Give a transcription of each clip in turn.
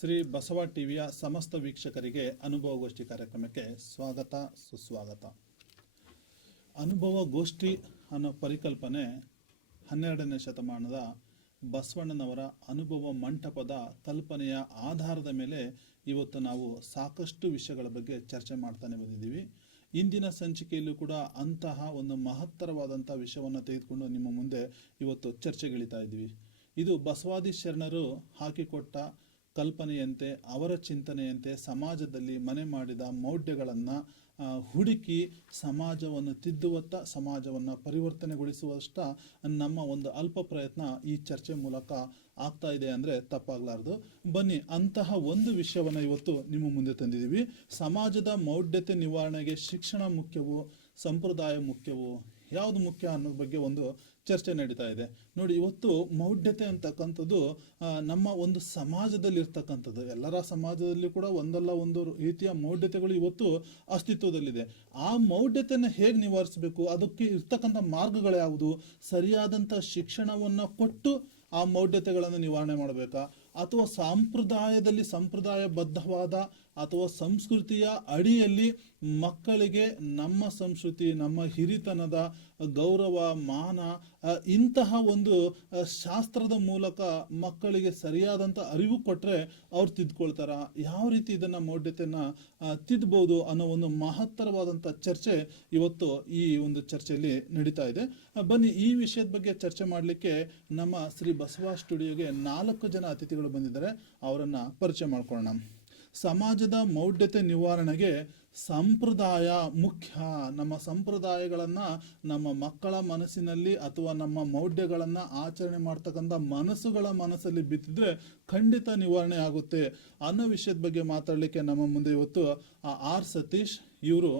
ಶ್ರೀ ಬಸವ ಟಿವಿಯ ಸಮಸ್ತ ವೀಕ್ಷಕರಿಗೆ ಅನುಭವಗೋಷ್ಠಿ ಕಾರ್ಯಕ್ರಮಕ್ಕೆ ಸ್ವಾಗತ ಸುಸ್ವಾಗತ. ಅನುಭವಗೋಷ್ಠಿ ಅನ್ನೋ ಪರಿಕಲ್ಪನೆ 12ನೇ ಶತಮಾನದ ಬಸವಣ್ಣನವರ ಅನುಭವ ಮಂಟಪದ ಕಲ್ಪನೆಯ ಆಧಾರದ ಮೇಲೆ ಇವತ್ತು ನಾವು ಸಾಕಷ್ಟು ವಿಷಯಗಳ ಬಗ್ಗೆ ಚರ್ಚೆ ಮಾಡ್ತಾನೆ ಬಂದಿದ್ದೀವಿ. ಇಂದಿನ ಸಂಚಿಕೆಯಲ್ಲೂ ಕೂಡ ಅಂತಹ ಒಂದು ಮಹತ್ತರವಾದಂಥ ವಿಷಯವನ್ನು ತೆಗೆದುಕೊಂಡು ನಿಮ್ಮ ಮುಂದೆ ಇವತ್ತು ಚರ್ಚೆಗಿಳಿತಾ ಇದ್ದೀವಿ. ಇದು ಬಸವಾದಿ ಶರಣರು ಹಾಕಿಕೊಟ್ಟ ಕಲ್ಪನೆಯಂತೆ, ಅವರ ಚಿಂತನೆಯಂತೆ ಸಮಾಜದಲ್ಲಿ ಮನೆ ಮಾಡಿದ ಮೌಢ್ಯಗಳನ್ನು ಹುಡುಕಿ ಸಮಾಜವನ್ನು ತಿದ್ದುವತ್ತ, ಸಮಾಜವನ್ನು ಪರಿವರ್ತನೆಗೊಳಿಸುವಷ್ಟ ನಮ್ಮ ಒಂದು ಅಲ್ಪ ಪ್ರಯತ್ನ ಈ ಚರ್ಚೆ ಮೂಲಕ ಆಗ್ತಾ ಇದೆ ಅಂದರೆ ತಪ್ಪಾಗಲಾರದು. ಬನ್ನಿ, ಅಂತಹ ಒಂದು ವಿಷಯವನ್ನು ಇವತ್ತು ನಿಮ್ಮ ಮುಂದೆ ತಂದಿದ್ದೀವಿ. ಸಮಾಜದ ಮೌಢ್ಯತೆ ನಿವಾರಣೆಗೆ ಶಿಕ್ಷಣ ಮುಖ್ಯವೋ, ಸಂಪ್ರದಾಯ ಮುಖ್ಯವೋ, ಯಾವುದು ಮುಖ್ಯ ಅನ್ನೋ ಬಗ್ಗೆ ಒಂದು ಚರ್ಚೆ ನಡೀತಾ ಇದೆ. ನೋಡಿ, ಇವತ್ತು ಮೌಢ್ಯತೆ ಅಂತಕ್ಕಂಥದ್ದು ನಮ್ಮ ಒಂದು ಸಮಾಜದಲ್ಲಿ ಇರ್ತಕ್ಕಂಥದ್ದು. ಎಲ್ಲರ ಸಮಾಜದಲ್ಲಿ ಕೂಡ ಒಂದಲ್ಲ ಒಂದು ರೀತಿಯ ಮೌಢ್ಯತೆಗಳು ಇವತ್ತು ಅಸ್ತಿತ್ವದಲ್ಲಿದೆ. ಆ ಮೌಢ್ಯತೆಯನ್ನು ಹೇಗೆ ನಿವಾರಿಸಬೇಕು, ಅದಕ್ಕೆ ಇರ್ತಕ್ಕಂಥ ಮಾರ್ಗಗಳು ಯಾವುದು, ಸರಿಯಾದಂಥ ಶಿಕ್ಷಣವನ್ನು ಕೊಟ್ಟು ಆ ಮೌಢ್ಯತೆಗಳನ್ನು ನಿವಾರಣೆ ಮಾಡಬೇಕಾ, ಅಥವಾ ಸಂಪ್ರದಾಯದಲ್ಲಿ ಸಂಪ್ರದಾಯಬದ್ಧವಾದ ಅಥವಾ ಸಂಸ್ಕೃತಿಯ ಅಡಿಯಲ್ಲಿ ಮಕ್ಕಳಿಗೆ ನಮ್ಮ ಸಂಸ್ಕೃತಿ, ನಮ್ಮ ಹಿರಿತನದ ಗೌರವ, ಮಾನ, ಇಂತಹ ಒಂದು ಶಾಸ್ತ್ರದ ಮೂಲಕ ಮಕ್ಕಳಿಗೆ ಸರಿಯಾದಂಥ ಅರಿವು ಕೊಟ್ಟರೆ ಅವ್ರು ತಿದ್ಕೊಳ್ತಾರ, ಯಾವ ರೀತಿ ಇದನ್ನು ಮೌಢ್ಯತೆಯನ್ನು ತಿದ್ದಬಹುದು ಅನ್ನೋ ಒಂದು ಮಹತ್ತರವಾದಂಥ ಚರ್ಚೆ ಇವತ್ತು ಈ ಒಂದು ಚರ್ಚೆಯಲ್ಲಿ ನಡೀತಾ ಇದೆ. ಬನ್ನಿ, ಈ ವಿಷಯದ ಬಗ್ಗೆ ಚರ್ಚೆ ಮಾಡಲಿಕ್ಕೆ ನಮ್ಮ ಶ್ರೀ ಬಸವ ಸ್ಟುಡಿಯೋಗೆ 4 ಜನ ಅತಿಥಿಗಳು ಬಂದಿದ್ದಾರೆ. ಅವರನ್ನು ಪರಿಚಯ ಮಾಡ್ಕೊಳ್ಳೋಣ. ಸಮಾಜದ ಮೌಢ್ಯತೆ ನಿವಾರಣೆಗೆ ಸಂಪ್ರದಾಯ ಮುಖ್ಯ. ನಮ್ಮ ಸಂಪ್ರದಾಯಗಳನ್ನು ನಮ್ಮ ಮಕ್ಕಳ ಮನಸ್ಸಿನಲ್ಲಿ ಅಥವಾ ನಮ್ಮ ಮೌಢ್ಯಗಳನ್ನು ಆಚರಣೆ ಮಾಡ್ತಕ್ಕಂಥ ಮನಸ್ಸಲ್ಲಿ ಬಿತ್ತಿದ್ರೆ ಖಂಡಿತ ನಿವಾರಣೆ ಆಗುತ್ತೆ ಅನ್ನೋ ವಿಷಯದ ಬಗ್ಗೆ ಮಾತಾಡಲಿಕ್ಕೆ ನಮ್ಮ ಮುಂದೆ ಇವತ್ತು ಆರ್ ಸತೀಶ್, ಇವರು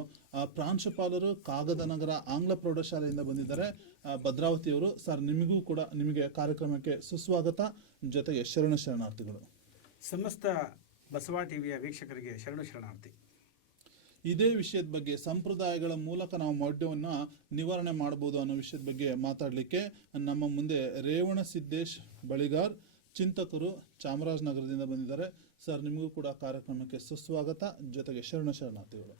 ಪ್ರಾಂಶುಪಾಲರು, ಕಾಗದನಗರ ಆಂಗ್ಲ ಪ್ರೌಢಶಾಲೆಯಿಂದ ಬಂದಿದ್ದಾರೆ, ಭದ್ರಾವತಿಯವರು. ಸರ್, ನಿಮಗೆ ಕಾರ್ಯಕ್ರಮಕ್ಕೆ ಸುಸ್ವಾಗತ, ಜೊತೆಗೆ ಶರಣಾರ್ಥಿಗಳು. ಸಮಸ್ತ ಬಸವ ಟಿವಿಯ ವೀಕ್ಷಕರಿಗೆ ಶರಣಾರ್ಥಿ. ಇದೇ ವಿಷಯದ ಬಗ್ಗೆ, ಸಂಪ್ರದಾಯಗಳ ಮೂಲಕ ನಾವು ಮೌಢ್ಯವನ್ನು ನಿವಾರಣೆ ಮಾಡಬಹುದು ಅನ್ನೋ ವಿಷಯದ ಬಗ್ಗೆ ಮಾತಾಡಲಿಕ್ಕೆ ನಮ್ಮ ಮುಂದೆ ರೇವಣ ಸಿದ್ದೇಶ್ ಬಳಿಗಾರ್, ಚಿಂತಕರು, ಚಾಮರಾಜನಗರದಿಂದ ಬಂದಿದ್ದಾರೆ. ಸರ್, ನಿಮಗೂ ಕೂಡ ಕಾರ್ಯಕ್ರಮಕ್ಕೆ ಸುಸ್ವಾಗತ, ಜೊತೆಗೆ ಶರಣಾರ್ಥಿಗಳು.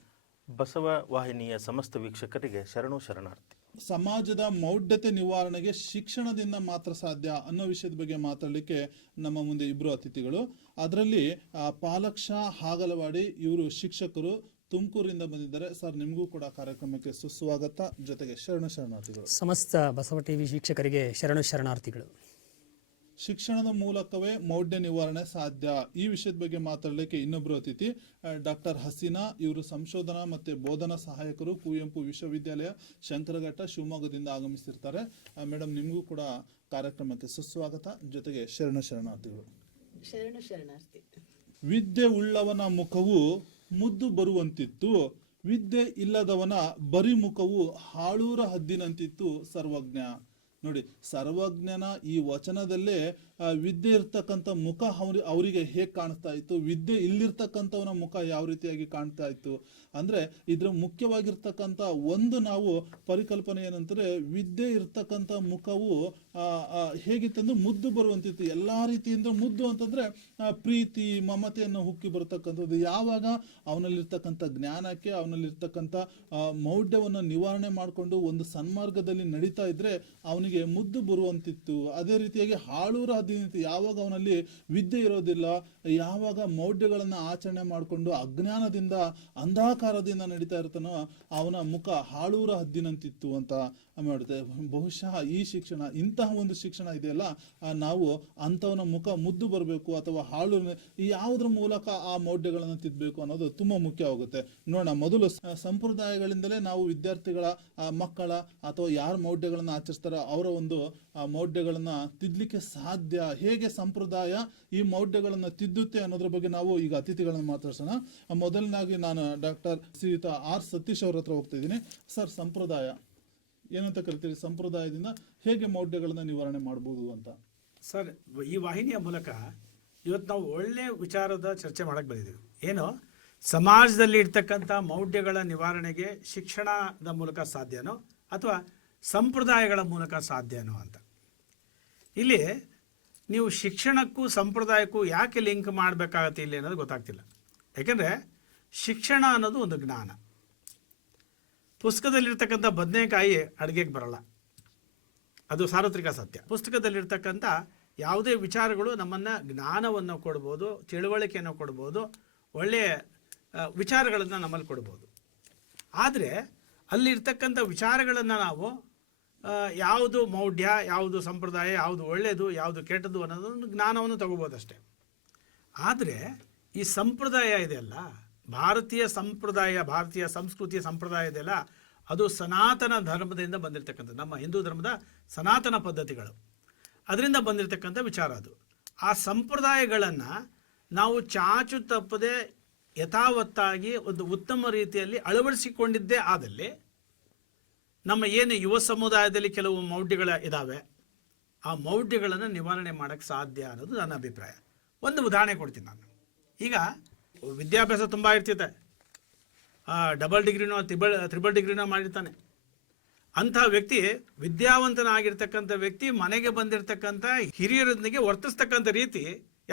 ಬಸವ ವಾಹಿನಿಯ ಸಮಸ್ತ ವೀಕ್ಷಕರಿಗೆ ಶರಣಾರ್ಥಿ. ಸಮಾಜದ ಮೌಢ್ಯತೆ ನಿವಾರಣೆಗೆ ಶಿಕ್ಷಣದಿಂದ ಮಾತ್ರ ಸಾಧ್ಯ ಅನ್ನೋ ವಿಷಯದ ಬಗ್ಗೆ ಮಾತಾಡಲಿಕ್ಕೆ ನಮ್ಮ ಮುಂದೆ 2 ಅತಿಥಿಗಳು. ಅದರಲ್ಲಿ ಪಾಲಕ್ಷ ಹಾಗಲವಾಡಿ, ಇವರು ಶಿಕ್ಷಕರು, ತುಮಕೂರಿಂದ ಬಂದಿದ್ದಾರೆ. ಸರ್, ನಿಮಗೂ ಕೂಡ ಕಾರ್ಯಕ್ರಮಕ್ಕೆ ಸುಸ್ವಾಗತ, ಜೊತೆಗೆ ಶರಣಾರ್ಥಿಗಳು. ಸಮಸ್ತ ಬಸವ ಟಿವಿ ವೀಕ್ಷಕರಿಗೆ ಶರಣಾರ್ಥಿಗಳು. ಶಿಕ್ಷಣದ ಮೂಲಕವೇ ಮೌಢ್ಯ ನಿವಾರಣೆ ಸಾಧ್ಯ, ಈ ವಿಷಯದ ಬಗ್ಗೆ ಮಾತಾಡಲಿಕ್ಕೆ ಇನ್ನೊಬ್ಬರು ಅತಿಥಿ ಡಾಕ್ಟರ್ ಹಸೀನಾ, ಇವರು ಸಂಶೋಧನಾ ಮತ್ತು ಬೋಧನಾ ಸಹಾಯಕರು, ಕುವೆಂಪು ವಿಶ್ವವಿದ್ಯಾಲಯ ಶಂಕರಘಟ್ಟ, ಶಿವಮೊಗ್ಗದಿಂದ ಆಗಮಿಸಿರ್ತಾರೆ. ಮೇಡಮ್, ನಿಮಗೂ ಕೂಡ ಕಾರ್ಯಕ್ರಮಕ್ಕೆ ಸುಸ್ವಾಗತ, ಜೊತೆಗೆ ಶರಣಾರ್ಥಿಗಳು. ಶರಣಾರ್ಥಿ. ವಿದ್ಯೆ ಉಳ್ಳವನ ಮುಖವು ಮುದ್ದು ಬರುವಂತಿತ್ತು, ವಿದ್ಯೆ ಇಲ್ಲದವನ ಬರಿ ಮುಖವು ಹಾಳೂರ ಹದ್ದಿನಂತಿತ್ತು ಸರ್ವಜ್ಞ. ನೋಡಿ, ಸರ್ವಜ್ಞನ ಈ ವಚನದಲ್ಲೇ ವಿದ್ಯೆ ಇರ್ತಕ್ಕಂಥ ಮುಖ ಅವರಿಗೆ ಹೇಗೆ ಕಾಣಿಸ್ತಾ ಇತ್ತು, ವಿದ್ಯೆ ಇಲ್ಲಿರ್ತಕ್ಕಂಥವನ ಮುಖ ಯಾವ ರೀತಿಯಾಗಿ ಕಾಣ್ತಾ ಇತ್ತು ಅಂದರೆ, ಇದರ ಮುಖ್ಯವಾಗಿರ್ತಕ್ಕಂಥ ಒಂದು ನಾವು ಪರಿಕಲ್ಪನೆ ಏನಂದರೆ, ವಿದ್ಯೆ ಇರ್ತಕ್ಕಂಥ ಮುಖವು ಹೇಗಿತ್ತಂದ್ರೆ ಮುದ್ದು ಬರುವಂತಿತ್ತು. ಎಲ್ಲ ರೀತಿಯಿಂದ ಮುದ್ದು ಅಂತಂದರೆ ಪ್ರೀತಿ, ಮಮತೆಯನ್ನು ಹುಕ್ಕಿ ಬರತಕ್ಕಂಥದ್ದು. ಯಾವಾಗ ಅವನಲ್ಲಿರ್ತಕ್ಕಂಥ ಜ್ಞಾನಕ್ಕೆ, ಅವನಲ್ಲಿರ್ತಕ್ಕಂಥ ಮೌಢ್ಯವನ್ನು ನಿವಾರಣೆ ಮಾಡಿಕೊಂಡು ಒಂದು ಸನ್ಮಾರ್ಗದಲ್ಲಿ ನಡೀತಾ ಇದ್ರೆ ಅವನಿಗೆ ಮುದ್ದು ಬರುವಂತಿತ್ತು. ಅದೇ ರೀತಿಯಾಗಿ ಹಾಳೂರ ಹದ್ದಿನಿತ್ತು. ಯಾವಾಗ ಅವನಲ್ಲಿ ವಿದ್ಯೆ ಇರೋದಿಲ್ಲ, ಯಾವಾಗ ಮೌಢ್ಯಗಳನ್ನು ಆಚರಣೆ ಮಾಡಿಕೊಂಡು ಅಜ್ಞಾನದಿಂದ, ಅಂಧಾಕಾರದಿಂದ ನಡೀತಾ ಇರ್ತಾನೋ ಅವನ ಮುಖ ಹಾಳೂರ ಹದ್ದಿನಂತಿತ್ತು ಅಂತ ಮಾಡುತ್ತೆ. ಬಹುಶಃ ಈ ಶಿಕ್ಷಣ, ಇಂತಹ ಒಂದು ಶಿಕ್ಷಣ ಇದೆಯಲ್ಲ, ನಾವು ಅಂಥವನ ಮುಖ ಮುದ್ದು ಬರಬೇಕು ಅಥವಾ ಹಾಳು ಯಾವುದ್ರ ಮೂಲಕ ಆ ಮೌಢ್ಯಗಳನ್ನು ತಿದ್ದಬೇಕು ಅನ್ನೋದು ತುಂಬ ಮುಖ್ಯವಾಗುತ್ತೆ. ನೋಡೋಣ, ಮೊದಲು ಸಂಪ್ರದಾಯಗಳಿಂದಲೇ ನಾವು ವಿದ್ಯಾರ್ಥಿಗಳ, ಮಕ್ಕಳ ಅಥವಾ ಯಾರು ಮೌಢ್ಯಗಳನ್ನು ಆಚರಿಸ್ತಾರೋ ಅವರ ಒಂದು ಮೌಢ್ಯಗಳನ್ನು ತಿದ್ದಲಿಕ್ಕೆ ಸಾಧ್ಯ. ಹೇಗೆ ಸಂಪ್ರದಾಯ ಈ ಮೌಢ್ಯಗಳನ್ನು ತಿದ್ದುತ್ತೆ ಅನ್ನೋದ್ರ ಬಗ್ಗೆ ನಾವು ಈಗ ಅತಿಥಿಗಳನ್ನು ಮಾತಾಡ್ಸೋಣ. ಮೊದಲನಾಗಿ ನಾನು ಡಾಕ್ಟರ್ ಶ್ರೀಯುತ ಆರ್ ಸತೀಶ್ ಅವ್ರ ಹತ್ರ ಹೋಗ್ತಾ ಇದ್ದೀನಿ. ಸರ್, ಸಂಪ್ರದಾಯ ಏನಂತ ಕರಿತೀರಿ? ಸಂಪ್ರದಾಯದಿಂದ ಹೇಗೆ ಮೌಢ್ಯಗಳನ್ನು ನಿವಾರಣೆ ಮಾಡ್ಬೋದು ಅಂತ. ಸರ್, ಈ ವಾಹಿನಿಯ ಮೂಲಕ ಇವತ್ತು ನಾವು ಒಳ್ಳೆಯ ವಿಚಾರದ ಚರ್ಚೆ ಮಾಡಕ್ಕೆ ಬಂದಿದ್ದೀವಿ. ಏನು, ಸಮಾಜದಲ್ಲಿ ಇರ್ತಕ್ಕಂಥ ಮೌಢ್ಯಗಳ ನಿವಾರಣೆಗೆ ಶಿಕ್ಷಣದ ಮೂಲಕ ಸಾಧ್ಯನೋ ಅಥವಾ ಸಂಪ್ರದಾಯಗಳ ಮೂಲಕ ಸಾಧ್ಯನೋ ಅಂತ. ಇಲ್ಲಿ ನೀವು ಶಿಕ್ಷಣಕ್ಕೂ ಸಂಪ್ರದಾಯಕ್ಕೂ ಯಾಕೆ ಲಿಂಕ್ ಮಾಡಬೇಕಾಗತ್ತೆ ಇಲ್ಲಿ ಅನ್ನೋದು ಗೊತ್ತಾಗ್ತಿಲ್ಲ. ಯಾಕೆಂದರೆ ಶಿಕ್ಷಣ ಅನ್ನೋದು ಒಂದು ಜ್ಞಾನ. ಪುಸ್ತಕದಲ್ಲಿರ್ತಕ್ಕಂಥ ಬದನೆಕಾಯಿ ಅಡುಗೆಗೆ ಬರಲ್ಲ, ಅದು ಸಾರ್ವತ್ರಿಕ ಸತ್ಯ. ಪುಸ್ತಕದಲ್ಲಿರ್ತಕ್ಕಂಥ ಯಾವುದೇ ವಿಚಾರಗಳು ನಮ್ಮನ್ನು ಜ್ಞಾನವನ್ನು ಕೊಡ್ಬೋದು, ತಿಳುವಳಿಕೆಯನ್ನು ಕೊಡ್ಬೋದು, ಒಳ್ಳೆಯ ವಿಚಾರಗಳನ್ನು ನಮ್ಮಲ್ಲಿ ಕೊಡ್ಬೋದು. ಆದರೆ ಅಲ್ಲಿರ್ತಕ್ಕಂಥ ವಿಚಾರಗಳನ್ನು ನಾವು ಯಾವುದು ಮೌಢ್ಯ, ಯಾವುದು ಸಂಪ್ರದಾಯ, ಯಾವುದು ಒಳ್ಳೆಯದು, ಯಾವುದು ಕೆಟ್ಟದ್ದು ಅನ್ನೋದೊಂದು ಜ್ಞಾನವನ್ನು ತಗೋಬೋದಷ್ಟೆ. ಆದರೆ ಈ ಸಂಪ್ರದಾಯ ಇದೆಯಲ್ಲ, ಭಾರತೀಯ ಸಂಪ್ರದಾಯ, ಭಾರತೀಯ ಸಂಸ್ಕೃತಿಯ ಸಂಪ್ರದಾಯ ಇದೆಯಲ್ಲ, ಅದು ಸನಾತನ ಧರ್ಮದಿಂದ ಬಂದಿರತಕ್ಕಂಥ, ನಮ್ಮ ಹಿಂದೂ ಧರ್ಮದ ಸನಾತನ ಪದ್ಧತಿಗಳು, ಅದರಿಂದ ಬಂದಿರತಕ್ಕಂಥ ವಿಚಾರ ಅದು. ಆ ಸಂಪ್ರದಾಯಗಳನ್ನು ನಾವು ಚಾಚು ತಪ್ಪದೆ ಯಥಾವತ್ತಾಗಿ ಒಂದು ಉತ್ತಮ ರೀತಿಯಲ್ಲಿ ಅಳವಡಿಸಿಕೊಂಡಿದ್ದೇ ಆದಲ್ಲಿ ನಮ್ಮ ಏನು ಯುವ ಸಮುದಾಯದಲ್ಲಿ ಕೆಲವು ಮೌಢ್ಯಗಳ ಇದ್ದಾವೆ, ಆ ಮೌಢ್ಯಗಳನ್ನು ನಿವಾರಣೆ ಮಾಡೋಕ್ಕೆ ಸಾಧ್ಯ ಅನ್ನೋದು ನನ್ನ ಅಭಿಪ್ರಾಯ. ಒಂದು ಉದಾಹರಣೆ ಕೊಡ್ತೀನಿ ನಾನು. ಈಗ ವಿದ್ಯಾಭ್ಯಾಸ ತುಂಬ ಇರ್ತಿದೆ, ಡಬಲ್ ಡಿಗ್ರಿನೋ ತ್ರಿಬಲ್ ಡಿಗ್ರಿನೋ ಮಾಡಿರ್ತಾನೆ. ಅಂಥ ವ್ಯಕ್ತಿ, ವಿದ್ಯಾವಂತನಾಗಿರ್ತಕ್ಕಂಥ ವ್ಯಕ್ತಿ ಮನೆಗೆ ಬಂದಿರತಕ್ಕಂಥ ಹಿರಿಯರೊಂದಿಗೆ ವರ್ತಿಸ್ತಕ್ಕಂಥ ರೀತಿ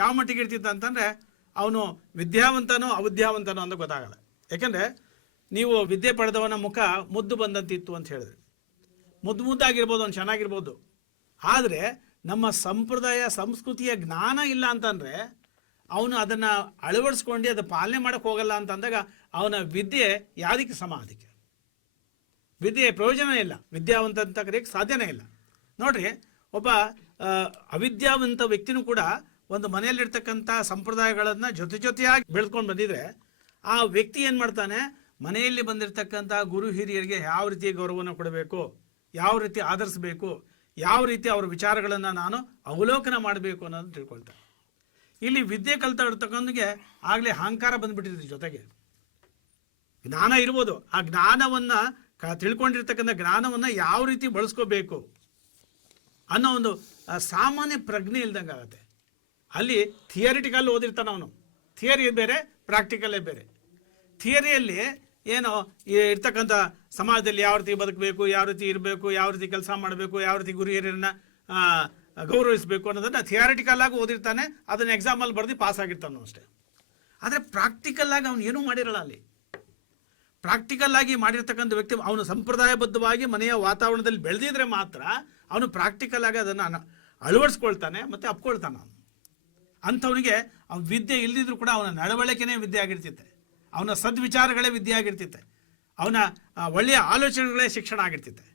ಯಾವ ಮಟ್ಟಿಗೆ ಇರ್ತಿತ್ತು ಅಂತಂದರೆ ಅವನು ವಿದ್ಯಾವಂತನೋ ಅವಿದ್ಯಾವಂತನೋ ಅಂತ ಗೊತ್ತಾಗಲ್ಲ. ಯಾಕೆಂದರೆ ನೀವು ವಿದ್ಯೆ ಪಡೆದವನ ಮುಖ ಮುದ್ದು ಬಂದಂತಿತ್ತು ಅಂತ ಹೇಳಿದ್ರೆ, ಮುದ್ದಾಗಿರ್ಬೋದು, ಅವ್ನು ಚೆನ್ನಾಗಿರ್ಬೋದು. ಆದರೆ ನಮ್ಮ ಸಂಪ್ರದಾಯ ಸಂಸ್ಕೃತಿಯ ಜ್ಞಾನ ಇಲ್ಲ ಅಂತಂದರೆ ಅವನು ಅದನ್ನು ಅಳವಡಿಸ್ಕೊಂಡು ಅದು ಪಾಲನೆ ಮಾಡೋಕ್ಕೆ ಹೋಗಲ್ಲ ಅಂತಂದಾಗ ಅವನ ವಿದ್ಯೆ ಯಾವುದಕ್ಕೆ ಸಮ? ಅದಕ್ಕೆ ವಿದ್ಯೆ ಪ್ರಯೋಜನ ಇಲ್ಲ, ವಿದ್ಯಾವಂತ ಅಂತ ಕರೆಯೋಕ್ಕೆ ಸಾಧ್ಯನೇ ಇಲ್ಲ. ನೋಡ್ರಿ, ಒಬ್ಬ ಅವಿದ್ಯಾವಂತ ವ್ಯಕ್ತಿನೂ ಕೂಡ ಒಂದು ಮನೆಯಲ್ಲಿರ್ತಕ್ಕಂಥ ಸಂಪ್ರದಾಯಗಳನ್ನು ಜೊತೆಯಾಗಿ ಬೆಳೆದ್ಕೊಂಡು ಬಂದಿದ್ರೆ ಆ ವ್ಯಕ್ತಿ ಏನು ಮಾಡ್ತಾನೆ, ಮನೆಯಲ್ಲಿ ಬಂದಿರತಕ್ಕಂಥ ಗುರು ಹಿರಿಯರಿಗೆ ಯಾವ ರೀತಿ ಗೌರವವನ್ನು ಕೊಡಬೇಕು, ಯಾವ ರೀತಿ ಆಧರಿಸಬೇಕು, ಯಾವ ರೀತಿ ಅವರ ವಿಚಾರಗಳನ್ನು ನಾನು ಅವಲೋಕನ ಮಾಡಬೇಕು ಅನ್ನೋದನ್ನು ತಿಳ್ಕೊಳ್ತಾರೆ. ಇಲ್ಲಿ ವಿದ್ಯೆ ಕಲ್ತಿರ್ತಕ್ಕಂಥಗೆ ಆಗಲೇ ಅಹಂಕಾರ ಬಂದುಬಿಟ್ಟಿದೆ. ಜೊತೆಗೆ ಜ್ಞಾನ ಇರ್ಬೋದು, ಆ ಜ್ಞಾನವನ್ನು ತಿಳ್ಕೊಂಡಿರ್ತಕ್ಕಂಥ ಜ್ಞಾನವನ್ನು ಯಾವ ರೀತಿ ಬಳಸ್ಕೋಬೇಕು ಅನ್ನೋ ಒಂದು ಸಾಮಾನ್ಯ ಪ್ರಜ್ಞೆ ಇಲ್ದಂಗೆ ಆಗುತ್ತೆ. ಅಲ್ಲಿ ಥಿಯರಿಟಿಕಲ್ ಓದಿರ್ತಾನೆ ಅವನು, ಥಿಯರಿ ಬೇರೆ, ಪ್ರಾಕ್ಟಿಕಲೇ ಬೇರೆ. ಥಿಯರಿಯಲ್ಲಿ ಏನೋ ಇರ್ತಕ್ಕಂಥ ಸಮಾಜದಲ್ಲಿ ಯಾವ ರೀತಿ ಬದುಕಬೇಕು, ಯಾವ ರೀತಿ ಇರಬೇಕು, ಯಾವ ರೀತಿ ಕೆಲಸ ಮಾಡಬೇಕು, ಯಾವ ರೀತಿ ಗುರು ಹಿರಿಯರನ್ನ ಗೌರವಿಸಬೇಕು ಅನ್ನೋದನ್ನು ಥಿಯರಿಟಿಕಲ್ ಆಗಿ ಓದಿರ್ತಾನೆ, ಅದನ್ನು ಎಕ್ಸಾಮಲ್ಲಿ ಬರೆದು ಪಾಸ್ ಆಗಿರ್ತಾನೋ ಅಷ್ಟೇ. ಆದರೆ ಪ್ರಾಕ್ಟಿಕಲ್ ಆಗಿ ಅವನು ಏನೂ ಮಾಡಿರಲ್ಲ. ಅಲ್ಲಿ ಪ್ರಾಕ್ಟಿಕಲ್ ಆಗಿ ಮಾಡಿರ್ತಕ್ಕಂಥ ವ್ಯಕ್ತಿ ಅವನು ಸಂಪ್ರದಾಯಬದ್ಧವಾಗಿ ಮನೆಯ ವಾತಾವರಣದಲ್ಲಿ ಬೆಳೆದಿದ್ರೆ ಮಾತ್ರ ಅವನು ಪ್ರಾಕ್ಟಿಕಲ್ ಆಗಿ ಅದನ್ನು ಅಳವಡಿಸ್ಕೊಳ್ತಾನೆ ಮತ್ತು ಅಪ್ಕೊಳ್ತಾನೆ. ಅವನು ಅಂಥವನಿಗೆ ಅವನ ವಿದ್ಯೆ ಇಲ್ಲದಿದ್ರೂ ಕೂಡ ಅವನ ನಡವಳಿಕೆನೇ ವಿದ್ಯೆ ಆಗಿರ್ತಿತ್ತೆ, ಅವನ ಸದ್ವಿಚಾರಗಳೇ ವಿದ್ಯೆ ಆಗಿರ್ತಿತ್ತೆ, ಅವನ ಒಳ್ಳೆಯ ಆಲೋಚನೆಗಳೇ ಶಿಕ್ಷಣ ಆಗಿರ್ತಿತ್ತೆ.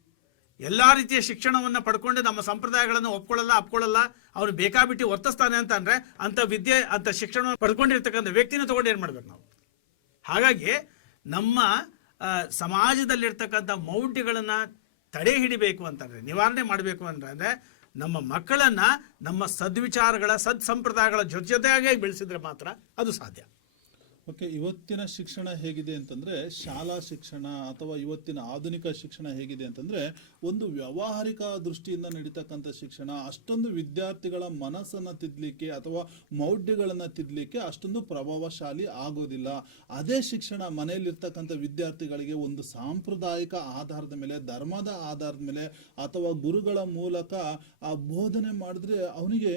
ಎಲ್ಲ ರೀತಿಯ ಶಿಕ್ಷಣವನ್ನು ಪಡ್ಕೊಂಡು ನಮ್ಮ ಸಂಪ್ರದಾಯಗಳನ್ನು ಅಪ್ಕೊಳ್ಳಲ್ಲ, ಅವನು ಬೇಕಾಬಿಟ್ಟು ವರ್ತಿಸ್ತಾನೆ ಅಂತಂದರೆ ಅಂಥ ವಿದ್ಯೆ, ಅಂಥ ಶಿಕ್ಷಣವನ್ನು ಪಡ್ಕೊಂಡಿರ್ತಕ್ಕಂಥ ವ್ಯಕ್ತಿನ ತೊಗೊಂಡು ಏನು ಮಾಡ್ಬೇಕು ನಾವು? ಹಾಗಾಗಿ ನಮ್ಮ ಸಮಾಜದಲ್ಲಿರ್ತಕ್ಕಂಥ ಮೌಢ್ಯಗಳನ್ನು ತಡೆ ಹಿಡಿಬೇಕು ಅಂತಂದರೆ, ನಿವಾರಣೆ ಮಾಡಬೇಕು ಅಂತಂದರೆ ನಮ್ಮ ಮಕ್ಕಳನ್ನು ನಮ್ಮ ಸದ್ವಿಚಾರಗಳ ಸಂಪ್ರದಾಯಗಳ ಜೊತೆಯಾಗಿ ಬೆಳೆಸಿದ್ರೆ ಮಾತ್ರ ಅದು ಸಾಧ್ಯ. ಓಕೆ, ಇವತ್ತಿನ ಶಿಕ್ಷಣ ಹೇಗಿದೆ ಅಂತಂದರೆ, ಶಾಲಾ ಶಿಕ್ಷಣ ಅಥವಾ ಇವತ್ತಿನ ಆಧುನಿಕ ಶಿಕ್ಷಣ ಹೇಗಿದೆ ಅಂತಂದರೆ, ಒಂದು ವ್ಯಾವಹಾರಿಕ ದೃಷ್ಟಿಯಿಂದ ನಡೀತಕ್ಕಂಥ ಶಿಕ್ಷಣ ಅಷ್ಟೊಂದು ವಿದ್ಯಾರ್ಥಿಗಳ ಮನಸ್ಸನ್ನು ತಿದ್ದಲಿಕ್ಕೆ ಅಥವಾ ಮೌಢ್ಯಗಳನ್ನು ತಿದ್ದಲಿಕ್ಕೆ ಅಷ್ಟೊಂದು ಪ್ರಭಾವಶಾಲಿ ಆಗೋದಿಲ್ಲ. ಅದೇ ಶಿಕ್ಷಣ ಮನೆಯಲ್ಲಿರ್ತಕ್ಕಂಥ ವಿದ್ಯಾರ್ಥಿಗಳಿಗೆ ಒಂದು ಸಾಂಪ್ರದಾಯಿಕ ಆಧಾರದ ಮೇಲೆ, ಧರ್ಮದ ಆಧಾರದ ಮೇಲೆ ಅಥವಾ ಗುರುಗಳ ಮೂಲಕ ಆ ಬೋಧನೆ ಮಾಡಿದ್ರೆ ಅವನಿಗೆ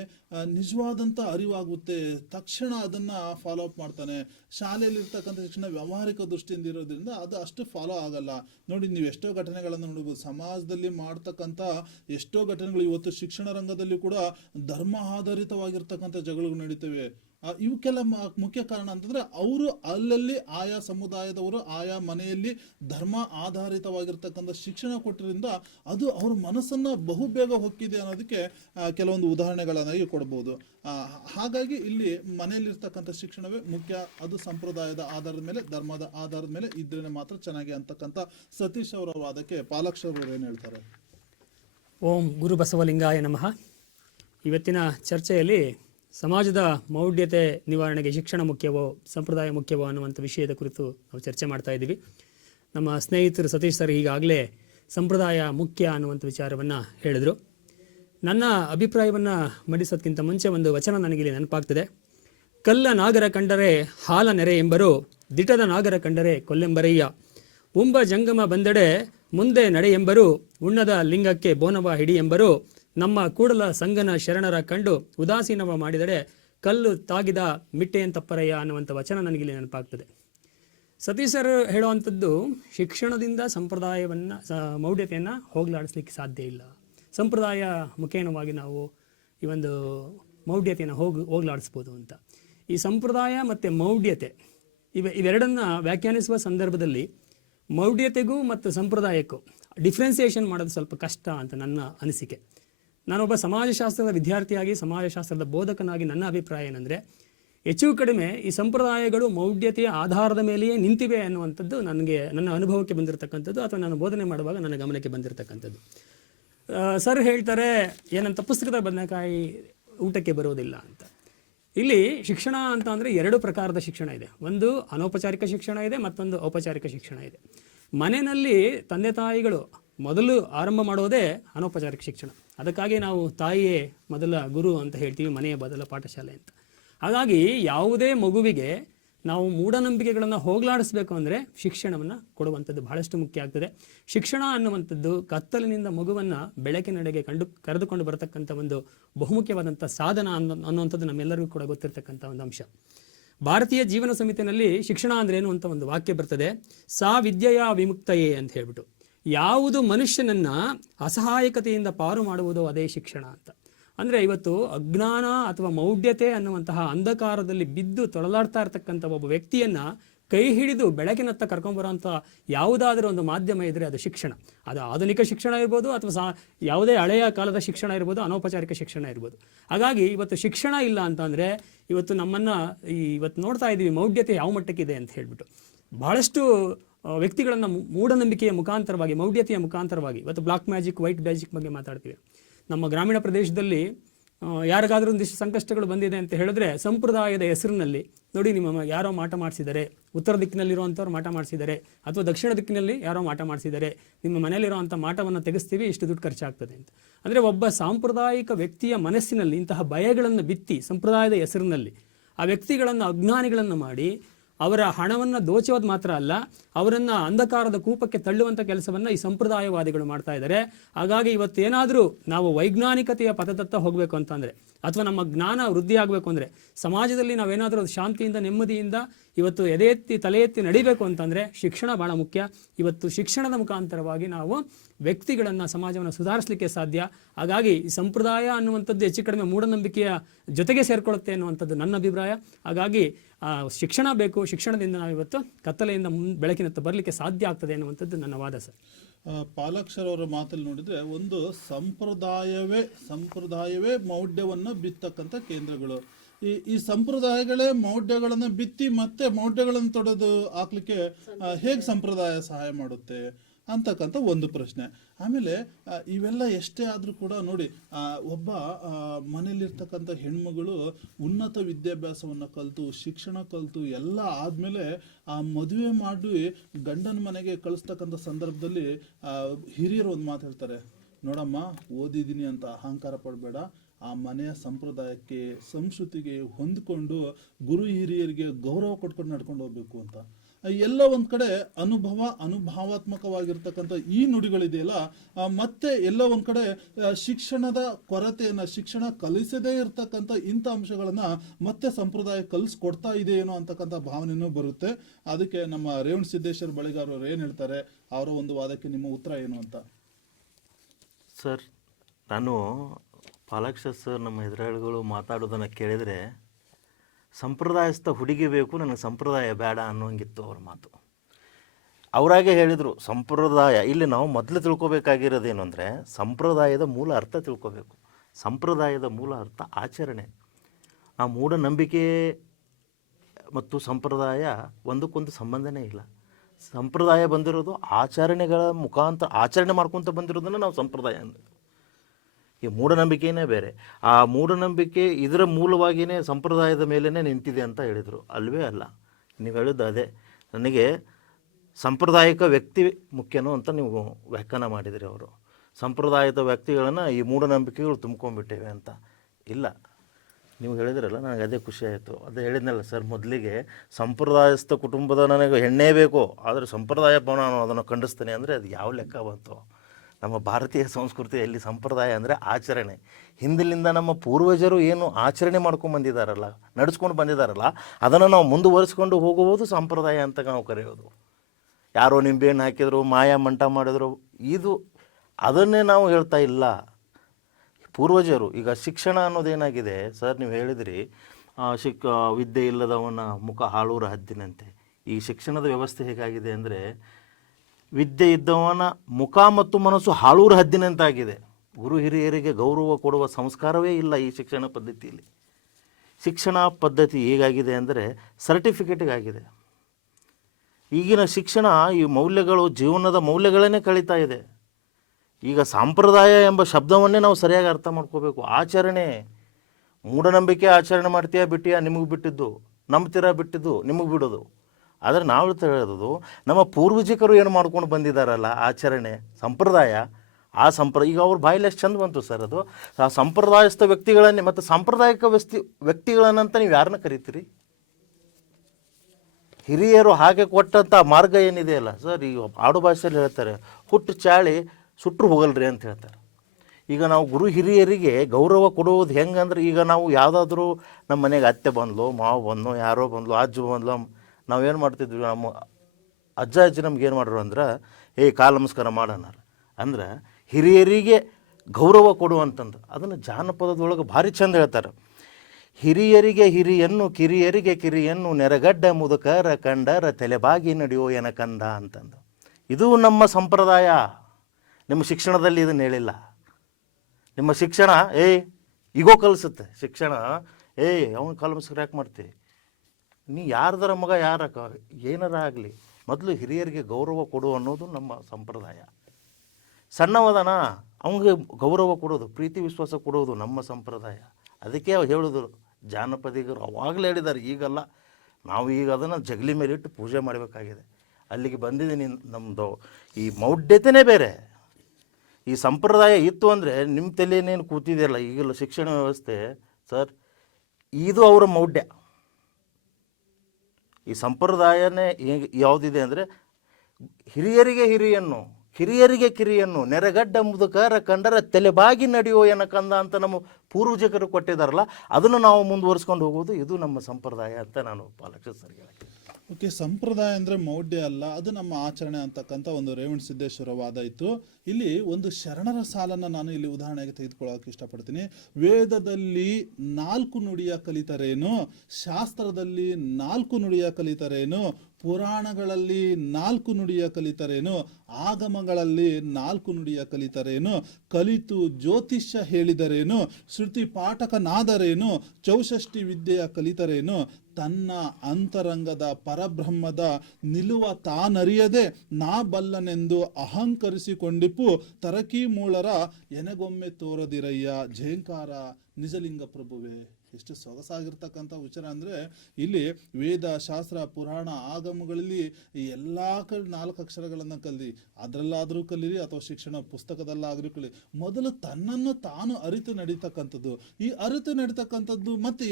ನಿಜವಾದಂಥ ಅರಿವಾಗುತ್ತೆ, ತಕ್ಷಣ ಅದನ್ನು ಫಾಲೋ ಅಪ್ ಮಾಡ್ತಾನೆ. ಶಾಲೆಯಲ್ಲಿರ್ತಕ್ಕಂಥ ಶಿಕ್ಷಣ ವ್ಯಾವಹಾರಿಕ ದೃಷ್ಟಿಯಿಂದ ಇರೋದ್ರಿಂದ ಅದು ಅಷ್ಟು ಫಾಲೋ ಆಗಲ್ಲ. ನೋಡಿ, ನೀವು ಎಷ್ಟೋ ಘಟನೆಗಳನ್ನು ನೋಡ್ಬೋದು, ಸಮಾಜದಲ್ಲಿ ಮಾಡ್ತಕ್ಕಂಥ ಎಷ್ಟೋ ಘಟನೆಗಳು ಇವತ್ತು ಶಿಕ್ಷಣ ರಂಗದಲ್ಲಿ ಕೂಡ ಧರ್ಮ ಆಧಾರಿತವಾಗಿರ್ತಕ್ಕಂಥ ಜಗಳಗಳು ನಡೀತವೆ. ಇವಕ್ಕೆಲ್ಲ ಮುಖ್ಯ ಕಾರಣ ಅಂತಂದ್ರೆ ಅವರು ಅಲ್ಲಲ್ಲಿ ಆಯಾ ಸಮುದಾಯದವರು ಆಯಾ ಮನೆಯಲ್ಲಿ ಧರ್ಮ ಆಧಾರಿತವಾಗಿರ್ತಕ್ಕಂಥ ಶಿಕ್ಷಣ ಕೊಟ್ಟಿರಿಂದ ಅದು ಅವ್ರ ಮನಸ್ಸನ್ನ ಬಹುಬೇಗ ಹೊಕ್ಕಿದೆ ಅನ್ನೋದಕ್ಕೆ ಕೆಲವೊಂದು ಉದಾಹರಣೆಗಳನ್ನಾಗಿ ಕೊಡ್ಬೋದು. ಹಾಗಾಗಿ ಇಲ್ಲಿ ಮನೆಯಲ್ಲಿರ್ತಕ್ಕಂಥ ಶಿಕ್ಷಣವೇ ಮುಖ್ಯ, ಅದು ಸಂಪ್ರದಾಯದ ಆಧಾರದ ಮೇಲೆ, ಧರ್ಮದ ಆಧಾರದ ಮೇಲೆ ಇದ್ರೆ ಮಾತ್ರ ಚೆನ್ನಾಗಿ ಅಂತಕ್ಕಂಥ ಸತೀಶ್ ಅವರ ವಾದಕ್ಕೆ ಪಾಲಾಕ್ಷರವರು ಏನು ಹೇಳ್ತಾರೆ? ಓಂ ಗುರು ಬಸವಲಿಂಗಾಯ ನಮಃ. ಇವತ್ತಿನ ಚರ್ಚೆಯಲ್ಲಿ ಸಮಾಜದ ಮೌಢ್ಯತೆ ನಿವಾರಣೆಗೆ ಶಿಕ್ಷಣ ಮುಖ್ಯವೋ ಸಂಪ್ರದಾಯ ಮುಖ್ಯವೋ ಅನ್ನುವಂಥ ವಿಷಯದ ಕುರಿತು ನಾವು ಚರ್ಚೆ ಮಾಡ್ತಾ ಇದ್ದೀವಿ. ನಮ್ಮ ಸ್ನೇಹಿತರು ಸತೀಶ್ ಸರ್ ಈಗಾಗಲೇ ಸಂಪ್ರದಾಯ ಮುಖ್ಯ ಅನ್ನುವಂಥ ವಿಚಾರವನ್ನು ಹೇಳಿದರು. ನನ್ನ ಅಭಿಪ್ರಾಯವನ್ನು ಮಂಡಿಸೋದಕ್ಕಿಂತ ಮುಂಚೆ ಒಂದು ವಚನ ನನಗಿಲ್ಲಿ ನೆನಪಾಗ್ತದೆ. ಕಲ್ಲ ನಾಗರ ಕಂಡರೆ ಹಾಲ ನೆರೆ ಎಂಬರು, ದಿಟದ ನಾಗರ ಕಂಡರೆ ಕೊಲ್ಲೆಂಬರಯ್ಯ. ಉಂಬ ಜಂಗಮ ಬಂದೆಡೆ ಮುಂದೆ ನಡೆ ಎಂಬರು, ಉಣ್ಣದ ಲಿಂಗಕ್ಕೆ ಬೋನವ ಹಿಡಿ ಎಂಬರು, ನಮ್ಮ ಕೂಡಲ ಸಂಗನ ಶರಣರ ಕಂಡು ಉದಾಸೀನವ ಮಾಡಿದರೆ ಕಲ್ಲು ತಾಗಿದ ಮಿಟ್ಟೆಯಂತಪ್ಪರಯ್ಯ ಅನ್ನುವಂಥ ವಚನ ನನಗಿಲ್ಲಿ ನೆನಪಾಗ್ತದೆ. ಸತೀಶರು ಹೇಳುವಂಥದ್ದು ಶಿಕ್ಷಣದಿಂದ ಸಂಪ್ರದಾಯವನ್ನು ಮೌಢ್ಯತೆಯನ್ನು ಹೋಗಲಾಡಿಸ್ಲಿಕ್ಕೆ ಸಾಧ್ಯ ಇಲ್ಲ. ಸಂಪ್ರದಾಯ ಮುಖೇನವಾಗಿ ನಾವು ಈ ಒಂದು ಮೌಢ್ಯತೆಯನ್ನು ಹೋಗಲಾಡಿಸ್ಬೋದು ಅಂತ. ಈ ಸಂಪ್ರದಾಯ ಮತ್ತು ಮೌಢ್ಯತೆ ಇವೆರಡನ್ನು ವ್ಯಾಖ್ಯಾನಿಸುವ ಸಂದರ್ಭದಲ್ಲಿ ಮೌಢ್ಯತೆಗೂ ಮತ್ತು ಸಂಪ್ರದಾಯಕ್ಕೂ ಡಿಫ್ರೆನ್ಸಿಯೇಷನ್ ಮಾಡೋದು ಸ್ವಲ್ಪ ಕಷ್ಟ ಅಂತ ನನ್ನ ಅನಿಸಿಕೆ. ನಾನೊಬ್ಬ ಸಮಾಜಶಾಸ್ತ್ರದ ವಿದ್ಯಾರ್ಥಿಯಾಗಿ ಸಮಾಜಶಾಸ್ತ್ರದ ಬೋಧಕನಾಗಿ ನನ್ನ ಅಭಿಪ್ರಾಯ ಏನಂದರೆ, ಹೆಚ್ಚು ಕಡಿಮೆ ಈ ಸಂಪ್ರದಾಯಗಳು ಮೌಢ್ಯತೆಯ ಆಧಾರದ ಮೇಲೆಯೇ ನಿಂತಿವೆ ಅನ್ನುವಂಥದ್ದು ನನ್ನ ಅನುಭವಕ್ಕೆ ಬಂದಿರತಕ್ಕಂಥದ್ದು ಅಥವಾ ನಾನು ಬೋಧನೆ ಮಾಡುವಾಗ ನನ್ನ ಗಮನಕ್ಕೆ ಬಂದಿರತಕ್ಕಂಥದ್ದು. ಸರ್ ಹೇಳ್ತಾರೆ ಏನಂತ, ಪುಸ್ತಕದ ಬದನೆಕಾಯಿ ಊಟಕ್ಕೆ ಬರೋದಿಲ್ಲ ಅಂತ. ಇಲ್ಲಿ ಶಿಕ್ಷಣ ಅಂತ ಅಂದರೆ ಎರಡು ಪ್ರಕಾರದ ಶಿಕ್ಷಣ ಇದೆ. ಒಂದು ಅನೌಪಚಾರಿಕ ಶಿಕ್ಷಣ ಇದೆ, ಮತ್ತೊಂದು ಔಪಚಾರಿಕ ಶಿಕ್ಷಣ ಇದೆ. ಮನೆಯಲ್ಲಿ ತಂದೆ ತಾಯಿಗಳು ಮೊದಲು ಆರಂಭ ಮಾಡೋದೇ ಅನೌಪಚಾರಿಕ ಶಿಕ್ಷಣ. ಅದಕ್ಕಾಗಿ ನಾವು ತಾಯಿಯೇ ಮೊದಲ ಗುರು ಅಂತ ಹೇಳ್ತೀವಿ, ಮನೆಯ ಮೊದಲ ಪಾಠಶಾಲೆ ಅಂತ. ಹಾಗಾಗಿ ಯಾವುದೇ ಮಗುವಿಗೆ ನಾವು ಮೂಢನಂಬಿಕೆಗಳನ್ನು ಹೋಗಲಾಡಿಸ್ಬೇಕು ಅಂದರೆ ಶಿಕ್ಷಣವನ್ನು ಕೊಡುವಂಥದ್ದು ಬಹಳಷ್ಟು ಮುಖ್ಯ ಆಗ್ತದೆ. ಶಿಕ್ಷಣ ಅನ್ನುವಂಥದ್ದು ಕತ್ತಲಿನಿಂದ ಮಗುವನ್ನು ಬೆಳಕಿನೆಡೆಗೆ ಕರೆದುಕೊಂಡು ಬರತಕ್ಕಂಥ ಒಂದು ಬಹುಮುಖ್ಯವಾದಂಥ ಸಾಧನ ಅನ್ನುವಂಥದ್ದು ನಮ್ಮೆಲ್ಲರಿಗೂ ಕೂಡ ಗೊತ್ತಿರತಕ್ಕಂಥ ಒಂದು ಅಂಶ. ಭಾರತೀಯ ಜೀವನ ಸಮಿತಿಯಲ್ಲಿ ಶಿಕ್ಷಣ ಅಂದ್ರೇನು ಅಂತ ಒಂದು ವಾಕ್ಯ ಬರ್ತದೆ, ಸಾ ವಿದ್ಯೆಯ ವಿಮುಕ್ತಯೇ ಅಂತ ಹೇಳ್ಬಿಟ್ಟು. ಯಾವುದು ಮನುಷ್ಯನನ್ನು ಅಸಹಾಯಕತೆಯಿಂದ ಪಾರು ಮಾಡುವುದೋ ಅದೇ ಶಿಕ್ಷಣ ಅಂತ. ಅಂದರೆ ಇವತ್ತು ಅಜ್ಞಾನ ಅಥವಾ ಮೌಢ್ಯತೆ ಅನ್ನುವಂತಹ ಅಂಧಕಾರದಲ್ಲಿ ಬಿದ್ದು ತೊಳಲಾಡ್ತಾ ಇರತಕ್ಕಂಥ ಒಬ್ಬ ವ್ಯಕ್ತಿಯನ್ನು ಕೈ ಹಿಡಿದು ಬೆಳಕಿನತ್ತ ಕರ್ಕೊಂಬರೋಂಥ ಯಾವುದಾದ್ರೂ ಒಂದು ಮಾಧ್ಯಮ ಇದ್ದರೆ ಅದು ಶಿಕ್ಷಣ. ಅದು ಆಧುನಿಕ ಶಿಕ್ಷಣ ಇರ್ಬೋದು ಅಥವಾ ಯಾವುದೇ ಹಳೆಯ ಕಾಲದ ಶಿಕ್ಷಣ ಇರ್ಬೋದು, ಅನೌಪಚಾರಿಕ ಶಿಕ್ಷಣ ಇರ್ಬೋದು. ಹಾಗಾಗಿ ಇವತ್ತು ಶಿಕ್ಷಣ ಇಲ್ಲ ಅಂತಂದರೆ ಇವತ್ತು ನಮ್ಮನ್ನು ಇವತ್ತು ನೋಡ್ತಾ ಇದ್ದೀವಿ ಮೌಢ್ಯತೆ ಯಾವ ಮಟ್ಟಕ್ಕಿದೆ ಅಂತ ಹೇಳ್ಬಿಟ್ಟು. ಭಾಳಷ್ಟು ವ್ಯಕ್ತಿಗಳನ್ನು ಮೂಢನಂಬಿಕೆಯ ಮುಖಾಂತರವಾಗಿ, ಮೌಢ್ಯತೆಯ ಮುಖಾಂತರವಾಗಿ ಇವತ್ತು ಬ್ಲಾಕ್ ಮ್ಯಾಜಿಕ್, ವೈಟ್ ಮ್ಯಾಜಿಕ್ ಬಗ್ಗೆ ಮಾತಾಡ್ತೀವಿ. ನಮ್ಮ ಗ್ರಾಮೀಣ ಪ್ರದೇಶದಲ್ಲಿ ಯಾರಿಗಾದರೂ ಒಂದಿಷ್ಟು ಸಂಕಷ್ಟಗಳು ಬಂದಿದೆ ಅಂತ ಹೇಳಿದ್ರೆ ಸಂಪ್ರದಾಯದ ಹೆಸರಿನಲ್ಲಿ ನೋಡಿ, ನಿಮ್ಮ ಯಾರೋ ಮಾಟ ಮಾಡಿಸಿದ್ದಾರೆ, ಉತ್ತರ ದಿಕ್ಕಿನಲ್ಲಿರುವಂಥವ್ರು ಮಾಟ ಮಾಡಿಸಿದ್ದಾರೆ, ಅಥವಾ ದಕ್ಷಿಣ ದಿಕ್ಕಿನಲ್ಲಿ ಯಾರೋ ಮಾಟ ಮಾಡಿಸಿದ್ದಾರೆ, ನಿಮ್ಮ ಮನೆಯಲ್ಲಿರುವಂಥ ಮಾಟವನ್ನು ತೆಗೆಸ್ತೀವಿ, ಇಷ್ಟು ದುಡ್ಡು ಖರ್ಚಾಗ್ತದೆ ಅಂತ. ಅಂದರೆ ಒಬ್ಬ ಸಾಂಪ್ರದಾಯಿಕ ವ್ಯಕ್ತಿಯ ಮನಸ್ಸಿನಲ್ಲಿ ಇಂತಹ ಭಯಗಳನ್ನು ಬಿತ್ತಿ ಸಂಪ್ರದಾಯದ ಹೆಸರಿನಲ್ಲಿ ಆ ವ್ಯಕ್ತಿಗಳನ್ನು ಅಜ್ಞಾನಿಗಳನ್ನು ಮಾಡಿ ಅವರ ಹಣವನ್ನು ದೋಚೋದು ಮಾತ್ರ ಅಲ್ಲ, ಅವರನ್ನು ಅಂಧಕಾರದ ಕೂಪಕ್ಕೆ ತಳ್ಳುವಂಥ ಕೆಲಸವನ್ನು ಈ ಸಂಪ್ರದಾಯವಾದಿಗಳು ಮಾಡ್ತಾ ಇದ್ದಾರೆ. ಹಾಗಾಗಿ ಇವತ್ತೇನಾದರೂ ನಾವು ವೈಜ್ಞಾನಿಕತೆಯ ಪಥದತ್ತ ಹೋಗಬೇಕು ಅಂತಂದರೆ ಅಥವಾ ನಮ್ಮ ಜ್ಞಾನ ವೃದ್ಧಿ ಆಗಬೇಕು ಅಂದರೆ, ಸಮಾಜದಲ್ಲಿ ನಾವೇನಾದರೂ ಶಾಂತಿಯಿಂದ ನೆಮ್ಮದಿಯಿಂದ ಇವತ್ತು ಎದೆ ಎತ್ತಿ ತಲೆ ಎತ್ತಿ ನಡಿಬೇಕು ಅಂತಂದರೆ ಶಿಕ್ಷಣ ಭಾಳ ಮುಖ್ಯ. ಇವತ್ತು ಶಿಕ್ಷಣದ ಮುಖಾಂತರವಾಗಿ ನಾವು ವ್ಯಕ್ತಿಗಳನ್ನು, ಸಮಾಜವನ್ನು ಸುಧಾರಿಸಲಿಕ್ಕೆ ಸಾಧ್ಯ. ಹಾಗಾಗಿ ಈ ಸಂಪ್ರದಾಯ ಅನ್ನುವಂಥದ್ದು ಹೆಚ್ಚು ಕಡಿಮೆ ಮೂಢನಂಬಿಕೆಯ ಜೊತೆಗೆ ಸೇರಿಕೊಳ್ಳುತ್ತೆ ಅನ್ನುವಂಥದ್ದು ನನ್ನ ಅಭಿಪ್ರಾಯ. ಹಾಗಾಗಿ ಶಿಕ್ಷಣ ಬೇಕು, ಶಿಕ್ಷಣದಿಂದ ನಾವು ಇವತ್ತು ಕತ್ತಲೆಯಿಂದ ಬೆಳಕಿನತ್ತ ಬರಲಿಕ್ಕೆ ಸಾಧ್ಯ ಆಗ್ತದೆ ಅನ್ನುವಂಥದ್ದು ನನ್ನ ವಾದ ಸರ್. ಪಾಲಾಕ್ಷರ್ ಅವರ ಮಾತಲ್ಲಿ ನೋಡಿದ್ರೆ, ಒಂದು ಸಂಪ್ರದಾಯವೇ ಮೌಢ್ಯವನ್ನು ಬಿತ್ತಕ್ಕಂಥ ಕೇಂದ್ರಗಳು. ಈ ಸಂಪ್ರದಾಯಗಳೇ ಮೌಢ್ಯಗಳನ್ನು ಬಿತ್ತಿ ಮತ್ತೆ ಮೌಢ್ಯಗಳನ್ನು ತೊಡೆದು ಹಾಕ್ಲಿಕ್ಕೆ ಹೇಗೆ ಸಂಪ್ರದಾಯ ಸಹಾಯ ಮಾಡುತ್ತೆ ಅಂತಕ್ಕಂಥ ಒಂದು ಪ್ರಶ್ನೆ. ಆಮೇಲೆ ಇವೆಲ್ಲ ಎಷ್ಟೇ ಆದರೂ ಕೂಡ ನೋಡಿ, ಒಬ್ಬ ಮನೆಯಲ್ಲಿರ್ತಕ್ಕಂಥ ಹೆಣ್ಮಗಳು ಉನ್ನತ ವಿದ್ಯಾಭ್ಯಾಸವನ್ನು ಕಲಿತು, ಶಿಕ್ಷಣ ಕಲಿತು ಎಲ್ಲ ಆದಮೇಲೆ ಆ ಮದುವೆ ಮಾಡಿ ಗಂಡನ ಮನೆಗೆ ಕಳಿಸ್ತಕ್ಕಂಥ ಸಂದರ್ಭದಲ್ಲಿ ಹಿರಿಯರು ಒಂದು ಮಾತು ಹೇಳ್ತಾರೆ, ನೋಡಮ್ಮ ಓದಿದ್ದೀನಿ ಅಂತ ಅಹಂಕಾರ ಪಡಬೇಡ, ಆ ಮನೆಯ ಸಂಪ್ರದಾಯಕ್ಕೆ, ಸಂಸ್ಕೃತಿಗೆ ಹೊಂದಿಕೊಂಡು ಗುರು ಹಿರಿಯರಿಗೆ ಗೌರವ ಕೊಟ್ಕೊಂಡು ನಡ್ಕೊಂಡು ಹೋಗ್ಬೇಕು ಅಂತ. ಎಲ್ಲ ಒಂದು ಕಡೆ ಅನುಭಾವಾತ್ಮಕವಾಗಿರ್ತಕ್ಕಂಥ ಈ ನುಡಿಗಳಿದೆಯಲ್ಲ, ಮತ್ತೆ ಎಲ್ಲ ಒಂದು ಕಡೆ ಶಿಕ್ಷಣದ ಕೊರತೆಯನ್ನು, ಶಿಕ್ಷಣ ಕಲಿಸದೇ ಇರ್ತಕ್ಕಂಥ ಇಂಥ ಅಂಶಗಳನ್ನು ಮತ್ತೆ ಸಂಪ್ರದಾಯ ಕಲಿಸ್ಕೊಡ್ತಾ ಇದೆಯೇನೋ ಅಂತಕ್ಕಂಥ ಭಾವನೆಯೂ ಬರುತ್ತೆ. ಅದಕ್ಕೆ ನಮ್ಮ ರೇವಣ ಸಿದ್ದೇಶ್ವರ ಬಳಿಗಾರ್ ಅವರು ಏನು ಹೇಳ್ತಾರೆ, ಅವರ ಒಂದು ವಾದಕ್ಕೆ ನಿಮ್ಮ ಉತ್ತರ ಏನು ಅಂತ? ಸರ್, ನಾನು ಪಾಲಾಕ್ಷ ಸರ್ ನಮ್ಮ ಎದುರಾಳಿಗಳು ಮಾತಾಡೋದನ್ನು ಕೇಳಿದರೆ ಸಂಪ್ರದಾಯಸ್ಥ ಹುಡುಗಿ ಬೇಕು, ನನಗೆ ಸಂಪ್ರದಾಯ ಬೇಡ ಅನ್ನೋಂಗಿತ್ತು ಅವ್ರ ಮಾತು. ಅವರಾಗೆ ಹೇಳಿದರು ಸಂಪ್ರದಾಯ. ಇಲ್ಲಿ ನಾವು ಮೊದಲು ತಿಳ್ಕೊಬೇಕಾಗಿರೋದೇನು ಅಂದರೆ, ಸಂಪ್ರದಾಯದ ಮೂಲ ಅರ್ಥ ತಿಳ್ಕೊಬೇಕು. ಸಂಪ್ರದಾಯದ ಮೂಲ ಅರ್ಥ ಆಚರಣೆ. ಆ ಮೂಢನಂಬಿಕೆ ಮತ್ತು ಸಂಪ್ರದಾಯ ಒಂದಕ್ಕೊಂದು ಸಂಬಂಧನೇ ಇಲ್ಲ. ಸಂಪ್ರದಾಯ ಬಂದಿರೋದು ಆಚರಣೆಗಳ ಮುಖಾಂತರ, ಆಚರಣೆ ಮಾಡ್ಕೊತ ಬಂದಿರೋದನ್ನು ನಾವು ಸಂಪ್ರದಾಯ ಅಂದ್ವಿ. ಈ ಮೂಢನಂಬಿಕೆಯೇ ಬೇರೆ. ಆ ಮೂಢನಂಬಿಕೆ ಇದರ ಮೂಲವಾಗಿಯೇ ಸಂಪ್ರದಾಯದ ಮೇಲೇ ನಿಂತಿದೆ ಅಂತ ಹೇಳಿದರು. ಅಲ್ವೇ ಅಲ್ಲ, ನೀವು ಹೇಳಿದ್ದು ಅದೇ. ನನಗೆ ಸಾಂಪ್ರದಾಯಿಕ ವ್ಯಕ್ತಿ ಮುಖ್ಯನೋ ಅಂತ ನೀವು ವ್ಯಾಖ್ಯಾನ ಮಾಡಿದಿರಿ. ಅವರು ಸಂಪ್ರದಾಯದ ವ್ಯಕ್ತಿಗಳನ್ನು ಈ ಮೂಢನಂಬಿಕೆಗಳು ತುಂಬ್ಕೊಂಡ್ಬಿಟ್ಟಿವೆ ಅಂತ. ಇಲ್ಲ, ನೀವು ಹೇಳಿದ್ರಲ್ಲ, ನನಗೆ ಅದೇ ಖುಷಿ ಆಯಿತು. ಅದೇ ಹೇಳಿದ್ನಲ್ಲ ಸರ್, ಮೊದಲಿಗೆ ಸಂಪ್ರದಾಯಸ್ಥ ಕುಟುಂಬದ ನನಗೆ ಹೆಣ್ಣೇ ಬೇಕು, ಆದರೆ ಸಂಪ್ರದಾಯ ನಾನು ಅದನ್ನು ಖಂಡಿಸ್ತೇನೆ ಅಂದರೆ ಅದು ಯಾವ ಲೆಕ್ಕ ಬಂತು? ನಮ್ಮ ಭಾರತೀಯ ಸಂಸ್ಕೃತಿಯಲ್ಲಿ ಸಂಪ್ರದಾಯ ಅಂದರೆ ಆಚರಣೆ. ಹಿಂದಿನಿಂದ ನಮ್ಮ ಪೂರ್ವಜರು ಏನು ಆಚರಣೆ ಮಾಡ್ಕೊಂಡು ಬಂದಿದ್ದಾರಲ್ಲ, ನಡೆಸ್ಕೊಂಡು ಬಂದಿದ್ದಾರಲ್ಲ, ಅದನ್ನು ನಾವು ಮುಂದುವರಿಸ್ಕೊಂಡು ಹೋಗುವುದು ಸಂಪ್ರದಾಯ ಅಂತ ನಾವು ಕರೆಯೋದು. ಯಾರೋ ನಿಂಬೆಹಣ್ಣು ಹಾಕಿದ್ರು, ಮಾಯ ಮಂಟ ಮಾಡಿದ್ರು, ಇದು ಅದನ್ನೇ ನಾವು ಹೇಳ್ತಾ ಇಲ್ಲ. ಪೂರ್ವಜರು ಈಗ ಶಿಕ್ಷಣ ಅನ್ನೋದೇನಾಗಿದೆ ಸರ್, ನೀವು ಹೇಳಿದ್ರಿ ವಿದ್ಯೆ ಇಲ್ಲದವನ ಮುಖ ಹಾಳೂರ ಹದ್ದಿನಂತೆ. ಈ ಶಿಕ್ಷಣದ ವ್ಯವಸ್ಥೆ ಹೇಗಾಗಿದೆ ಅಂದರೆ, ವಿದ್ಯೆ ಇದ್ದವನ ಮುಖ ಮತ್ತು ಮನಸ್ಸು ಹಾಳೂರ ಹದ್ದಿನಂತಾಗಿದೆ. ಗುರು ಹಿರಿಯರಿಗೆ ಗೌರವ ಕೊಡುವ ಸಂಸ್ಕಾರವೇ ಇಲ್ಲ ಈ ಶಿಕ್ಷಣ ಪದ್ಧತಿಯಲ್ಲಿ. ಶಿಕ್ಷಣ ಪದ್ಧತಿ ಹೇಗಾಗಿದೆ ಅಂದರೆ ಸರ್ಟಿಫಿಕೇಟಿಗಾಗಿದೆ. ಈಗಿನ ಶಿಕ್ಷಣ ಈ ಮೌಲ್ಯಗಳು, ಜೀವನದ ಮೌಲ್ಯಗಳನ್ನೇ ಕಳೀತಾ ಇದೆ. ಈಗ ಸಂಪ್ರದಾಯ ಎಂಬ ಶಬ್ದವನ್ನೇ ನಾವು ಸರಿಯಾಗಿ ಅರ್ಥ ಮಾಡ್ಕೋಬೇಕು. ಆಚರಣೆ, ಮೂಢನಂಬಿಕೆ ಆಚರಣೆ ಮಾಡ್ತೀಯಾ ಬಿಟ್ಟಿಯಾ ನಿಮಗೆ ಬಿಟ್ಟಿದ್ದು, ನಂಬ್ತೀರಾ ಬಿಟ್ಟಿದ್ದು ನಿಮಗೆ ಬಿಡೋದು. ಆದರೆ ನಾವು ಹೇಳೋದು ನಮ್ಮ ಪೂರ್ವಜಿಕರು ಏನು ಮಾಡ್ಕೊಂಡು ಬಂದಿದ್ದಾರಲ್ಲ ಆಚರಣೆ, ಸಂಪ್ರದಾಯ, ಆ ಈಗ ಅವ್ರ ಬಾಯಲ್ಲಿ ಎಷ್ಟು ಚಂದ ಬಂತು ಸರ್ ಅದು. ಆ ಸಂಪ್ರದಾಯಸ್ಥ ವ್ಯಕ್ತಿಗಳನ್ನೇ ಮತ್ತು ಸಾಂಪ್ರದಾಯಿಕ ವ್ಯಕ್ತಿಗಳನ್ನಂತ ನೀವು ಯಾರನ್ನ ಕರಿತೀರಿ? ಹಿರಿಯರು ಹಾಗೆ ಕೊಟ್ಟಂಥ ಮಾರ್ಗ ಏನಿದೆಯಲ್ಲ ಸರ್, ಈಗ ಆಡು ಭಾಷೆಯಲ್ಲಿ ಹೇಳ್ತಾರೆ, ಹುಟ್ಟು ಚಾಳಿ ಸುಟ್ಟರು ಹೋಗಲ್ರಿ ಅಂತ ಹೇಳ್ತಾರೆ. ಈಗ ನಾವು ಗುರು ಹಿರಿಯರಿಗೆ ಗೌರವ ಕೊಡುವುದು ಹೆಂಗಂದ್ರೆ, ಈಗ ನಾವು ಯಾವುದಾದ್ರೂ ನಮ್ಮ ಮನೆಗೆ ಅತ್ತೆ ಬಂದ್ಲು, ಮಾವು ಬಂದ್ಲು, ಯಾರೋ ಬಂದ್ಲು, ಅಜ್ಜು ಬಂದ್ಲು, ನಾವೇನು ಮಾಡ್ತಿದ್ವಿ, ನಮ್ಮ ಅಜ್ಜ ಅಜ್ಜಿ ನಮ್ಗೆ ಏನು ಮಾಡ್ರು ಅಂದ್ರೆ, ಕಾಲು ನಮಸ್ಕಾರ ಮಾಡೋಣ ಅಂದ್ರೆ ಹಿರಿಯರಿಗೆ ಗೌರವ ಕೊಡುವಂಥದ್ದು. ಅದನ್ನು ಜಾನಪದದೊಳಗೆ ಭಾರಿ ಚಂದ ಹೇಳ್ತಾರೆ. ಹಿರಿಯರಿಗೆ ಹಿರಿಯನ್ನು, ಕಿರಿಯರಿಗೆ ಕಿರಿಯನ್ನು, ನೆರಗಡ್ಡ ಮುದುಕರ ಕಂಡರ ತಲೆಬಾಗಿ ನಡೆಯೋ ಎನಕಂದ ಅಂತಂದು. ಇದು ನಮ್ಮ ಸಂಪ್ರದಾಯ. ನಿಮ್ಮ ಶಿಕ್ಷಣದಲ್ಲಿ ಇದನ್ನು ಹೇಳಿಲ್ಲ. ನಿಮ್ಮ ಶಿಕ್ಷಣ ಈಗೋ ಕಲಿಸುತ್ತೆ. ಶಿಕ್ಷಣ ಅವನು ಕಾಲು ನಮಸ್ಕಾರ ಯಾಕೆ ಮಾಡ್ತೀವಿ? ನೀ ಯಾರ್ದರ ಮಗ ಏನಾರ ಆಗಲಿ, ಮೊದಲು ಹಿರಿಯರಿಗೆ ಗೌರವ ಕೊಡು ಅನ್ನೋದು ನಮ್ಮ ಸಂಪ್ರದಾಯ. ಸಣ್ಣವದನ ಅವನಿಗೆ ಗೌರವ ಕೊಡೋದು, ಪ್ರೀತಿ ವಿಶ್ವಾಸ ಕೊಡೋದು ನಮ್ಮ ಸಂಪ್ರದಾಯ. ಅದಕ್ಕೆ ಹೇಳೋದು ಜಾನಪದಿಗರು ಅವಾಗಲೇ ಹೇಳಿದ್ದಾರೆ, ಈಗಲ್ಲ. ನಾವು ಈಗ ಅದನ್ನು ಜಗಲಿ ಮೇಲಿಟ್ಟು ಪೂಜೆ ಮಾಡಬೇಕಾಗಿದೆ. ಅಲ್ಲಿಗೆ ಬಂದಿದ್ದೀನಿ. ನಮ್ಮದು ಈ ಮೌಢ್ಯತೆಯೇ ಬೇರೆ. ಈ ಸಂಪ್ರದಾಯ ಇತ್ತು ಅಂದರೆ ನಿಮ್ಮ ತಲೆಯೇನೇನು ಕೂತಿದೆಯಲ್ಲ ಈಗೆಲ್ಲ ಶಿಕ್ಷಣ ವ್ಯವಸ್ಥೆ ಸರ್, ಇದು ಅವರ ಮೌಢ್ಯ. ಈ ಸಂಪ್ರದಾಯನೇ ಯಾವುದಿದೆ ಅಂದರೆ, ಹಿರಿಯರಿಗೆ ಹಿರಿಯನ್ನು, ಕಿರಿಯರಿಗೆ ಕಿರಿಯನ್ನು, ನೆರೆಗಡ್ಡ ಮುದುಕರ ಕಂಡರ ತಲೆಬಾಗಿ ನಡೆಯೋ ಏನಕಂದ ಅಂತ ನಮ್ಮ ಪೂರ್ವಜಕರು ಕೊಟ್ಟಿದ್ದಾರಲ್ಲ, ಅದನ್ನು ನಾವು ಮುಂದುವರಿಸ್ಕೊಂಡು ಹೋಗೋದು ಇದು ನಮ್ಮ ಸಂಪ್ರದಾಯ ಅಂತ ನಾನು ಪಾಲಕ್ಷ ಸರಿಗೆ ಹೇಳ್ತೀನಿ. ಓಕೆ, ಸಂಪ್ರದಾಯ ಅಂದರೆ ಮೌಢ್ಯ ಅಲ್ಲ, ಅದು ನಮ್ಮ ಆಚರಣೆ ಅಂತಕ್ಕಂಥ ಒಂದು ರೇವಣ ಸಿದ್ದೇಶ್ವರ ವಾದ ಇತ್ತು. ಇಲ್ಲಿ ಒಂದು ಶರಣರ ಸಾಲನ್ನು ನಾನು ಇಲ್ಲಿ ಉದಾಹರಣೆಗೆ ತೆಗೆದುಕೊಳ್ಳೋಕೆ ಇಷ್ಟಪಡ್ತೀನಿ. ವೇದದಲ್ಲಿ 4 ನುಡಿಯ ಕಲಿತರೇನು, ಶಾಸ್ತ್ರದಲ್ಲಿ 4 ನುಡಿಯ ಕಲಿತರೇನು, ಪುರಾಣಗಳಲ್ಲಿ 4 ನುಡಿಯ ಕಲಿತರೇನು, ಆಗಮಗಳಲ್ಲಿ 4 ನುಡಿಯ ಕಲಿತರೇನು, ಕಲಿತು ಜ್ಯೋತಿಷ್ಯ ಹೇಳಿದರೇನು, ಶ್ರುತಿ ಪಾಠಕನಾದರೇನು, ಚೌಷಷ್ಠಿ ವಿದ್ಯೆಯ ಕಲಿತರೇನು, ತನ್ನ ಅಂತರಂಗದ ಪರಬ್ರಹ್ಮದ ನಿಲುವ ತಾನರಿಯದೆ ನಾ ಬಲ್ಲನೆಂದು ಅಹಂಕರಿಸಿಕೊಂಡಿಪ್ಪು ತರಕಿ ಮೂಳರ ಎನೆಗೊಮ್ಮೆ ತೋರದಿರಯ್ಯ ಝೇಂಕಾರ ನಿಜಲಿಂಗ ಪ್ರಭುವೆ. ಎಷ್ಟು ಸೊಗಸಾಗಿರ್ತಕ್ಕಂಥ ವಿಚಾರ ಅಂದರೆ, ಇಲ್ಲಿ ವೇದ ಶಾಸ್ತ್ರ ಪುರಾಣ ಆಗಮಗಳಲ್ಲಿ ಎಲ್ಲ 4 ಅಕ್ಷರಗಳನ್ನು ಕಲಿ, ಅದರಲ್ಲಾದರೂ ಕಲೀರಿ ಅಥವಾ ಶಿಕ್ಷಣ ಪುಸ್ತಕದಲ್ಲಾದರೂ ಕಲಿ. ಮೊದಲು ತನ್ನನ್ನು ತಾನು ಅರಿತು ನಡೀತಕ್ಕಂಥದ್ದು. ಈ ಅರಿತು ನಡೀತಕ್ಕಂಥದ್ದು ಮತ್ತೆ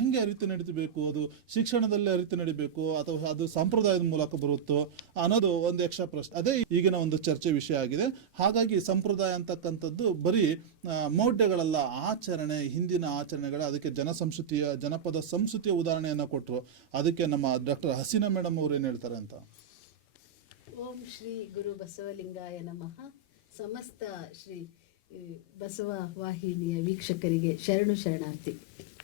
ಹೆಂಗೆ ಅರಿತು ನಡೀಬೇಕು? ಅದು ಶಿಕ್ಷಣದಲ್ಲಿ ಅರಿತು ನಡಿಬೇಕು ಅಥವಾ ಅದು ಸಂಪ್ರದಾಯದ ಮೂಲಕ ಬರುತ್ತೋ ಅನ್ನೋದು ಒಂದು ಎಕ್ಸ್ಟ್ರಾ ಪ್ರಶ್ನೆ. ಅದೇ ಈಗಿನ ಒಂದು ಚರ್ಚೆ ವಿಷಯ ಆಗಿದೆ. ಹಾಗಾಗಿ ಸಂಪ್ರದಾಯ ಅಂತಕ್ಕಂಥದ್ದು ಬರೀ ಮೌಢ್ಯಗಳಲ್ಲ, ಆಚರಣೆ, ಹಿಂದಿನ ಆಚರಣೆಗಳ, ಅದಕ್ಕೆ ಜನಪದ ಸಂಸ್ಕೃತಿಯ ಉದಾಹರಣೆಯನ್ನು ಕೊಟ್ಟರು. ಅದಕ್ಕೆ ನಮ್ಮ ಡಾಕ್ಟರ್ ಹಸೀನಾ ಮೇಡಮ್ ಅವರು ಏನು ಹೇಳ್ತಾರೆ ಅಂತ. ಓಂ ಶ್ರೀ ಗುರು ಬಸವಲಿಂಗಾಯ ನಮಃ. ಸಮಸ್ತ ಶ್ರೀ ಬಸವ ವಾಹಿನಿಯ ವೀಕ್ಷಕರಿಗೆ ಶರಣಾರ್ಥಿ.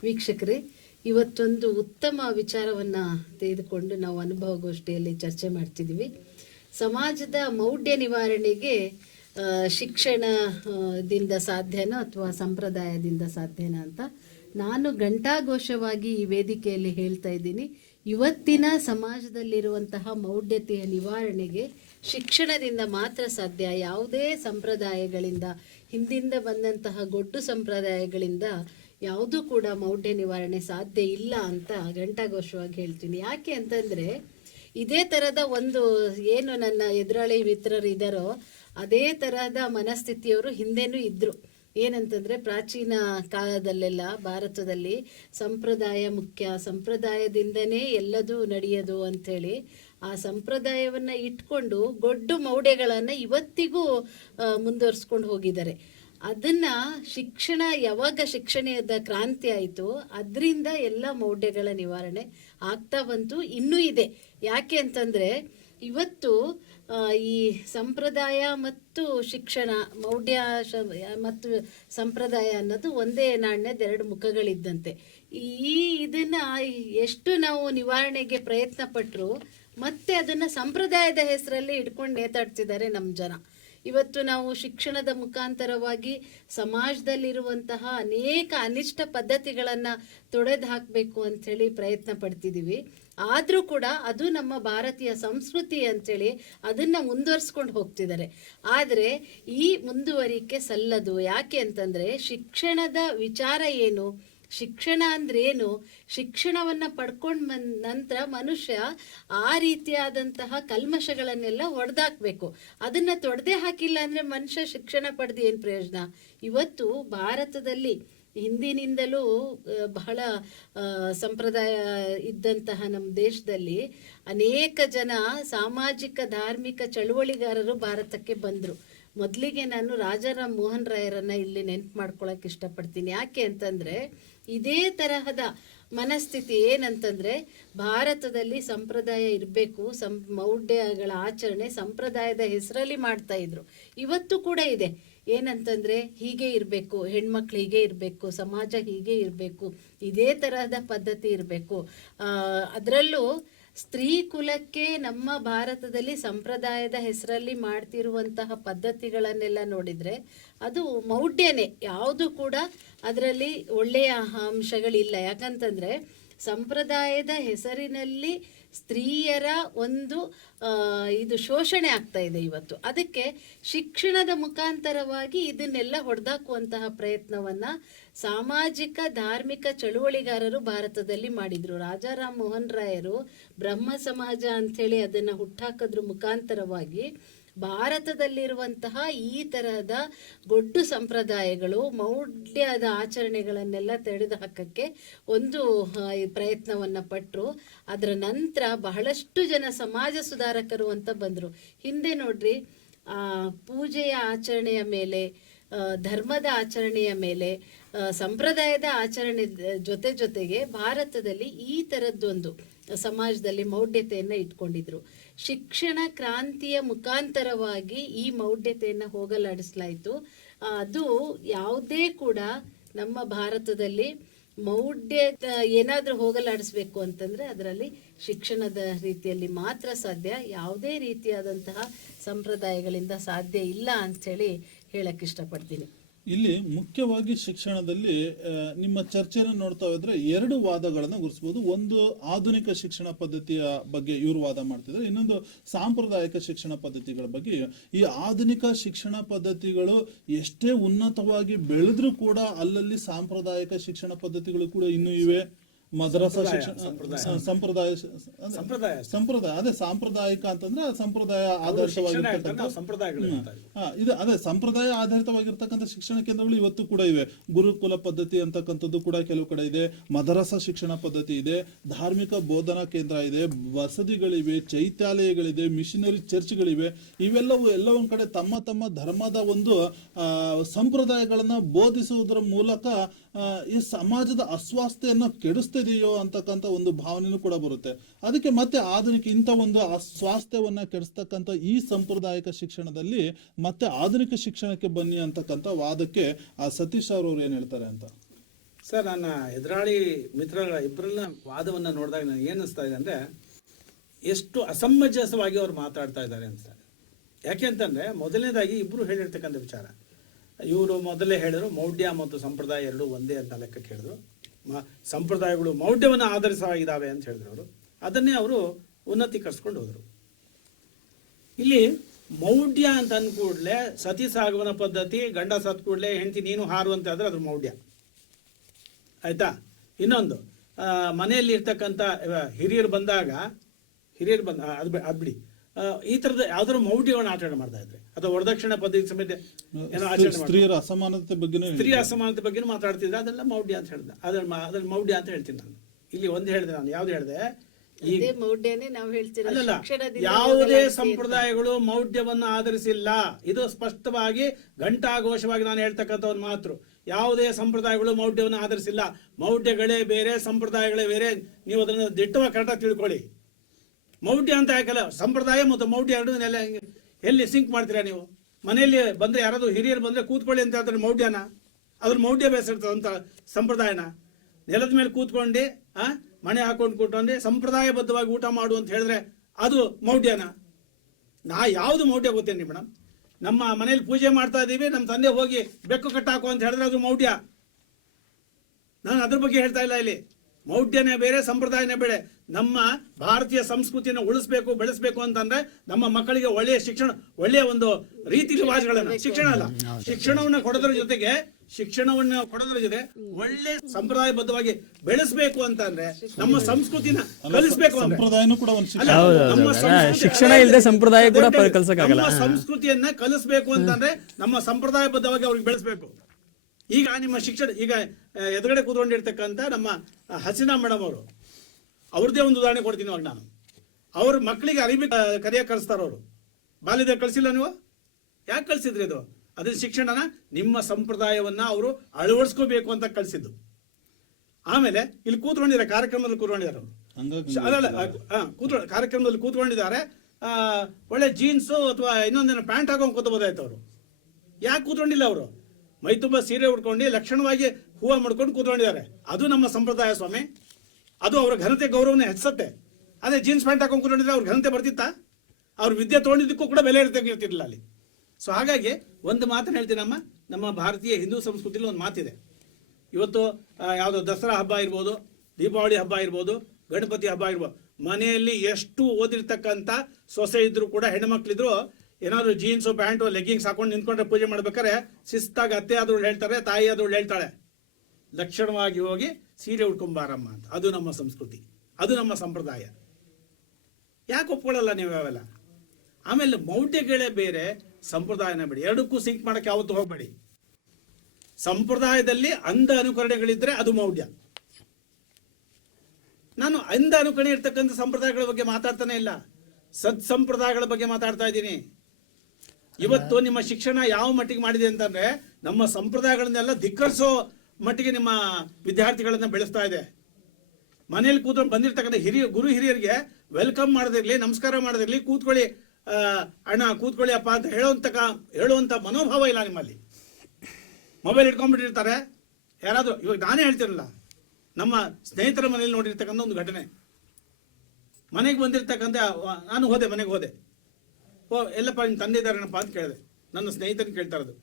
ವೀಕ್ಷಕರೇ, ಇವತ್ತೊಂದು ಉತ್ತಮ ವಿಚಾರವನ್ನು ತೆಗೆದುಕೊಂಡು ನಾವು ಅನುಭವಗೋಷ್ಠಿಯಲ್ಲಿ ಚರ್ಚೆ ಮಾಡ್ತಿದ್ದೀವಿ. ಸಮಾಜದ ಮೌಢ್ಯ ನಿವಾರಣೆಗೆ ಶಿಕ್ಷಣದಿಂದ ಸಾಧ್ಯನೋ ಅಥವಾ ಸಂಪ್ರದಾಯದಿಂದ ಸಾಧ್ಯನಾ ಅಂತ ನಾನು ಘಂಟಾಘೋಷವಾಗಿ ಈ ವೇದಿಕೆಯಲ್ಲಿ ಹೇಳ್ತಾ ಇದ್ದೀನಿ. ಇವತ್ತಿನ ಸಮಾಜದಲ್ಲಿರುವಂತಹ ಮೌಢ್ಯತೆಯ ನಿವಾರಣೆಗೆ ಶಿಕ್ಷಣದಿಂದ ಮಾತ್ರ ಸಾಧ್ಯ. ಯಾವುದೇ ಸಂಪ್ರದಾಯಗಳಿಂದ, ಹಿಂದಿಂದ ಬಂದಂತಹ ಗೊಡ್ಡು ಸಂಪ್ರದಾಯಗಳಿಂದ ಯಾವುದೂ ಕೂಡ ಮೌಢ್ಯ ನಿವಾರಣೆ ಸಾಧ್ಯ ಇಲ್ಲ ಅಂತ ಘಂಟಾಘೋಷವಾಗಿ ಹೇಳ್ತೀನಿ. ಯಾಕೆ ಅಂತಂದರೆ, ಇದೇ ಥರದ ಒಂದು ಏನು ನನ್ನ ಎದುರಾಳಿ ಮಿತ್ರರು ಇದ್ದಾರೋ ಅದೇ ತರಹದ ಮನಸ್ಥಿತಿಯವರು ಹಿಂದೆನೂ ಇದ್ದರು. ಏನಂತಂದರೆ ಪ್ರಾಚೀನ ಕಾಲದಲ್ಲೆಲ್ಲ ಭಾರತದಲ್ಲಿ ಸಂಪ್ರದಾಯ ಮುಖ್ಯ, ಸಂಪ್ರದಾಯದಿಂದನೇ ಎಲ್ಲದೂ ನಡೆಯೋದು ಅಂಥೇಳಿ ಆ ಸಂಪ್ರದಾಯವನ್ನು ಇಟ್ಕೊಂಡು ಗೊಡ್ಡು ಮೌಢ್ಯಗಳನ್ನು ಇವತ್ತಿಗೂ ಮುಂದುವರಿಸ್ಕೊಂಡು ಹೋಗಿದ್ದಾರೆ. ಅದನ್ನು ಶಿಕ್ಷಣ ಯಾವಾಗ ಶಿಕ್ಷಣದ ಕ್ರಾಂತಿ ಆಯಿತು ಅದರಿಂದ ಎಲ್ಲ ಮೌಢ್ಯಗಳ ನಿವಾರಣೆ ಆಗ್ತಾ ಬಂತು, ಇನ್ನೂ ಇದೆ. ಯಾಕೆ ಅಂತಂದರೆ ಇವತ್ತು ಈ ಸಂಪ್ರದಾಯ ಮತ್ತು ಶಿಕ್ಷಣ, ಮೌಢ್ಯ ಮತ್ತು ಸಂಪ್ರದಾಯ ಅನ್ನೋದು ಒಂದೇ ನಾಣ್ಯದ ಎರಡು ಮುಖಗಳಿದ್ದಂತೆ. ಇದನ್ನು ಎಷ್ಟು ನಾವು ನಿವಾರಣೆಗೆ ಪ್ರಯತ್ನ ಪಟ್ಟರು ಮತ್ತೆ ಅದನ್ನು ಸಂಪ್ರದಾಯದ ಹೆಸರಲ್ಲಿ ಇಟ್ಕೊಂಡು ನೇತಾಡ್ತಿದ್ದಾರೆ ನಮ್ಮ ಜನ. ಇವತ್ತು ನಾವು ಶಿಕ್ಷಣದ ಮುಖಾಂತರವಾಗಿ ಸಮಾಜದಲ್ಲಿರುವಂತಹ ಅನೇಕ ಅನಿಷ್ಟ ಪದ್ಧತಿಗಳನ್ನು ತೊಡೆದು ಹಾಕಬೇಕು ಅಂಥೇಳಿ ಪ್ರಯತ್ನ ಪಡ್ತಿದ್ದೀವಿ. ಆದರೂ ಕೂಡ ಅದು ನಮ್ಮ ಭಾರತೀಯ ಸಂಸ್ಕೃತಿ ಅಂಥೇಳಿ ಅದನ್ನು ಮುಂದುವರಿಸ್ಕೊಂಡು ಹೋಗ್ತಿದ್ದಾರೆ. ಆದರೆ ಈ ಮುಂದುವರಿಕೆ ಸಲ್ಲದು. ಯಾಕೆ ಅಂತಂದರೆ ಶಿಕ್ಷಣದ ವಿಚಾರ ಏನು, ಶಿಕ್ಷಣ ಅಂದ್ರೆ ಏನು, ಶಿಕ್ಷಣವನ್ನು ಪಡ್ಕೊಂಡ ನಂತರ ಮನುಷ್ಯ ಆ ರೀತಿಯಾದಂತಹ ಕಲ್ಮಶಗಳನ್ನೆಲ್ಲ ಹೊಡೆದಾಕಬೇಕು. ಅದನ್ನು ತೊಡೆದೇ ಹಾಕಿಲ್ಲ ಅಂದರೆ ಮನುಷ್ಯ ಶಿಕ್ಷಣ ಪಡೆದು ಏನು ಪ್ರಯೋಜನ? ಇವತ್ತು ಭಾರತದಲ್ಲಿ ಹಿಂದಿನಿಂದಲೂ ಬಹಳ ಸಂಪ್ರದಾಯ ಇದ್ದಂತಹ ನಮ್ಮ ದೇಶದಲ್ಲಿ ಅನೇಕ ಜನ ಸಾಮಾಜಿಕ ಧಾರ್ಮಿಕ ಚಳುವಳಿಗಾರರು ಭಾರತಕ್ಕೆ ಬಂದರು. ಮೊದಲಿಗೆ ನಾನು ರಾಜಾರಾಮ್ ಮೋಹನ್ ರಾಯರನ್ನು ಇಲ್ಲಿ ನೆನಪು ಮಾಡ್ಕೊಳಕ್ಕೆ ಇಷ್ಟಪಡ್ತೀನಿ. ಯಾಕೆ ಅಂತಂದರೆ ಇದೇ ತರಹದ ಮನಸ್ಥಿತಿ ಏನಂತಂದರೆ ಭಾರತದಲ್ಲಿ ಸಂಪ್ರದಾಯ ಇರಬೇಕು, ಮೌಢ್ಯಗಳ ಆಚರಣೆ ಸಂಪ್ರದಾಯದ ಹೆಸರಲ್ಲಿ ಮಾಡ್ತಾ ಇದ್ರು. ಇವತ್ತು ಕೂಡ ಇದೆ. ಏನಂತಂದರೆ ಹೀಗೆ ಇರಬೇಕು, ಹೆಣ್ಮಕ್ಳು ಹೀಗೆ ಇರಬೇಕು, ಸಮಾಜ ಹೀಗೆ ಇರಬೇಕು, ಇದೇ ತರಹದ ಪದ್ಧತಿ ಇರಬೇಕು. ಅದರಲ್ಲೂ ಸ್ತ್ರೀ ಕುಲಕ್ಕೆ ನಮ್ಮ ಭಾರತದಲ್ಲಿ ಸಂಪ್ರದಾಯದ ಹೆಸರಲ್ಲಿ ಮಾಡ್ತಿರುವಂತಹ ಪದ್ಧತಿಗಳನ್ನೆಲ್ಲ ನೋಡಿದರೆ ಅದು ಮೌಢ್ಯನೇ. ಯಾವುದು ಕೂಡ ಅದರಲ್ಲಿ ಒಳ್ಳೆಯ ಅಂಶಗಳಿಲ್ಲ. ಯಾಕಂತಂದರೆ ಸಂಪ್ರದಾಯದ ಹೆಸರಿನಲ್ಲಿ ಸ್ತ್ರೀಯರ ಒಂದು ಇದು ಶೋಷಣೆ ಆಗ್ತಾ ಇದೆ ಇವತ್ತು. ಅದಕ್ಕೆ ಶಿಕ್ಷಣದ ಮುಖಾಂತರವಾಗಿ ಇದನ್ನೆಲ್ಲ ಹೊಡೆದಾಕುವಂತಹ ಪ್ರಯತ್ನವನ್ನು ಸಾಮಾಜಿಕ ಧಾರ್ಮಿಕ ಚಳುವಳಿಗಾರರು ಭಾರತದಲ್ಲಿ ಮಾಡಿದರು. ರಾಜಾರಾಮ್ ಮೋಹನ್ ರಾಯರು ಬ್ರಹ್ಮ ಸಮಾಜ ಅಂಥೇಳಿ ಅದನ್ನು ಹುಟ್ಟಾಕೋದ್ರ ಮುಖಾಂತರವಾಗಿ ಭಾರತದಲ್ಲಿರುವಂತಹ ಈ ತರಹದ ಗೊಡ್ಡು ಸಂಪ್ರದಾಯಗಳು, ಮೌಢ್ಯದ ಆಚರಣೆಗಳನ್ನೆಲ್ಲ ತೆಗೆದು ಹಾಕಕ್ಕೆ ಒಂದು ಪ್ರಯತ್ನವನ್ನು ಪಟ್ಟರು. ಅದರ ನಂತರ ಬಹಳಷ್ಟು ಜನ ಸಮಾಜ ಸುಧಾರಕರು ಅಂತ ಬಂದರು. ಹಿಂದೆ ನೋಡ್ರಿ, ಪೂಜೆಯ ಆಚರಣೆಯ ಮೇಲೆ, ಧರ್ಮದ ಆಚರಣೆಯ ಮೇಲೆ, ಸಂಪ್ರದಾಯದ ಆಚರಣೆ ಜೊತೆಗೆ ಭಾರತದಲ್ಲಿ ಈ ಥರದ್ದೊಂದು ಸಮಾಜದಲ್ಲಿ ಮೌಢ್ಯತೆಯನ್ನು ಇಟ್ಕೊಂಡಿದ್ರು. ಶಿಕ್ಷಣ ಕ್ರಾಂತಿಯ ಮುಖಾಂತರವಾಗಿ ಈ ಮೌಢ್ಯತೆಯನ್ನು ಹೋಗಲಾಡಿಸಲಾಯಿತು. ಅದು ಯಾವುದೇ ಕೂಡ ನಮ್ಮ ಭಾರತದಲ್ಲಿ ಮೌಢ್ಯ ಏನಾದರೂ ಹೋಗಲಾಡಿಸ್ಬೇಕು ಅಂತಂದರೆ ಅದರಲ್ಲಿ ಶಿಕ್ಷಣದ ರೀತಿಯಲ್ಲಿ ಮಾತ್ರ ಸಾಧ್ಯ. ಯಾವುದೇ ರೀತಿಯಾದಂತಹ ಸಂಪ್ರದಾಯಗಳಿಂದ ಸಾಧ್ಯ ಇಲ್ಲ ಅಂಥೇಳಿ ಹೇಳಕ್ಕೆ ಇಷ್ಟಪಡ್ತೀನಿ. ಇಲ್ಲಿ ಮುಖ್ಯವಾಗಿ ಶಿಕ್ಷಣದಲ್ಲಿ ನಿಮ್ಮ ಚರ್ಚೆಯನ್ನು ನೋಡ್ತಾ ಹೋದ್ರೆ ಎರಡು ವಾದಗಳನ್ನು ಗುರುತಿಸಬಹುದು. ಒಂದು ಆಧುನಿಕ ಶಿಕ್ಷಣ ಪದ್ಧತಿಯ ಬಗ್ಗೆ ಇವರು ವಾದ ಮಾಡ್ತಿದ್ರೆ, ಇನ್ನೊಂದು ಸಾಂಪ್ರದಾಯಿಕ ಶಿಕ್ಷಣ ಪದ್ಧತಿಗಳ ಬಗ್ಗೆ. ಈ ಆಧುನಿಕ ಶಿಕ್ಷಣ ಪದ್ಧತಿಗಳು ಎಷ್ಟೇ ಉನ್ನತವಾಗಿ ಬೆಳೆದ್ರೂ ಕೂಡ ಅಲ್ಲಲ್ಲಿ ಸಾಂಪ್ರದಾಯಿಕ ಶಿಕ್ಷಣ ಪದ್ಧತಿಗಳು ಕೂಡ ಇನ್ನೂ ಇವೆ. ಮದ್ರಸಾ ಶಿಕ್ಷಣ ಸಂಪ್ರದಾಯ ಅದೇ ಸಾಂಪ್ರದಾಯಿಕ ಅಂತಂದ್ರೆ ಸಂಪ್ರದಾಯ ಸಂಪ್ರದಾಯ ಆಧಾರಿತವಾಗಿರ್ತಕ್ಕಂಥ ಶಿಕ್ಷಣ ಕೇಂದ್ರಗಳು ಇವತ್ತು ಕೂಡ ಇವೆ. ಗುರುಕುಲ ಪದ್ಧತಿ ಅಂತಕ್ಕಂಥದ್ದು ಕೂಡ ಕೆಲವು ಕಡೆ ಇದೆ. ಮದರಸಾ ಶಿಕ್ಷಣ ಪದ್ಧತಿ ಇದೆ, ಧಾರ್ಮಿಕ ಬೋಧನಾ ಕೇಂದ್ರ ಇದೆ, ವಸತಿಗಳಿವೆ, ಚೈತ್ಯಾಲಯಗಳಿದೆ, ಮಿಷನರಿ ಚರ್ಚ್ಗಳಿವೆ. ಇವೆಲ್ಲವೂ ಎಲ್ಲ ಒಂದ್ ಕಡೆ ತಮ್ಮ ತಮ್ಮ ಧರ್ಮದ ಒಂದು ಸಂಪ್ರದಾಯಗಳನ್ನ ಬೋಧಿಸುವುದರ ಮೂಲಕ ಈ ಸಮಾಜದ ಅಸ್ವಾಸ್ಥ್ಯವನ್ನು ಕೆಡಿಸ್ತಿದೆಯೋ ಅಂತಕ್ಕಂಥ ಒಂದು ಭಾವನೆನೂ ಕೂಡ ಬರುತ್ತೆ. ಅದಕ್ಕೆ ಮತ್ತೆ ಆಧುನಿಕ ಇಂಥ ಒಂದು ಅಸ್ವಾಸ್ಥ್ಯವನ್ನ ಕೆಡಿಸ್ತಕ್ಕಂಥ ಈ ಸಾಂಪ್ರದಾಯಿಕ ಶಿಕ್ಷಣದಲ್ಲಿ ಮತ್ತೆ ಆಧುನಿಕ ಶಿಕ್ಷಣಕ್ಕೆ ಬನ್ನಿ ಅಂತಕ್ಕಂಥ ವಾದಕ್ಕೆ ಸತೀಶ್ ಅವ್ರು ಏನ್ ಹೇಳ್ತಾರೆ ಅಂತ. ಸರ್, ನನ್ನ ಎದುರಾಳಿ ಮಿತ್ರರ ಇಬ್ಬರನ್ನ ವಾದವನ್ನು ನೋಡಿದಾಗ ನನಗೆ ಏನು ಅನಿಸ್ತಾ ಇದೆ ಅಂದರೆ ಎಷ್ಟು ಅಸಮಂಜಸವಾಗಿ ಅವ್ರು ಮಾತಾಡ್ತಾ ಇದ್ದಾರೆ ಅಂತ. ಯಾಕೆ ಅಂತಂದರೆ ಮೊದಲನೇದಾಗಿ ಇಬ್ಬರು ಹೇಳಿರ್ತಕ್ಕಂಥ ವಿಚಾರ, ಇವರು ಮೊದಲೇ ಹೇಳಿದ್ರು ಮೌಢ್ಯ ಮತ್ತು ಸಂಪ್ರದಾಯ ಎರಡೂ ಒಂದೇ ಅಂತ ಲೆಕ್ಕಕ್ಕೆ ಹೇಳಿದ್ರು. ಸಂಪ್ರದಾಯಗಳು ಮೌಢ್ಯವನ್ನು ಆಧರಿಸವಾಗಿದ್ದಾವೆ ಅಂತ ಹೇಳಿದ್ರು ಅವರು. ಅದನ್ನೇ ಅವರು ಉನ್ನತೀಕರಿಸ್ಕೊಂಡು ಹೋದರು. ಇಲ್ಲಿ ಮೌಢ್ಯ ಅಂತ ಅಂದ್ಕೂಡ್ಲೆ ಸತಿ ಸಾಗವನ ಪದ್ಧತಿ, ಗಂಡ ಸತ್ ಕೂಡಲೇ ಹೆಂಡತಿ ನೀನು ಹಾರು ಅಂತ ಹೇಳಿದ್ರೆ ಅದ್ರ ಮೌಢ್ಯ ಆಯ್ತಾ. ಇನ್ನೊಂದು ಮನೆಯಲ್ಲಿ ಇರ್ತಕ್ಕಂಥ ಹಿರಿಯರು ಬಂದಾಗ ಅದು ಬಿಡಿ, ಈ ಥರದ ಯಾವ್ದಾದ್ರು ಮೌಢ್ಯವನ್ನು ಆಚರಣೆ ಮಾಡ್ತಾ ಇದ್ರೆ ಅಥವಾ ವರದಕ್ಷಿಣೆ ಪದ್ಧತಿ ಸಮೇತ ಏನೋ ಆಚರಣೆ ಮಾಡ್ತಾರೆ. ಸ್ತ್ರೀಯರ ಅಸಮಾನತೆ ಬಗ್ಗೆ ಸ್ತ್ರೀ ಅಸಮಾನತೆ ಬಗ್ಗೆ ಮಾತಾಡ್ತಿದ್ರೆ ಅದೆಲ್ಲ ಮೌಢ್ಯ ಅಂತ ಹೇಳಿದೆ. ಅದನ್ನ ಮೌಢ್ಯ ಅಂತ ಹೇಳ್ತೀನಿ ನಾನು. ಇಲ್ಲಿ ಒಂದು ಹೇಳಿದೆ ನಾನು, ಯಾವ್ದು ಹೇಳಿದೆ, ಈ ಅದೇ ಮೌಢ್ಯನೇ ನಾವು ಹೇಳ್ತಿರೋ ಅಲ್ಲಲ್ಲ, ಶಿಕ್ಷಣದಿಂದ ಯಾವುದೇ ಹೋಗಲಾಡಿಸಿ ಅಂತ. ಸಂಪ್ರದಾಯಗಳು ಮೌಢ್ಯವನ್ನು ಆಧರಿಸಿಲ್ಲ. ಇದು ಸ್ಪಷ್ಟವಾಗಿ ಘಂಟಾಘೋಷವಾಗಿ ನಾನು ಹೇಳ್ತಕ್ಕಂಥ ಒಂದು ಮಾತು. ಯಾವುದೇ ಸಂಪ್ರದಾಯಗಳು ಮೌಢ್ಯವನ್ನು ಆಧರಿಸಿಲ್ಲ. ಮೌಢ್ಯಗಳೇ ಬೇರೆ, ಸಂಪ್ರದಾಯಗಳೇ ಬೇರೆ. ನೀವು ಅದನ್ನು ದಿಟ್ಟವಾಗಿ ಕರೆಕ್ಟಾಗಿ ತಿಳ್ಕೊಳ್ಳಿ. ಮೌಢ್ಯ ಅಂತ ಯಾಕಲ್ಲ, ಸಂಪ್ರದಾಯ ಮತ್ತು ಮೌಢ್ಯ ಎರಡು ಎಲ್ಲಿ ಸಿಂಕ್ ಮಾಡ್ತೀರಾ ನೀವು? ಮನೆಯಲ್ಲಿ ಬಂದ್ರೆ ಯಾರಾದ್ರೂ ಹಿರಿಯರು ಬಂದ್ರೆ ಕೂತ್ಕೊಳ್ಳಿ ಅಂತ ಹೇಳ್ತಾರೆ, ಮೌಢ್ಯನ? ಅದ್ರ ಮೌಢ್ಯ ಬೇಸಿರ್ತದಂತ ಸಂಪ್ರದಾಯನ? ನೆಲದ ಮೇಲೆ ಕೂತ್ಕೊಂಡು ಮಣೆ ಹಾಕೊಂಡು ಕೂತ್ಕೊಂಡು ಸಂಪ್ರದಾಯಬದ್ಧವಾಗಿ ಊಟ ಮಾಡು ಅಂತ ಹೇಳಿದ್ರೆ ಅದು ಮೌಢ್ಯನ? ಯಾವುದು ಮೌಢ್ಯ ಗೊತ್ತೇನ್ರಿ ಮೇಡಮ್? ನಮ್ಮ ಮನೇಲಿ ಪೂಜೆ ಮಾಡ್ತಾ ಇದ್ದೀವಿ, ನಮ್ಮ ತಂದೆ ಹೋಗಿ ಬೆಕ್ಕು ಕಟ್ಟಾಕು ಅಂತ ಹೇಳಿದ್ರೆ ಅದು ಮೌಢ್ಯ. ನಾನು ಅದ್ರ ಬಗ್ಗೆ ಹೇಳ್ತಾ ಇಲ್ಲ. ಇಲ್ಲಿ ಮೌಢ್ಯನೇ ಬೇರೆ, ಸಂಪ್ರದಾಯನೇ ಬೇರೆ. ನಮ್ಮ ಭಾರತೀಯ ಸಂಸ್ಕೃತಿಯನ್ನು ಉಳಿಸ್ಬೇಕು, ಬೆಳೆಸಬೇಕು ಅಂತಂದ್ರೆ ನಮ್ಮ ಮಕ್ಕಳಿಗೆ ಒಳ್ಳೆಯ ಶಿಕ್ಷಣ, ಒಳ್ಳೆಯ ಒಂದು ರೀತಿ ರಿವಾಜುಗಳನ್ನ, ಶಿಕ್ಷಣ ಅಲ್ಲ, ಶಿಕ್ಷಣವನ್ನು ಕೊಡೋದ್ರ ಜೊತೆಗೆ ಒಳ್ಳೆ ಸಂಪ್ರದಾಯಬದ್ಧವಾಗಿ ಬೆಳೆಸಬೇಕು ಅಂತಂದ್ರೆ ನಮ್ಮ ಸಂಸ್ಕೃತಿನ ಕಲಿಸ್ಬೇಕು. ಸಂಪ್ರದಾಯನೂ ಕೂಡ ಒಂದು ಅಲ್ಲ, ನಮ್ಮ ಸಂಸ್ಕೃತಿ- ಶಿಕ್ಷಣ ಇಲ್ಲದೆ ಸಂಪ್ರದಾಯ ಕೂಡ ಕಲಿಸಕ್ಕಾಗಲ್ಲ. ನಮ್ಮ ಸಂಸ್ಕೃತಿಯನ್ನ ಕಲಿಸ್ಬೇಕು ಅಂತಂದ್ರೆ ನಮ್ಮ ಸಂಪ್ರದಾಯಬದ್ಧವಾಗಿ ಅವ್ರಿಗೆ ಬೆಳೆಸಬೇಕು. ಈಗ ನಿಮ್ಮ ಶಿಕ್ಷಣ, ಈಗ ಎದುರುಗಡೆ ಕೂತ್ಕೊಂಡಿರ್ತಕ್ಕಂಥ ನಮ್ಮ ಹಸೀನಾ ಮೇಡಮ್ ಅವರು, ಅವ್ರದ್ದೇ ಒಂದು ಉದಾಹರಣೆ ಕೊಡ್ತೀನಿ ಅವಾಗ ನಾನು. ಅವ್ರ ಮಕ್ಕಳಿಗೆ ಅರಿವಿ ಕಲಿಯಕ್ಕೆ ಕಳಿಸ್ತಾರ. ಅವರು ಬಾಲ್ಯದಲ್ಲಿ ಕಳಿಸಿಲ್ಲ ನೀವು? ಯಾಕೆ ಕಳಿಸಿದ್ರಿ? ಅದ್ರ ಶಿಕ್ಷಣನ ನಿಮ್ಮ ಸಂಪ್ರದಾಯವನ್ನ ಅವರು ಅಳವಡಿಸ್ಕೋಬೇಕು ಅಂತ ಕಳಿಸಿದ್ದು. ಆಮೇಲೆ ಇಲ್ಲಿ ಕೂತ್ಕೊಂಡಿದ್ದಾರೆ, ಕಾರ್ಯಕ್ರಮದಲ್ಲಿ ಕೂತ್ಕೊಂಡಿದ್ದಾರೆ ಅವರು. ಕಾರ್ಯಕ್ರಮದಲ್ಲಿ ಕೂತ್ಕೊಂಡಿದ್ದಾರೆ. ಒಳ್ಳೆ ಜೀನ್ಸು ಅಥವಾ ಇನ್ನೊಂದೇನೋ ಪ್ಯಾಂಟ್ ಹಾಕೊಂಡು ಕೂತ್ಬೋದಾಯ್ತು. ಅವರು ಯಾಕೆ ಕೂತ್ಕೊಂಡಿಲ್ಲ? ಅವರು ಮೈ ತುಂಬ ಸೀರೆ ಉಟ್ಕೊಂಡು ಲಕ್ಷಣವಾಗಿ ಹೂವು ಮಾಡ್ಕೊಂಡು ಕೂತ್ಕೊಂಡಿದ್ದಾರೆ. ಅದು ನಮ್ಮ ಸಂಪ್ರದಾಯ ಸ್ವಾಮಿ. ಅದು ಅವರ ಘನತೆ ಗೌರವನ ಹೆಚ್ಚುತ್ತೆ. ಅದೇ ಜೀನ್ಸ್ ಪ್ಯಾಂಟ್ ಹಾಕೊಂಡು ಕೂತ್ಕೊಂಡಿದ್ರೆ ಅವ್ರ ಘನತೆ ಬರ್ತಿತ್ತಾ? ಅವ್ರ ವಿದ್ಯೆ ತೊಗೊಂಡಿದ್ದಕ್ಕೂ ಕೂಡ ಬೆಲೆ ಇರ್ತಿರ್ಲಿಲ್ಲ ಅಲ್ಲಿ. ಸೊ ಹಾಗಾಗಿ ಒಂದು ಮಾತನ್ನು ಹೇಳ್ತೀನಿ, ನಮ್ಮ ಭಾರತೀಯ ಹಿಂದೂ ಸಂಸ್ಕೃತಿಯಲ್ಲಿ ಒಂದು ಮಾತಿದೆ. ಇವತ್ತು ಯಾವುದೋ ದಸರಾ ಹಬ್ಬ ಇರ್ಬೋದು, ದೀಪಾವಳಿ ಹಬ್ಬ ಇರ್ಬೋದು, ಗಣಪತಿ ಹಬ್ಬ ಇರ್ಬೋದು, ಮನೆಯಲ್ಲಿ ಎಷ್ಟು ಓದಿರ್ತಕ್ಕಂಥ ಸೊಸೆ ಇದ್ರು ಕೂಡ, ಹೆಣ್ಮಕ್ಳಿದ್ರು, ಏನಾದ್ರು ಜೀನ್ಸು ಪ್ಯಾಂಟು ಲೆಗ್ಗಿಂಗ್ಸ್ ಹಾಕೊಂಡು ನಿಂತ್ಕೊಂಡ್ರೆ ಪೂಜೆ ಮಾಡ್ಬೇಕಾದ್ರೆ ಶಿಸ್ತಾಗಿ ಅತ್ತೆ ಆದವಳು ಹೇಳ್ತಾರೆ, ತಾಯಿ ಆದವಳು ಹೇಳ್ತಾಳೆ, ಲಕ್ಷಣವಾಗಿ ಹೋಗಿ ಸೀರೆ ಉಟ್ಕೊಂಬಾರಮ್ಮ ಅಂತ. ಅದು ನಮ್ಮ ಸಂಸ್ಕೃತಿ, ಅದು ನಮ್ಮ ಸಂಪ್ರದಾಯ. ಯಾಕೆ ಒಪ್ಕೊಳ್ಳಲ್ಲ ನೀವು ಅವೆಲ್ಲ? ಆಮೇಲೆ ಮೌಢ್ಯಗಳೇ ಬೇರೆ, ಸಂಪ್ರದಾಯನ ಬೇಡಿ. ಎರಡಕ್ಕೂ ಸಿಂಕ್ ಮಾಡಕ್ಕೆ ಯಾವತ್ತೂ ಹೋಗಬೇಡಿ. ಸಂಪ್ರದಾಯದಲ್ಲಿ ಅಂಧ ಅನುಕರಣೆಗಳಿದ್ರೆ ಅದು ಮೌಢ್ಯ. ನಾನು ಅಂಧ ಅನುಕರಣೆ ಇರ್ತಕ್ಕಂಥ ಸಂಪ್ರದಾಯಗಳ ಬಗ್ಗೆ ಮಾತಾಡ್ತಾನೆ ಇಲ್ಲ, ಸತ್ಸಂಪ್ರದಾಯಗಳ ಬಗ್ಗೆ ಮಾತಾಡ್ತಾ ಇದ್ದೀನಿ. ಇವತ್ತು ನಿಮ್ಮ ಶಿಕ್ಷಣ ಯಾವ ಮಟ್ಟಿಗೆ ಮಾಡಿದೆ ಅಂತಂದ್ರೆ, ನಮ್ಮ ಸಂಪ್ರದಾಯಗಳನ್ನೆಲ್ಲ ಧಿಕ್ಕರಿಸೋ ಮಟ್ಟಿಗೆ ನಿಮ್ಮ ವಿದ್ಯಾರ್ಥಿಗಳನ್ನ ಬೆಳೆಸ್ತಾ ಇದೆ. ಮನೇಲಿ ಕೂತ್ಕೊಂಡು ಬಂದಿರ್ತಕ್ಕಂಥ ಗುರು ಹಿರಿಯರಿಗೆ ವೆಲ್ಕಮ್ ಮಾಡೋದಿರ್ಲಿ, ನಮಸ್ಕಾರ ಮಾಡೋದಿರ್ಲಿ, ಕೂತ್ಕೊಳ್ಳಿ ಅಣ್ಣ ಕೂತ್ಕೊಳ್ಳಿ ಅಪ್ಪ ಅಂತ ಹೇಳುವಂತ ಮನೋಭಾವ ಇಲ್ಲ ನಿಮ್ಮಲ್ಲಿ. ಮೊಬೈಲ್ ಇಟ್ಕೊಂಡ್ಬಿಟ್ಟಿರ್ತಾರೆ ಯಾರಾದ್ರೂ. ಇವಾಗ ನಾನೇ ಹೇಳ್ತಿರಲ್ಲ, ನಮ್ಮ ಸ್ನೇಹಿತರ ಮನೇಲಿ ನೋಡಿರ್ತಕ್ಕಂಥ ಒಂದು ಘಟನೆ. ಮನೆಗೆ ಬಂದಿರ್ತಕ್ಕಂಥ, ನಾನು ಮನೆಗೆ ಹೋದೆ. ಎಲ್ಲಪ್ಪ ನಿಮ್ಮ ತಂದೆ ಇದ್ದಾರೇನಪ್ಪ ಅಂತ ಕೇಳಿದೆ. ನನ್ನ ಸ್ನೇಹಿತನ ಕೇಳ್ತಾ ಇರೋದು.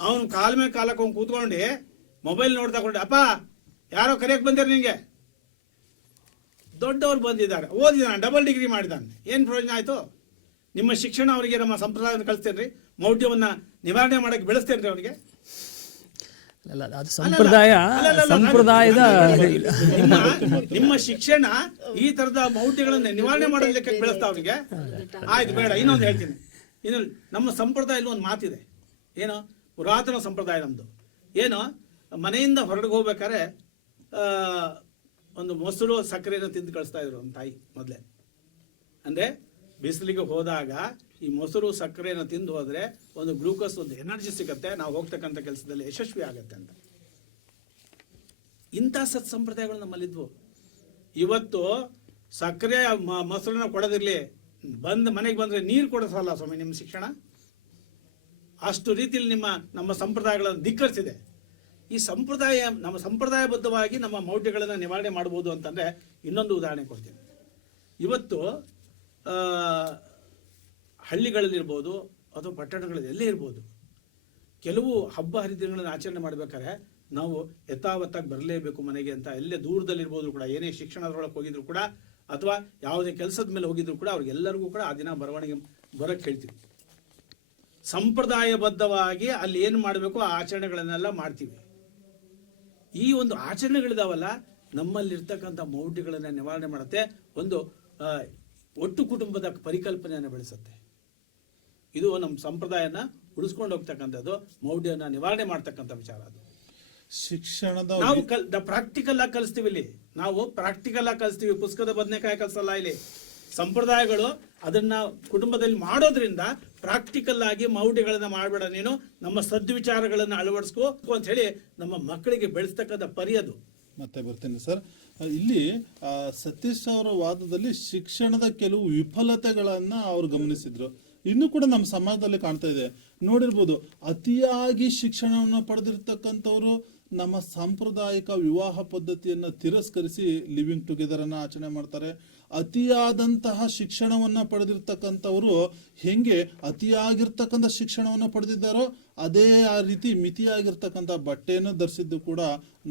ಅವನು ಕಾಲ ಮೇಲೆ ಕಾಲಕ್ಕೆ ಅವ್ನು ಕೂತ್ಕೊಂಡು ಮೊಬೈಲ್ ನೋಡ್ತಾ ಕೊಂಡೆ, ಅಪ್ಪ ಯಾರೋ ಕರೆಯಕ್ಕೆ ಬಂದಿರ ನಿಂಗೆ? ದೊಡ್ಡವ್ರು ಬಂದಿದ್ದಾರೆ, ಓದಿದ್ದಾನೆ, ಡಬಲ್ ಡಿಗ್ರಿ ಮಾಡಿದ್ದಾನೆ, ಏನು ಪ್ರಯೋಜನ ಆಯಿತು? ನಿಮ್ಮ ಶಿಕ್ಷಣ ಅವರಿಗೆ ನಮ್ಮ ಸಂಪ್ರದಾಯವನ್ನು ಕಲಿಸ್ತೇನ್ರಿ? ಮೌಢ್ಯವನ್ನ ನಿವಾರಣೆ ಮಾಡಕ್ಕೆ ಬೆಳೆಸ್ತೇನ್ರಿ ಅವರಿಗೆ? ಸಂಪ್ರದಾಯದ ನಿಮ್ಮ ಶಿಕ್ಷಣ ಈ ತರದ ಮೌಢ್ಯಗಳನ್ನ ನಿವಾರಣೆ ಮಾಡೋದಕ್ಕೆ ಬೆಳೆಸ್ತಾ ಅವರಿಗೆ? ಆಯ್ತು, ಬೇಡ. ಇನ್ನೊಂದು ಹೇಳ್ತೀನಿ. ಇನ್ನು ನಮ್ಮ ಸಂಪ್ರದಾಯದಲ್ಲಿ ಒಂದು ಮಾತಿದೆ. ಏನೋ ಪುರಾತನ ಸಂಪ್ರದಾಯ ನಮ್ದು. ಏನೋ ಮನೆಯಿಂದ ಹೊರಗೆ ಹೋಗ್ಬೇಕಾದ್ರೆ ಒಂದು ಮೊಸರು ಸಕ್ಕರೆಯನ್ನು ತಿಂದು ಕಳಿಸ್ತಾ ಇದ್ರು ನಮ್ಮ ತಾಯಿ ಮೊದಲೇ. ಅಂದರೆ ಬಿಸಿಲಿಗೆ ಹೋದಾಗ ಈ ಮೊಸರು ಸಕ್ಕರೆಯನ್ನು ತಿಂದು ಹೋದರೆ ಒಂದು ಗ್ಲೂಕೋಸ್, ಒಂದು ಎನರ್ಜಿ ಸಿಗುತ್ತೆ, ನಾವು ಹೋಗ್ತಕ್ಕಂಥ ಕೆಲಸದಲ್ಲಿ ಯಶಸ್ವಿ ಆಗುತ್ತೆ ಅಂತ. ಇಂಥ ಸತ್ಸಂಪ್ರದಾಯಗಳು ನಮ್ಮಲ್ಲಿದ್ವು. ಇವತ್ತು ಸಕ್ಕರೆ ಮೊಸರನ್ನ ಕೊಡೋದಿರಲಿ, ಮನೆಗೆ ಬಂದರೆ ನೀರು ಕೊಡಿಸಲ್ಲ ಸ್ವಾಮಿ ನಿಮ್ಮ ಶಿಕ್ಷಣ. ಅಷ್ಟು ರೀತಿಯಲ್ಲಿ ನಮ್ಮ ಸಂಪ್ರದಾಯಗಳನ್ನು ಧಿಕ್ಕರಿಸಿದೆ. ಈ ನಮ್ಮ ಸಂಪ್ರದಾಯಬದ್ಧವಾಗಿ ನಮ್ಮ ಮೌಢ್ಯಗಳನ್ನು ನಿವಾರಣೆ ಮಾಡ್ಬೋದು ಅಂತಂದರೆ ಇನ್ನೊಂದು ಉದಾಹರಣೆ ಕೊಡ್ತೀನಿ. ಇವತ್ತು ಹಳ್ಳಿಗಳಲ್ಲಿರ್ಬೋದು ಅಥವಾ ಪಟ್ಟಣಗಳಲ್ಲಿ ಎಲ್ಲೇ ಇರ್ಬೋದು, ಕೆಲವು ಹಬ್ಬ ಹರಿದಿನಗಳನ್ನು ಆಚರಣೆ ಮಾಡಬೇಕಾದ್ರೆ ನಾವು ಯಥಾವತ್ತಾಗಿ ಬರಲೇಬೇಕು ಮನೆಗೆ ಅಂತ. ಎಲ್ಲೇ ದೂರದಲ್ಲಿರ್ಬೋದು ಕೂಡ, ಏನೇ ಶಿಕ್ಷಣದೊಳಗೆ ಹೋಗಿದ್ರು ಕೂಡ ಅಥವಾ ಯಾವುದೇ ಕೆಲಸದ ಮೇಲೆ ಹೋಗಿದ್ರು ಕೂಡ ಅವ್ರಿಗೆಲ್ಲರಿಗೂ ಕೂಡ ಆ ದಿನ ಬರವಣಿಗೆ ಬರೋಕ್ಕೆ ಹೇಳ್ತೀವಿ. ಸಂಪ್ರದಾಯಬದ್ಧವಾಗಿ ಅಲ್ಲಿ ಏನು ಮಾಡಬೇಕು ಆ ಆಚರಣೆಗಳನ್ನೆಲ್ಲ ಮಾಡ್ತೀವಿ. ಈ ಒಂದು ಆಚರಣೆಗಳಿದಾವಲ್ಲ, ನಮ್ಮಲ್ಲಿರ್ತಕ್ಕಂಥ ಮೌಢ್ಯಗಳನ್ನು ನಿವಾರಣೆ ಮಾಡುತ್ತೆ. ಒಂದು ಒಟ್ಟು ಕುಟುಂಬದ ಪರಿಕಲ್ಪನೆಯನ್ನು ಬೆಳೆಸುತ್ತೆ. ಇದು ನಮ್ಮ ಸಂಪ್ರದಾಯನ ಉಳಿಸ್ಕೊಂಡು ಹೋಗ್ತಕ್ಕಂಥದ್ದು, ಮೌಢ್ಯನ ನಿವಾರಣೆ ಮಾಡ್ತಕ್ಕಂಥ ವಿಚಾರ. ಅದು ಶಿಕ್ಷಣದ ನಾವು ಪ್ರಾಕ್ಟಿಕಲ್ ಆಗಿ ಕಲಿಸ್ತೀವಿ. ಇಲ್ಲಿ ನಾವು ಪ್ರಾಕ್ಟಿಕಲ್ ಆಗಿ ಕಲಿಸ್ತೀವಿ, ಪುಸ್ತಕದ ಬದನೆಕಾಯಿ ಕಲಿಸಲ್ಲ. ಇಲ್ಲಿ ಸಂಪ್ರದಾಯಗಳು ಅದನ್ನ ಕುಟುಂಬದಲ್ಲಿ ಮಾಡೋದ್ರಿಂದ ಪ್ರಾಕ್ಟಿಕಲ್ ಆಗಿ ಮೌಢ್ಯಗಳನ್ನ ಮಾಡಬೇಡ ನೀನು, ನಮ್ಮ ಸದ್ವಿಚಾರಗಳನ್ನ ಅಳವಡಿಸ್ಕೋ ಅಂತ ಹೇಳಿ ನಮ್ಮ ಮಕ್ಕಳಿಗೆ ಬೆಳೆಸ್ತಕ್ಕಂಥ ಪರಿಯದು. ಮತ್ತೆ ಬರ್ತೀನಿ ಸರ್. ಇಲ್ಲಿ ಸತೀಶ್ ಅವರ ವಾದದಲ್ಲಿ ಶಿಕ್ಷಣದ ಕೆಲವು ವಿಫಲತೆಗಳನ್ನ ಅವ್ರು ಗಮನಿಸಿದ್ರು. ಇನ್ನೂ ಕೂಡ ನಮ್ಮ ಸಮಾಜದಲ್ಲಿ ಕಾಣ್ತಾ ಇದೆ, ನೋಡಿರ್ಬೋದು. ಅತಿಯಾಗಿ ಶಿಕ್ಷಣವನ್ನು ಪಡೆದಿರ್ತಕ್ಕಂಥವ್ರು ನಮ್ಮ ಸಾಂಪ್ರದಾಯಿಕ ವಿವಾಹ ಪದ್ಧತಿಯನ್ನು ತಿರಸ್ಕರಿಸಿ ಲಿವಿಂಗ್ ಟುಗೆದರ್ ಅನ್ನ ಆಚರಣೆ ಮಾಡ್ತಾರೆ. ಅತಿಯಾದಂತಹ ಶಿಕ್ಷಣವನ್ನ ಪಡೆದಿರ್ತಕ್ಕಂಥವ್ರು ಹೆಂಗೆ ಅತಿಯಾಗಿರ್ತಕ್ಕಂಥ ಶಿಕ್ಷಣವನ್ನು ಪಡೆದಿದ್ದಾರೋ ಅದೇ ಆ ರೀತಿ ಮಿತಿಯಾಗಿರ್ತಕ್ಕಂಥ ಬಟ್ಟೆಯನ್ನು ಧರಿಸಿದ್ದು ಕೂಡ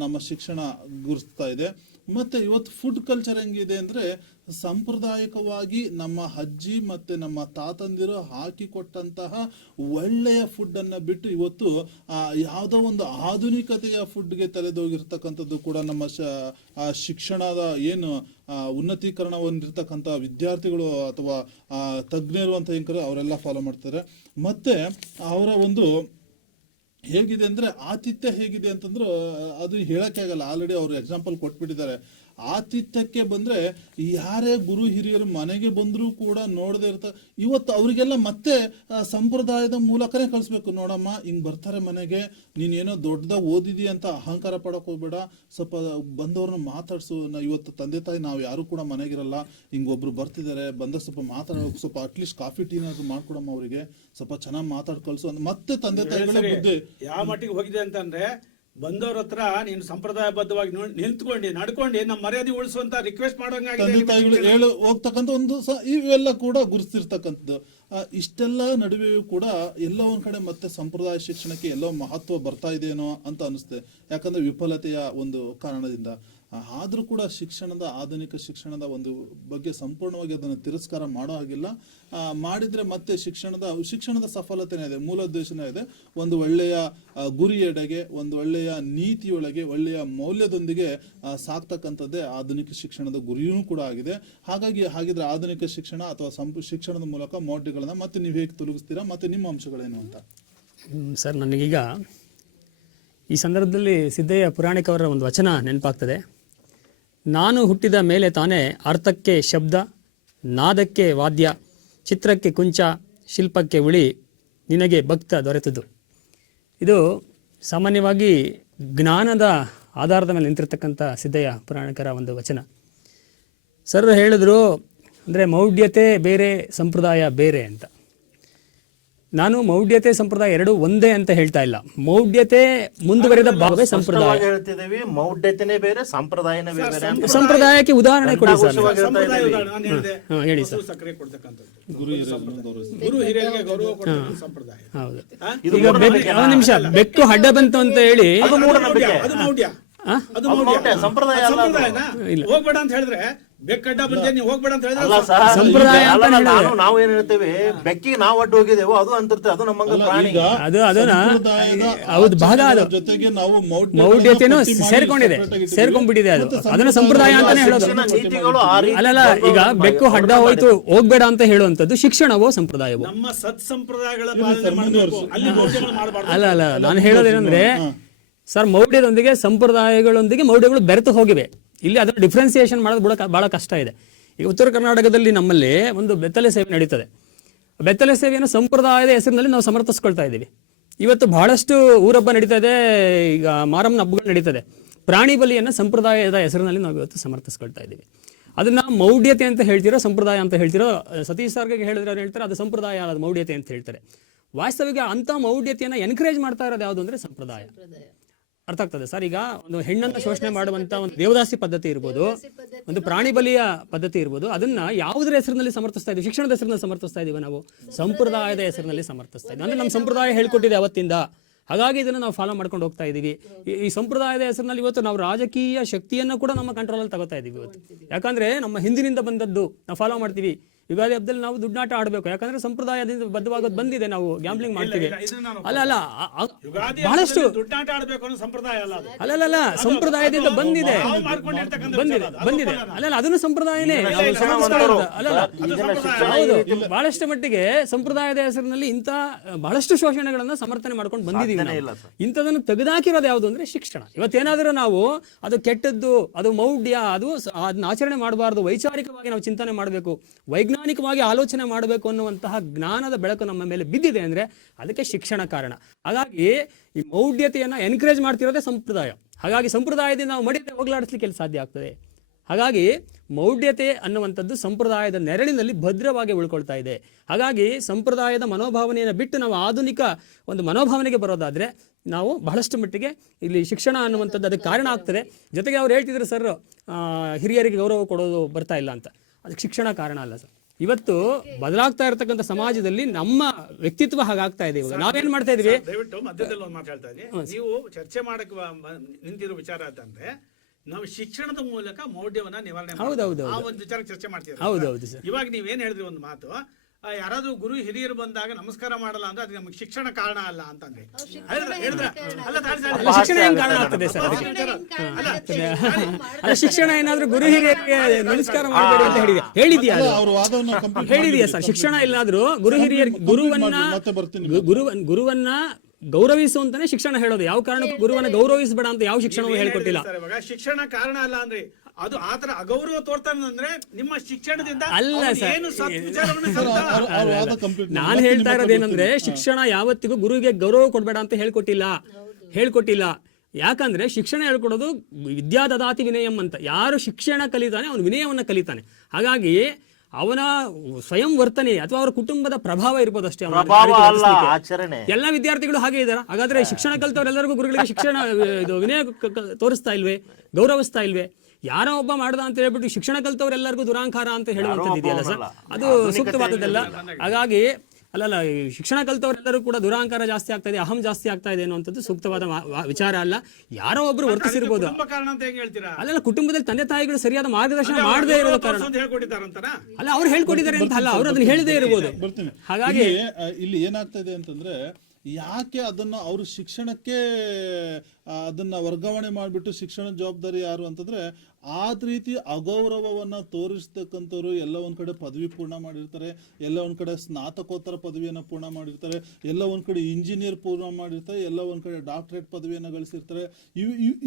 ನಮ್ಮ ಶಿಕ್ಷಣ ಗುರುತಿಸ್ತಾ ಇದೆ. ಮತ್ತೆ ಇವತ್ತು ಫುಡ್ ಕಲ್ಚರ್ ಹೆಂಗಿದೆ ಅಂದ್ರೆ, ಸಾಂಪ್ರದಾಯಿಕವಾಗಿ ನಮ್ಮ ಅಜ್ಜಿ ಮತ್ತೆ ನಮ್ಮ ತಾತಂದಿರು ಹಾಕಿಕೊಟ್ಟಂತಹ ಒಳ್ಳೆಯ ಫುಡ್ ಅನ್ನ ಬಿಟ್ಟು ಇವತ್ತು ಯಾವುದೋ ಒಂದು ಆಧುನಿಕತೆಯ ಫುಡ್ಗೆ ತಲೆದೋಗಿರ್ತಕ್ಕಂಥದ್ದು ಕೂಡ ನಮ್ಮ ಶಿಕ್ಷಣದ ಏನು ಉನ್ನತೀಕರಣ ಹೊಂದಿರ್ತಕ್ಕಂಥ ವಿದ್ಯಾರ್ಥಿಗಳು ಅಥವಾ ತಜ್ಞರು ಅಂತ ಹೆಂಗ್ ಅವರೆಲ್ಲ ಫಾಲೋ ಮಾಡ್ತಾರೆ. ಮತ್ತೆ ಅವರ ಒಂದು ಹೇಗಿದೆ ಅಂದ್ರೆ ಆತಿಥ್ಯ ಹೇಗಿದೆ ಅಂತಂದ್ರೆ ಅದು ಹೇಳಕ್ಕೆ ಆಗಲ್ಲ. ಆಲ್ರೆಡಿ ಅವರು ಎಕ್ಸಾಂಪಲ್ ಕೊಟ್ಬಿಟ್ಟಿದ್ದಾರೆ. ಆತಿಥ್ಯಕ್ಕೆ ಬಂದ್ರೆ ಯಾರೇ ಗುರು ಹಿರಿಯರು ಮನೆಗೆ ಬಂದರೂ ಕೂಡ ನೋಡದೆ ಇರ್ತಾರೆ. ಇವತ್ತು ಅವರಿಗೆಲ್ಲ ಮತ್ತೆ ಸಂಪ್ರದಾಯದ ಮೂಲಕನೇ ಕಳಿಸ್ಬೇಕು. ನೋಡಮ್ಮ ಹಿಂಗ್ ಬರ್ತಾರೆ ಮನೆಗೆ, ನೀನೇನೋ ದೊಡ್ಡದಾಗಿ ಓದಿದಿ ಅಂತ ಅಹಂಕಾರ ಪಡಕ್ ಹೋಗ್ಬೇಡ, ಸ್ವಲ್ಪ ಬಂದವ್ರನ್ನ ಮಾತಾಡ್ಸು. ಇವತ್ತು ತಂದೆ ತಾಯಿ ನಾವು ಯಾರು ಕೂಡ ಮನೆಗಿರಲ್ಲ, ಹಿಂಗೊಬ್ರು ಬರ್ತಿದ್ದಾರೆ, ಬಂದ ಸ್ವಲ್ಪ ಮಾತಾಡೋಕೆ, ಸ್ವಲ್ಪ ಅಟ್ಲೀಸ್ಟ್ ಕಾಫಿ ಟೀನಾದ್ರು ಮಾಡ್ಕೊಡಮ್ಮ, ಅವರಿಗೆ ಸ್ವಲ್ಪ ಚೆನ್ನಾಗಿ ಮಾತಾಡ್ ಕಳ್ಸು ಅಂತ ಮತ್ತೆ ತಂದೆ ತಾಯಿಗಳೇ ಬುದ್ಧಿ. ಯಾವ ಮಟ್ಟಿಗೆ ಹೋಗಿದೆ ಅಂತಂದ್ರೆ, ಬಂದವ್ರ ಹತ್ರ ನೀನು ಸಂಪ್ರದಾಯಬದ್ಧವಾಗಿ ನಿಂತ್ಕೊಂಡು ನಡ್ಕೊಂಡು ನಮ್ಮ ಮರ್ಯಾದೆ ಉಳಿಸುವಂತ ರಿಕ್ವೆಸ್ಟ್ ಮಾಡೋಂಗಾಗಿದೆ. ತಂದೆ ತಾಯಿಗಳು ಹೇಳು ಹೋಗ್ತಕ್ಕಂಥ ಒಂದು ಇವೆಲ್ಲ ಕೂಡ ಗುರುತಿರ್ತಕ್ಕಂಥದ್ದು. ಇಷ್ಟೆಲ್ಲ ನಡುವೆಯೂ ಕೂಡ ಎಲ್ಲೋ ಒಂದ್ ಕಡೆ ಮತ್ತೆ ಸಂಪ್ರದಾಯ ಶಿಕ್ಷಣಕ್ಕೆ ಎಲ್ಲೋ ಮಹತ್ವ ಬರ್ತಾ ಇದೆಯೇನೋ ಅಂತ ಅನಿಸುತ್ತೆ. ಯಾಕಂದ್ರೆ ವಿಫಲತೆಯ ಒಂದು ಕಾರಣದಿಂದ. ಆದ್ರೂ ಕೂಡ ಶಿಕ್ಷಣದ ಆಧುನಿಕ ಶಿಕ್ಷಣದ ಒಂದು ಬಗ್ಗೆ ಸಂಪೂರ್ಣವಾಗಿ ಅದನ್ನು ತಿರಸ್ಕಾರ ಮಾಡೋ ಹಾಗಿಲ್ಲ. ಮಾಡಿದ್ರೆ ಮತ್ತೆ ಶಿಕ್ಷಣದ ಸಫಲತೆನೇ ಇದೆ, ಮೂಲೋದ್ದೇಶನೇ ಇದೆ. ಒಂದು ಒಳ್ಳೆಯ ಗುರಿಯೆಡೆಗೆ, ಒಂದು ಒಳ್ಳೆಯ ನೀತಿಯೊಳಗೆ, ಒಳ್ಳೆಯ ಮೌಲ್ಯದೊಂದಿಗೆ ಸಾಕ್ತಕ್ಕಂಥದ್ದೇ ಆಧುನಿಕ ಶಿಕ್ಷಣದ ಗುರಿಯೂ ಕೂಡ ಆಗಿದೆ. ಹಾಗಿದ್ರೆ ಆಧುನಿಕ ಶಿಕ್ಷಣ ಅಥವಾ ಶಿಕ್ಷಣದ ಮೂಲಕ ಮೌಢ್ಯಗಳನ್ನ ಮತ್ತೆ ನೀವು ಹೇಗೆ ತೊಲಗಿಸ್ತೀರಾ, ಮತ್ತೆ ನಿಮ್ಮ ಅಂಶಗಳೇನು ಅಂತ? ಸರ್, ನನಗೀಗ ಈ ಸಂದರ್ಭದಲ್ಲಿ ಸಿದ್ದಯ್ಯ ಪುರಾಣಿಕ ಅವರ ಒಂದು ವಚನ ನೆನಪಾಗ್ತದೆ. ನಾನು ಹುಟ್ಟಿದ ಮೇಲೆ ತಾನೇ ಅರ್ಥಕ್ಕೆ ಶಬ್ದ, ನಾದಕ್ಕೆ ವಾದ್ಯ, ಚಿತ್ರಕ್ಕೆ ಕುಂಚ, ಶಿಲ್ಪಕ್ಕೆ ಉಳಿ, ನಿನಗೆ ಭಕ್ತ ದೊರೆತದು. ಇದು ಸಾಮಾನ್ಯವಾಗಿ ಜ್ಞಾನದ ಆಧಾರದ ಮೇಲೆ ನಿಂತಿರ್ತಕ್ಕಂಥ ಸಿದ್ದಯ್ಯ ಪುರಾಣಿಕರ ಒಂದು ವಚನ. ಸರ್ ಹೇಳಿದ್ರು ಅಂದರೆ ಮೌಢ್ಯತೆ ಬೇರೆ, ಸಂಪ್ರದಾಯ ಬೇರೆ ಅಂತ. ನಾನು ಮೌಢ್ಯತೆ ಸಂಪ್ರದಾಯ ಎರಡು ಒಂದೇ ಅಂತ ಹೇಳ್ತಾ ಇಲ್ಲ. ಮೌಢ್ಯತೆ ಮುಂದುವರೆದ ಭಾಗವೇ ಸಂಪ್ರದಾಯ. ಹೇಳ್ತಿದ್ದೀವಿ ಮೌಢ್ಯತೆನೇ ಬೇರೆ, ಸಂಪ್ರದಾಯನೇ ಬೇರೆ. ಸಂಪ್ರದಾಯಕ್ಕೆ ಉದಾಹರಣೆ ಕೊಡಿ ಸರ್. ಹೇಳಿ ಸರ್. ಸಕ್ಕರೆ ಕೊಡ್ತಕ್ಕಂಥದ್ದು ಗುರು ಹಿರಿಯರಿಗೆ ಗೌರವ ಕೊಡ್ತಕ್ಕಂಥ ಸಂಪ್ರದಾಯ. ಹೌದು. ಈಗ ಒಂದು ನಿಮಿಷ, ಬೆಕ್ಕು ಅಡ್ಡ ಬಂತು ಅಂತ ಹೇಳಿ ಅದು ಮೌಢ್ಯ. ಅದು ಸಂಪ್ರದಾಯನ ಹೋಗ್ಬೇಡ ಅಂತ ಹೇಳಿದ್ರೆ, ಬೆಕ್ಕಡ್ಡ ಬಂದೆ ನೀವು ಹೋಗ್ಬೇಡ ಅಂತ ಹೇಳಿದ್ರೆ ಸಂಪ್ರದಾಯ ನಾವು ಏನ್ ಹೇಳ್ತೇವೆ, ಬೆಕ್ಕಿಗೆ ನಾವು ಅಡ್ಡ ಹೋಗಿದ್ದೇವೋ ಅದು ಅಂತಿರ್ತೇವೆ, ಅದು ನಮ್ಮಂಗ ಪ್ರಾಣಿ. ಹೌದು, ಭಾಗ ಅದು ಜೊತೆಗೆ ನಾವು ಮೌಢ್ಯತೆನೂ ಸೇರ್ಕೊಂಡ್ಬಿಟ್ಟಿದೆ. ಅದನ್ನ ಸಂಪ್ರದಾಯ ಅಂತಾನೆ ಹೇಳೋದು. ಅಲ್ಲಲ್ಲ, ಈಗ ಬೆಕ್ಕು ಅಡ್ಡ ಹೋಯ್ತು ಹೋಗ್ಬೇಡ ಅಂತ ಹೇಳುವಂತದ್ದು ಶಿಕ್ಷಣವೋ ಸಂಪ್ರದಾಯವೋ? ನಮ್ಮ ಸತ್ ಸಂಪ್ರದಾಯಗಳ ಪಾಲನೆ ಮಾಡಬೇಕು, ಅಲ್ಲಿ ಮೌಢ್ಯಗಳು ಮಾಡಬಾರ್ದು. ಅಲ್ಲ, ನಾನು ಹೇಳೋದೇನಂದ್ರೆ ಸರ್, ಮೌಢ್ಯದೊಂದಿಗೆ ಸಂಪ್ರದಾಯಗಳೊಂದಿಗೆ ಮೌಢ್ಯಗಳು ಬೆರೆತು ಹೋಗಿವೆ. ಇಲ್ಲಿ ಅದನ್ನು ಡಿಫ್ರೆನ್ಸಿಯೇಷನ್ ಮಾಡೋದು ಬಹಳ ಕಷ್ಟ ಇದೆ. ಈಗ ಉತ್ತರ ಕರ್ನಾಟಕದಲ್ಲಿ ನಮ್ಮಲ್ಲಿ ಒಂದು ಬೆತ್ತಲೆ ಸೇವೆ ನಡೀತದೆ. ಬೆತ್ತಲೆ ಸೇವೆಯನ್ನು ಸಂಪ್ರದಾಯದ ಹೆಸರಿನಲ್ಲಿ ನಾವು ಸಮರ್ಥಿಸ್ಕೊಳ್ತಾ ಇದ್ದೀವಿ. ಇವತ್ತು ಬಹಳಷ್ಟು ಊರಬ್ಬ ನಡೀತಾ ಇದೆ, ಈಗ ಮಾರಮ್ಮನ ಹಬ್ಬಗಳು ನಡೀತದೆ. ಪ್ರಾಣಿ ಬಲಿಯನ್ನು ಸಂಪ್ರದಾಯದ ಹೆಸರಿನಲ್ಲಿ ನಾವು ಇವತ್ತು ಸಮರ್ಥಿಸ್ಕೊಳ್ತಾ ಇದ್ದೀವಿ. ಅದನ್ನ ಮೌಢ್ಯತೆ ಅಂತ ಹೇಳ್ತಿರೋ, ಸಂಪ್ರದಾಯ ಅಂತ ಹೇಳ್ತಿರೋ, ಸತೀಶ್ ಸರ್ಗೆ ಹೇಳಿದ್ರೆ ಅವ್ರು ಹೇಳ್ತಾರೆ ಅದು ಸಂಪ್ರದಾಯ, ಅದು ಮೌಢ್ಯತೆ ಅಂತ ಹೇಳ್ತಾರೆ. ವಾಸ್ತವಿಕ ಅಂಥ ಮೌಢ್ಯತೆಯನ್ನು ಎನ್ಕರೇಜ್ ಮಾಡ್ತಾ ಇರೋದು ಯಾವುದು ಅಂದರೆ ಸಂಪ್ರದಾಯ. ಅರ್ಥ ಆಗ್ತದೆ ಸರ್? ಈಗ ಒಂದು ಹೆಣ್ಣನ್ನು ಶೋಷಣೆ ಮಾಡುವಂತ ಒಂದು ದೇವದಾಸಿ ಪದ್ಧತಿ ಇರ್ಬೋದು, ಒಂದು ಪ್ರಾಣಿ ಬಲಿಯ ಪದ್ಧತಿ ಇರ್ಬೋದು, ಅದನ್ನ ಯಾವುದರ ಹೆಸರಿನಲ್ಲಿ ಸಮರ್ಥಿಸ್ತಾ ಇದೀವಿ? ಶಿಕ್ಷಣದ ಹೆಸರಿನಲ್ಲಿ ಸಮರ್ಥಿಸ್ತಾ ಇದೀವಿ, ನಾವು ಸಂಪ್ರದಾಯದ ಹೆಸರಿನಲ್ಲಿ ಸಮರ್ಥಿಸ್ತಾ ಇದೀವಿ. ಅಂದ್ರೆ ನಮ್ಮ ಸಂಪ್ರದಾಯ ಹೇಳ್ಕೊಟ್ಟಿದೆ ಅವತ್ತಿಂದ, ಹಾಗಾಗಿ ಇದನ್ನು ನಾವು ಫಾಲೋ ಮಾಡ್ಕೊಂಡು ಹೋಗ್ತಾ ಇದೀವಿ. ಈ ಸಂಪ್ರದಾಯದ ಹೆಸರಿನಲ್ಲಿ ಇವತ್ತು ನಾವು ರಾಜಕೀಯ ಶಕ್ತಿಯನ್ನು ಕೂಡ ನಮ್ಮ ಕಂಟ್ರೋಲಲ್ಲಿ ತಗೋತಾ ಇದೀವಿ ಇವತ್ತು. ಯಾಕಂದ್ರೆ ನಮ್ಮ ಹಿಂದಿನಿಂದ ಬಂದದ್ದು ನಾವು ಫಾಲೋ ಮಾಡ್ತೀವಿ. ಯುಗಾದಿ ಹಬ್ಬದಲ್ಲಿ ನಾವು ದುಡ್ಡಾಟ ಆಡಬೇಕು, ಯಾಕಂದ್ರೆ ಸಂಪ್ರದಾಯದಿಂದ ಬದ್ಧವಾಗೋದು ಬಂದಿದೆ, ನಾವು ಗ್ಯಾಂಬ್ಲಿಂಗ್ ಮಾಡ್ತೀವಿ. ಇದನ್ನ ನಾನು ಅಲ್ಲ ಅಲ್ಲ ಯುಗಾದಿ ಬಹಳಷ್ಟು ಹಬ್ಬದಲ್ಲಿ ದುಡ್ಡಾಟ ಆಡಬೇಕು ಅನ್ನೋ ಸಂಪ್ರದಾಯ ಅಲ್ಲ ಅದು. ಅಲ್ಲಲ್ಲ ಸಂಪ್ರದಾಯದಿಂದ ಬಂದಿದೆ ನಾವು ಮಾಡ್ಕೊಂಡಿರ್ತಕ್ಕಂಥ ಬಂದಿದೆ ವಿಚಾರ ಅದು. ಬಂದಿದೆ ಅಲ್ಲಲ್ಲ ಅದನ್ನು ಸಂಪ್ರದಾಯನೇ. ನಾವು ಶಿಕ್ಷಣ ಸಂಸ್ಕಾರದ- ಒಂದವರು. ಅಲ್ಲಲ್ಲ ಈಗಿನ ಶಿಕ್ಷಣ ಹೌದು, ಬಹಳಷ್ಟು ಮಟ್ಟಿಗೆ ಸಂಪ್ರದಾಯದ ಹೆಸರಿನಲ್ಲಿ ಇಂಥ ಬಹಳಷ್ಟು ಶೋಷಣೆಗಳನ್ನ ಸಮರ್ಥನೆ ಮಾಡ್ಕೊಂಡು ಬಂದಿದ್ದೀವಿ ಸಾಧ್ಯನೇ ನಾವು. ಇಲ್ಲ ಸರ್. ಇಂಥದನ್ನು ತೆಗೆದಾಕಿರೋದು ಯಾವುದು ಅಂದ್ರೆ ಶಿಕ್ಷಣ. ಇವತ್ತೇನಾದರೂ ನಾವು ಅದು ಕೆಟ್ಟದ್ದು, ಅದು ಮೌಢ್ಯ, ಅದನ್ನ ಆಚರಣೆ ಮಾಡಬಾರ್ದು, ವೈಚಾರಿಕವಾಗಿ ನಾವು ಚಿಂತನೆ ಮಾಡಬೇಕು, ವೈಜ್ಞಾನಿಕವಾಗಿ ಆಲೋಚನೆ ಮಾಡಬೇಕು ಅನ್ನುವಂತಹ ಜ್ಞಾನದ ಬೆಳಕು ನಮ್ಮ ಮೇಲೆ ಬಿದ್ದಿದೆ ಅಂದ್ರೆ ಅದಕ್ಕೆ ಶಿಕ್ಷಣ ಕಾರಣ. ಹಾಗಾಗಿ ಈ ಮೌಢ್ಯತೆಯನ್ನ ಎನ್ಕರೇಜ್ ಮಾಡ್ತಿರೋದೇ ಸಂಪ್ರದಾಯ. ಹಾಗಾಗಿ ಸಂಪ್ರದಾಯದಿಂದ ನಾವು ಮಡಿತೆ ಹೋಗ್ಲಾಡಿಸ್ಲಿಕ್ಕೆ ಸಾಧ್ಯ ಆಗ್ತದೆ. ಹಾಗಾಗಿ ಮೌಢ್ಯತೆ ಅನ್ನುವಂಥದ್ದು ಸಂಪ್ರದಾಯದ ನೆರಳಿನಲ್ಲಿ ಭದ್ರವಾಗಿ ಉಳ್ಕೊಳ್ತಾ ಇದೆ. ಹಾಗಾಗಿ ಸಂಪ್ರದಾಯದ ಮನೋಭಾವನೆಯನ್ನು ಬಿಟ್ಟು ನಾವು ಆಧುನಿಕ ಒಂದು ಮನೋಭಾವನೆಗೆ ಬರೋದಾದ್ರೆ ನಾವು ಬಹಳಷ್ಟು ಮಟ್ಟಿಗೆ ಇಲ್ಲಿ ಶಿಕ್ಷಣ ಅನ್ನುವಂಥದ್ದು ಅದಕ್ಕೆ ಕಾರಣ ಆಗ್ತದೆ. ಜೊತೆಗೆ ಅವ್ರು ಹೇಳ್ತಿದ್ರು ಸರ್, ಹಿರಿಯರಿಗೆ ಗೌರವ ಕೊಡೋದು ಬರ್ತಾ ಇಲ್ಲ ಅಂತ. ಅದಕ್ಕೆ ಶಿಕ್ಷಣ ಕಾರಣ ಅಲ್ಲ ಸರ್. ಇವತ್ತು ಬದಲಾಗ್ತಾ ಇರತಕ್ಕಂಥ ಸಮಾಜದಲ್ಲಿ ನಮ್ಮ ವ್ಯಕ್ತಿತ್ವ ಹಾಗಾಗ್ತಾ ಇದೆ. ಇವಾಗ ನಾವೇನ್ ಮಾಡ್ತಾ ಇದೀವಿ, ದಯವಿಟ್ಟು ಮಧ್ಯದಲ್ಲಿ ಒಂದು ಮಾತಾಡ್ತಾ ಇದ್ದೀನಿ. ನೀವು ಚರ್ಚೆ ಮಾಡಕ್ಕೆ ನಿಂತಿರೋ ವಿಚಾರ ಅಂತಂದ್ರೆ ನಾವು ಶಿಕ್ಷಣದ ಮೂಲಕ ಮೌಢ್ಯವನ್ನ ನಿವಾರಣೆ ಹೌದೌದು ಆ ಒಂದು ವಿಚಾರ ಚರ್ಚೆ ಮಾಡ್ತೀವಿ. ಹೌದೌದು ಸರ್. ಇವಾಗ ನೀವೇನ್ ಹೇಳಿದ್ರಿ ಒಂದು ಮಾತು, ಯಾರಾದ್ರೂ ಗುರು ಹಿರಿಯರು ಬಂದಾಗ ನಮಸ್ಕಾರ ಮಾಡಲ್ಲ ಅಂದ್ರೆ ಅದು ನಮಗೆ ಶಿಕ್ಷಣ ಕಾರಣ ಅಲ್ಲ ಅಂತಂದ್ರೆ ಅಲ್ಲ, ಶಿಕ್ಷಣ ಏನ್ ಕಾರಣ ಆಗ್ತದೆ ಸರ್ ಅದಕ್ಕೆ? ಅಲ್ಲ, ಶಿಕ್ಷಣ ಏನಾದ್ರೂ ಗುರು ಹಿರಿಯರಿಗೆ ನಮಸ್ಕಾರ ಮಾಡಬೇಡಿ ಅಂತ ಹೇಳಿದ್ಯಾ? ಅವ್ರ ವಾದವನ್ನ ಕಂಪ್ಲೀಟ್ ಹೇಳಿದೆಯಾ ಸರ್? ಶಿಕ್ಷಣ ಇಲ್ಲಾದ್ರೂ ಗುರು ಹಿರಿಯರಿಗೆ ಮತ್ತೆ ಬರ್ತೀನಿ. ಗುರುವನ್ನ ಗೌರವಿಸುವಂತಾನೆ ಶಿಕ್ಷಣ ಹೇಳೋದು. ಯಾವ ಕಾರಣಕ್ಕೂ ಗುರುವನ್ನ ಗೌರವಿಸಬೇಡ ಅಂತ ಯಾವ ಶಿಕ್ಷಣವೂ ಹೇಳ್ಕೊಟ್ಟಿಲ್ಲ. ಇವಾಗ ಶಿಕ್ಷಣ ಕಾರಣ ಅಲ್ಲ ಅಂದ್ರೆ ಅದು ಆತರ ಅಗೌರವ ತೋರ್ತಾನೆ ಅಂದ್ರೆ ನಿಮ್ಮ ಶಿಕ್ಷಣದಿಂದ ಅಲ್ಲ ಸರ್, ಏನು ಸದ್ವಿಚಾರವನ್ನು ಕಲಿತ- ಅವ್ರ ವಾದ ಕಂಪ್ಲೀಟ್ ನಾನು ಹೇಳ್ತಾ ಇರೋದೇನಂದ್ರೆ ಶಿಕ್ಷಣ ಯಾವತ್ತಿಗೂ ಗುರುವಿಗೆ ಗೌರವ ಕೊಡ್ಬೇಡ ಅಂತ ಹೇಳ್ಕೊಟ್ಟಿಲ್ಲ. ಯಾಕಂದ್ರೆ ಶಿಕ್ಷಣ ಹೇಳ್ಕೊಡೋದು ವಿದ್ಯಾ ದದಾತಿ ವಿನಯಂ ಅಂತ. ಯಾರು ಶಿಕ್ಷಣ ಕಲಿತಾನೆ ಅವನು ವಿನಯವನ್ನ ಕಲಿತಾನೆ. ಹಾಗಾಗಿ ಅವನ ಸ್ವಯಂ ವರ್ತನೆ ಅಥವಾ ಅವರ ಕುಟುಂಬದ ಪ್ರಭಾವ ಇರ್ಬೋದು ಅಷ್ಟೇ. ಪ್ರಭಾವ ಅಲ್ಲ, ಆಚರಣೆ. ಎಲ್ಲ ವಿದ್ಯಾರ್ಥಿಗಳು ಹಾಗೆ ಇದಾರ? ಹಾಗಾದ್ರೆ ಶಿಕ್ಷಣ ಕಲಿತವರೆಲ್ಲರಿಗೂ ಗುರುಗಳಿಗೆ ಶಿಕ್ಷಣ ಇದು ವಿನಯ ತೋರಿಸ್ತಾ ಇಲ್ವೇ, ಗೌರವಿಸ್ತಾ ಇಲ್ವೇ? ಯಾರೋ ಒಬ್ಬ ಮಾಡ್ದ ಅಂತ ಹೇಳ್ಬಿಟ್ಟು ಶಿಕ್ಷಣ ಕಲಿತವರೆಲ್ಲರಿಗೂ ದುರಾಂಕಾರ ಅಂತ ಹೇಳುವಂಥದ್ದು ಇದೆಯಲ್ಲ ಸರ್, ಅದು ಸೂಕ್ತವಾದದ್ದಲ್ಲ. ಹಾಗಾಗಿ ಅಲ್ಲಲ್ಲ, ಈ ಶಿಕ್ಷಣ ಕಲಿತವರೆಲ್ಲರೂ ಕೂಡ ದುರಾಂಕಾರ ಜಾಸ್ತಿ ಆಗ್ತಾ ಇದೆ, ಅಹಂ ಜಾಸ್ತಿ ಆಗ್ತಾ ಇದೆ ಅನ್ನುವಂಥದ್ದು ಸೂಕ್ತವಾದ ವಿಚಾರ ಅಲ್ಲ. ಯಾರೋ ಒಬ್ರು ವರ್ತಿಸಿರ್ಬೋದು. ಕುಟುಂಬ ಕಾರಣ ಅಂತ ಹೆಂಗ್ ಹೇಳ್ತೀರಾ? ಅಲ್ಲಲ್ಲ, ಕುಟುಂಬದಲ್ಲಿ ತಂದೆ ತಾಯಿಗಳು ಸರಿಯಾದ ಮಾರ್ಗದರ್ಶನ ಮಾಡದೇ ಇರೋ ಕಾರಣ ಅಂತ ಹೇಳ್ಕೊಟ್ಟಿದ್ದಾರಂತಾರ ಅಲ್ಲ, ಅವ್ರು ಹೇಳ್ಕೊಟ್ಟಿದ್ದಾರೆ ಅಂತ ಅಲ್ಲ, ಅವ್ರು ಅದನ್ನ ಹೇಳದೇ ಇರ್ಬೋದು. ಬರ್ತೀನಿ. ಹಾಗಾಗಿ ಇಲ್ಲಿ ಏನಾಗ್ತಾ ಇದೆ ಅಂತಂದ್ರೆ, ಯಾಕೆ ಅದನ್ನ ಅವರು ಶಿಕ್ಷಣಕ್ಕೆ ಅದನ್ನ ವರ್ಗಾವಣೆ ಮಾಡಿಬಿಟ್ಟು ಶಿಕ್ಷಣ ಜವಾಬ್ದಾರಿ ಯಾರು ಅಂತಂದ್ರೆ, ಆದ ರೀತಿ ಅಗೌರವವನ್ನ ತೋರಿಸ್ತಕ್ಕಂಥವ್ರು ಎಲ್ಲ ಒಂದ್ ಕಡೆ ಪದವಿ ಪೂರ್ಣ ಮಾಡಿರ್ತಾರೆ, ಎಲ್ಲ ಒಂದ್ ಕಡೆ ಸ್ನಾತಕೋತ್ತರ ಪದವಿಯನ್ನ ಪೂರ್ಣ ಮಾಡಿರ್ತಾರೆ, ಎಲ್ಲ ಒಂದ್ ಕಡೆ ಇಂಜಿನಿಯರ್ ಪೂರ್ಣ ಮಾಡಿರ್ತಾರೆ, ಎಲ್ಲ ಒಂದ್ ಕಡೆ ಡಾಕ್ಟರೇಟ್ ಪದವಿಯನ್ನ ಗಳಿಸಿರ್ತಾರೆ.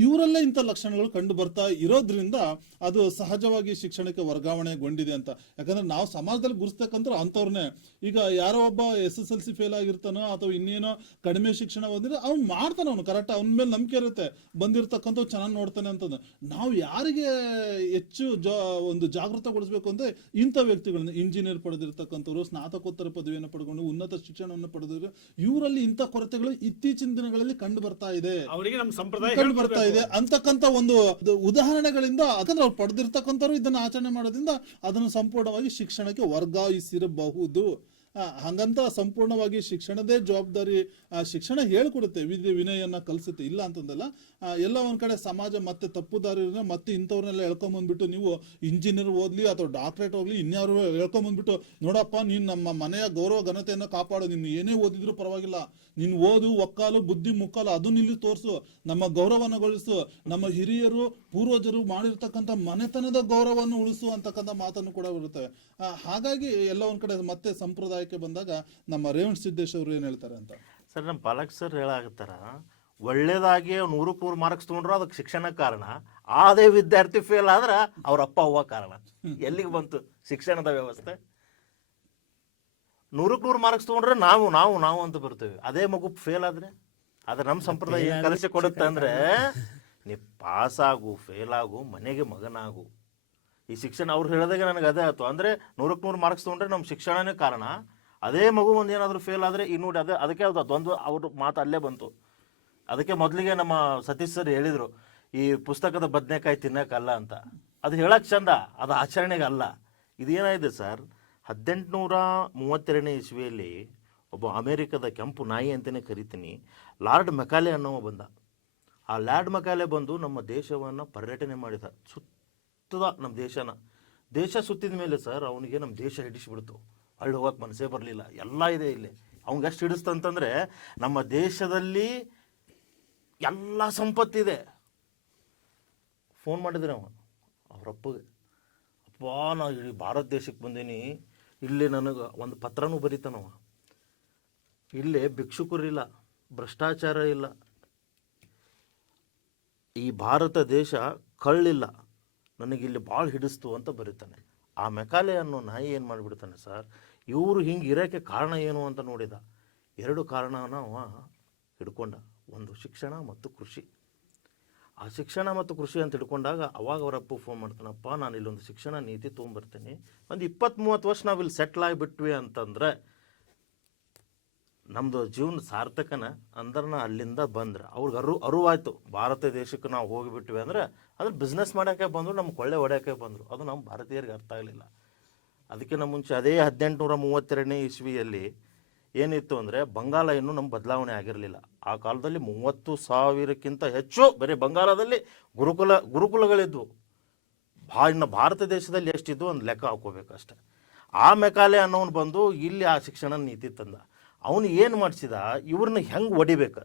ಇವರಲ್ಲೇ ಇಂಥ ಲಕ್ಷಣಗಳು ಕಂಡು ಬರ್ತಾ ಇರೋದ್ರಿಂದ ಅದು ಸಹಜವಾಗಿ ಶಿಕ್ಷಣಕ್ಕೆ ವರ್ಗಾವಣೆಗೊಂಡಿದೆ ಅಂತ. ಯಾಕಂದ್ರೆ ನಾವು ಸಮಾಜದಲ್ಲಿ ಗುರುಸ್ತಕ್ಕಂಥ ಅಂಥವ್ರನ್ನೇ. ಈಗ ಯಾರೋ ಒಬ್ಬ SSLC ಫೇಲ್ ಆಗಿರ್ತಾನೋ ಅಥವಾ ಇನ್ನೇನೋ ಕಡಿಮೆ ಶಿಕ್ಷಣ ಓದಿದ್ರೆ ಅವ್ನು ಮಾಡ್ತಾನೆ, ಅವ್ನು ಕರೆಕ್ಟ್, ಅವನ ಮೇಲೆ ನಂಬಿಕೆ ಇರುತ್ತೆ, ಬಂದಿರ್ತಕ್ಕಂಥ ಚೆನ್ನಾಗಿ ನೋಡ್ತಾನೆ ಅಂತಂದು. ನಾವು ಯಾರಿಗೆ ಹೆಚ್ಚು ಒಂದು ಜಾಗೃತಗೊಳಿಸಬೇಕು ಅಂದ್ರೆ ಇಂಥ ವ್ಯಕ್ತಿಗಳನ್ನ, ಇಂಜಿನಿಯರ್ ಪಡೆದಿರ್ತಕ್ಕಂಥವ್ರು, ಸ್ನಾತಕೋತ್ತರ ಪದವಿಯನ್ನು ಪಡ್ಕೊಂಡು ಉನ್ನತ ಶಿಕ್ಷಣವನ್ನು ಪಡೆದಿದ್ರು, ಇವರಲ್ಲಿ ಇಂಥ ಕೊರತೆಗಳು ಇತ್ತೀಚಿನ ದಿನಗಳಲ್ಲಿ ಕಂಡು ಬರ್ತಾ ಇದೆ, ಅವರಿಗೆ ನಮ್ಮ ಸಂಪ್ರದಾಯ ಕಂಡು ಬರ್ತಾ ಇದೆ ಅಂತಕ್ಕಂಥ ಒಂದು ಉದಾಹರಣೆಗಳಿಂದ. ಯಾಕಂದ್ರೆ ಅವ್ರು ಪಡೆದಿರ್ತಕ್ಕಂಥವ್ರು ಇದನ್ನ ಆಚರಣೆ ಮಾಡೋದ್ರಿಂದ ಅದನ್ನು ಸಂಪೂರ್ಣವಾಗಿ ಶಿಕ್ಷಣಕ್ಕೆ ವರ್ಗಾಯಿಸಿರಬಹುದು. ಹಂಗಂತ ಸಂಪೂರ್ಣವಾಗಿ ಶಿಕ್ಷಣದೇ ಜವಾಬ್ದಾರಿ ಶಿಕ್ಷಣ ಹೇಳ್ಕೊಡುತ್ತೆ, ವಿನಯನ್ನ ಕಲಿಸುತ್ತೆ, ಇಲ್ಲ ಅಂತಂದಲ್ಲ. ಎಲ್ಲ ಒಂದ್ ಕಡೆ ಸಮಾಜ ಮತ್ತೆ ತಪ್ಪು ದಾರಿನ ಮತ್ತೆ ಇಂಥವ್ರನ್ನೆಲ್ಲ ಹೇಳ್ಕೊಂಬಂದ್ಬಿಟ್ಟು ನೀವು ಇಂಜಿನಿಯರ್ ಓದ್ಲಿ ಅಥವಾ ಡಾಕ್ಟರೇಟ್ ಹೋಗ್ಲಿ ಇನ್ಯಾರು ಹೇಳ್ಕೊಂಬಂದ್ಬಿಟ್ಟು, ನೋಡಪ್ಪ ನೀನ್ ನಮ್ಮ ಮನೆಯ ಗೌರವ ಘನತೆಯನ್ನು ಕಾಪಾಡು, ನೀನು ಏನೇ ಓದಿದ್ರು ಪರವಾಗಿಲ್ಲ, ನೀನು ಓದು, ಒಕ್ಕಾಲು ಬುದ್ಧಿ ಮುಕ್ಕಾಲು ಅದನ್ನ ಇಲ್ಲಿ ತೋರಿಸು, ನಮ್ಮ ಗೌರವನಗೊಳಿಸು, ನಮ್ಮ ಹಿರಿಯರು ಪೂರ್ವಜರು ಮಾಡಿರ್ತಕ್ಕಂಥ ಮನೆತನದ ಗೌರವವನ್ನು ಉಳಿಸು ಅಂತಕ್ಕಂಥ ಮಾತನ್ನು ಕೂಡ ಬರುತ್ತೆ. ಹಾಗಾಗಿ ಎಲ್ಲ ಒಂದ್ ಕಡೆ ಮತ್ತೆ ಸಂಪ್ರದಾಯಕ್ಕೆ ಬಂದಾಗ ನಮ್ಮ ರೇವಣ್ ಸಿದ್ದೇಶ್ ಅವರು ಏನ್ ಹೇಳ್ತಾರೆ ಅಂತ ಸರ್, ನಮ್ಮ ಪಾಲಕ್ ಸರ್ ಹೇಳಾಕತ್ತಾರ, ಒಳ್ಳೇದಾಗಿ 100 ಮಾರ್ಕ್ಸ್ ತೊಗೊಂಡ್ರು ಅದಕ್ಕೆ ಶಿಕ್ಷಣ ಕಾರಣ, ಅದೇ ವಿದ್ಯಾರ್ಥಿ ಫೇಲ್ ಆದ್ರೆ ಅವ್ರ ಅಪ್ಪ ಅವ್ವ ಕಾರಣ. ಎಲ್ಲಿಗೆ ಬಂತು ಶಿಕ್ಷಣದ ವ್ಯವಸ್ಥೆ? 100 ಮಾರ್ಕ್ಸ್ ತೊಗೊಂಡ್ರೆ ನಾವು ನಾವು ನಾವು ಅಂತ ಬರ್ತೇವೆ, ಅದೇ ಮಗು ಫೇಲ್ ಆದ್ರೆ ಆದ್ರೆ ನಮ್ಮ ಸಂಪ್ರದಾಯ ಏನು ಕಲಿಸಿ ಕೊಡುತ್ತೆ ಅಂದ್ರೆ, ನೀ ಪಾಸ್ ಆಗು ಫೇಲ್ ಆಗು ಮನೆಗೆ ಮಗನಾಗು. ಈ ಶಿಕ್ಷಣ ಅವ್ರು ಹೇಳಿದಾಗ ನನಗೆ ಅದೇ ಆಯ್ತು. ಅಂದರೆ 100 ಮಾರ್ಕ್ಸ್ ತೊಗೊಂಡ್ರೆ ನಮ್ಮ ಶಿಕ್ಷಣನೇ ಕಾರಣ, ಅದೇ ಮಗು ಒಂದು ಏನಾದರೂ ಫೇಲ್ ಆದರೆ ಇನ್ನು ಅದಕ್ಕೆ ಅದೊಂದು ಅವ್ರ ಮಾತು ಅಲ್ಲೇ ಬಂತು. ಅದಕ್ಕೆ ಮೊದಲಿಗೆ ನಮ್ಮ ಸತೀಶ್ ಸರ್ ಹೇಳಿದರು, ಈ ಪುಸ್ತಕದ ಬದನೆಕಾಯಿ ತಿನ್ನೋಕ್ಕಲ್ಲ ಅಂತ. ಅದು ಹೇಳಕ್ಕೆ ಚಂದ, ಅದು ಆಚರಣೆಗೆ ಅಲ್ಲ. ಇದೇನಾಗಿದೆ ಸರ್, 1832 ಇಸ್ವಿಯಲ್ಲಿ ಒಬ್ಬ ಅಮೇರಿಕದ ಕೆಂಪು ನಾಯಿ ಅಂತಲೇ ಕರಿತೀನಿ, ಲಾರ್ಡ್ ಮೆಕಾಲೆ ಅನ್ನೋವ ಬಂದ. ಆ ಲಾರ್ಡ್ ಮೆಕಾಲೆ ಬಂದು ನಮ್ಮ ದೇಶವನ್ನು ಪರ್ಯಟನೆ ಮಾಡಿದ, ಸುತ್ತದ ನಮ್ಮ ದೇಶನ ದೇಶ ಸುತ್ತಿದ ಮೇಲೆ ಸರ್ ಅವನಿಗೆ ನಮ್ಮ ದೇಶ ಹಿಡಿಸಿಬಿಡ್ತು. ಅಲ್ಲಿ ಹೋಗಕ್ಕೆ ಮನಸ್ಸೇ ಬರಲಿಲ್ಲ. ಎಲ್ಲ ಇದೆ ಇಲ್ಲಿ. ಅವ್ನಿಗೆ ಎಷ್ಟು ಹಿಡಿಸ್ತಂತಂದರೆ ನಮ್ಮ ದೇಶದಲ್ಲಿ ಎಲ್ಲ ಸಂಪತ್ತಿದೆ. ಫೋನ್ ಮಾಡಿದ್ರೆ ಅವರಪ್ಪಗೆ, ಅಪ್ಪ ನಾ ಇಡೀ ಭಾರತ ದೇಶಕ್ಕೆ ಬಂದೀನಿ, ಇಲ್ಲಿ ನನಗೆ ಒಂದು ಪತ್ರನೂ ಬರೀತಾನವ, ಇಲ್ಲೇ ಭಿಕ್ಷುಕರಿಲ್ಲ, ಭ್ರಷ್ಟಾಚಾರ ಇಲ್ಲ, ಈ ಭಾರತ ದೇಶ ಕಳ್ಳಿಲ್ಲ, ನನಗಿಲ್ಲಿ ಭಾಳ ಹಿಡಿಸ್ತು ಅಂತ ಬರೀತಾನೆ. ಆ ಮೆಕಾಲೆ ಅನ್ನೋ ನಾಯಿ ಏನು ಮಾಡಿಬಿಡ್ತಾನೆ ಸರ್, ಇವರು ಹಿಂಗೆ ಇರೋಕ್ಕೆ ಕಾರಣ ಏನು ಅಂತ ನೋಡಿದ. 2 ಕಾರಣನ ಅವ ಹಿಡ್ಕೊಂಡ. ಒಂದು ಶಿಕ್ಷಣ ಮತ್ತು ಕೃಷಿ. ಆ ಶಿಕ್ಷಣ ಮತ್ತು ಕೃಷಿ ಅಂತ ಹಿಡ್ಕೊಂಡಾಗ ಅವಾಗ ಅವರಪ್ಪ ಫೋನ್ ಮಾಡ್ತಾನಪ್ಪ, ನಾನು ಇಲ್ಲೊಂದು ಶಿಕ್ಷಣ ನೀತಿ ತೊಗೊಂಬರ್ತೀನಿ, ಒಂದು 20-30 ವರ್ಷ ನಾವು ಇಲ್ಲಿ ಸೆಟ್ಲ್ ಆಗಿಬಿಟ್ವಿ ಅಂತಂದರೆ ನಮ್ಮದು ಜೀವನ ಸಾರ್ಥಕನ ಅಂದ್ರನ ಅಲ್ಲಿಂದ ಬಂದ್ರೆ ಅವ್ರಿಗೆ ಅರಿವಾಯ್ತು ಭಾರತ ದೇಶಕ್ಕೆ ನಾವು ಹೋಗಿಬಿಟ್ವಿ ಅಂದರೆ ಅದ್ರ ಬಿಸ್ನೆಸ್ ಮಾಡೋಕ್ಕೆ ಬಂದರು, ನಮ್ಮ ಕೊಳ್ಳೆ ಹೊಡೆಯೋಕ್ಕೆ ಬಂದರು. ಅದು ನಮ್ಮ ಭಾರತೀಯರಿಗೆ ಅರ್ಥ ಆಗಲಿಲ್ಲ. ಅದಕ್ಕಿಂತ ಮುಂಚೆ ಅದೇ 1832ನೇ ಇಸ್ವಿಯಲ್ಲಿ ಏನಿತ್ತು ಅಂದರೆ ಬಂಗಾಲ ಇನ್ನೂ ನಮ್ಮ ಬದಲಾವಣೆ ಆಗಿರಲಿಲ್ಲ. ಆ ಕಾಲದಲ್ಲಿ 30,000ಕ್ಕಿಂತ ಹೆಚ್ಚು ಬರೀ ಬಂಗಾಲದಲ್ಲಿ ಗುರುಕುಲಗಳಿದ್ವು. ಇನ್ನು ಭಾರತ ದೇಶದಲ್ಲಿ ಎಷ್ಟಿದ್ವು ಒಂದು ಲೆಕ್ಕ ಹಾಕೋಬೇಕಷ್ಟೆ. ಆ ಮೆಕಾಲೆ ಅನ್ನೋನು ಬಂದು ಇಲ್ಲಿ ಆ ಶಿಕ್ಷಣ ನೀತಿ ತಂದ. ಅವನು ಏನು ಮಾಡಿಸಿದ, ಇವ್ರನ್ನ ಹೆಂಗೆ ಹೊಡಿಬೇಕು,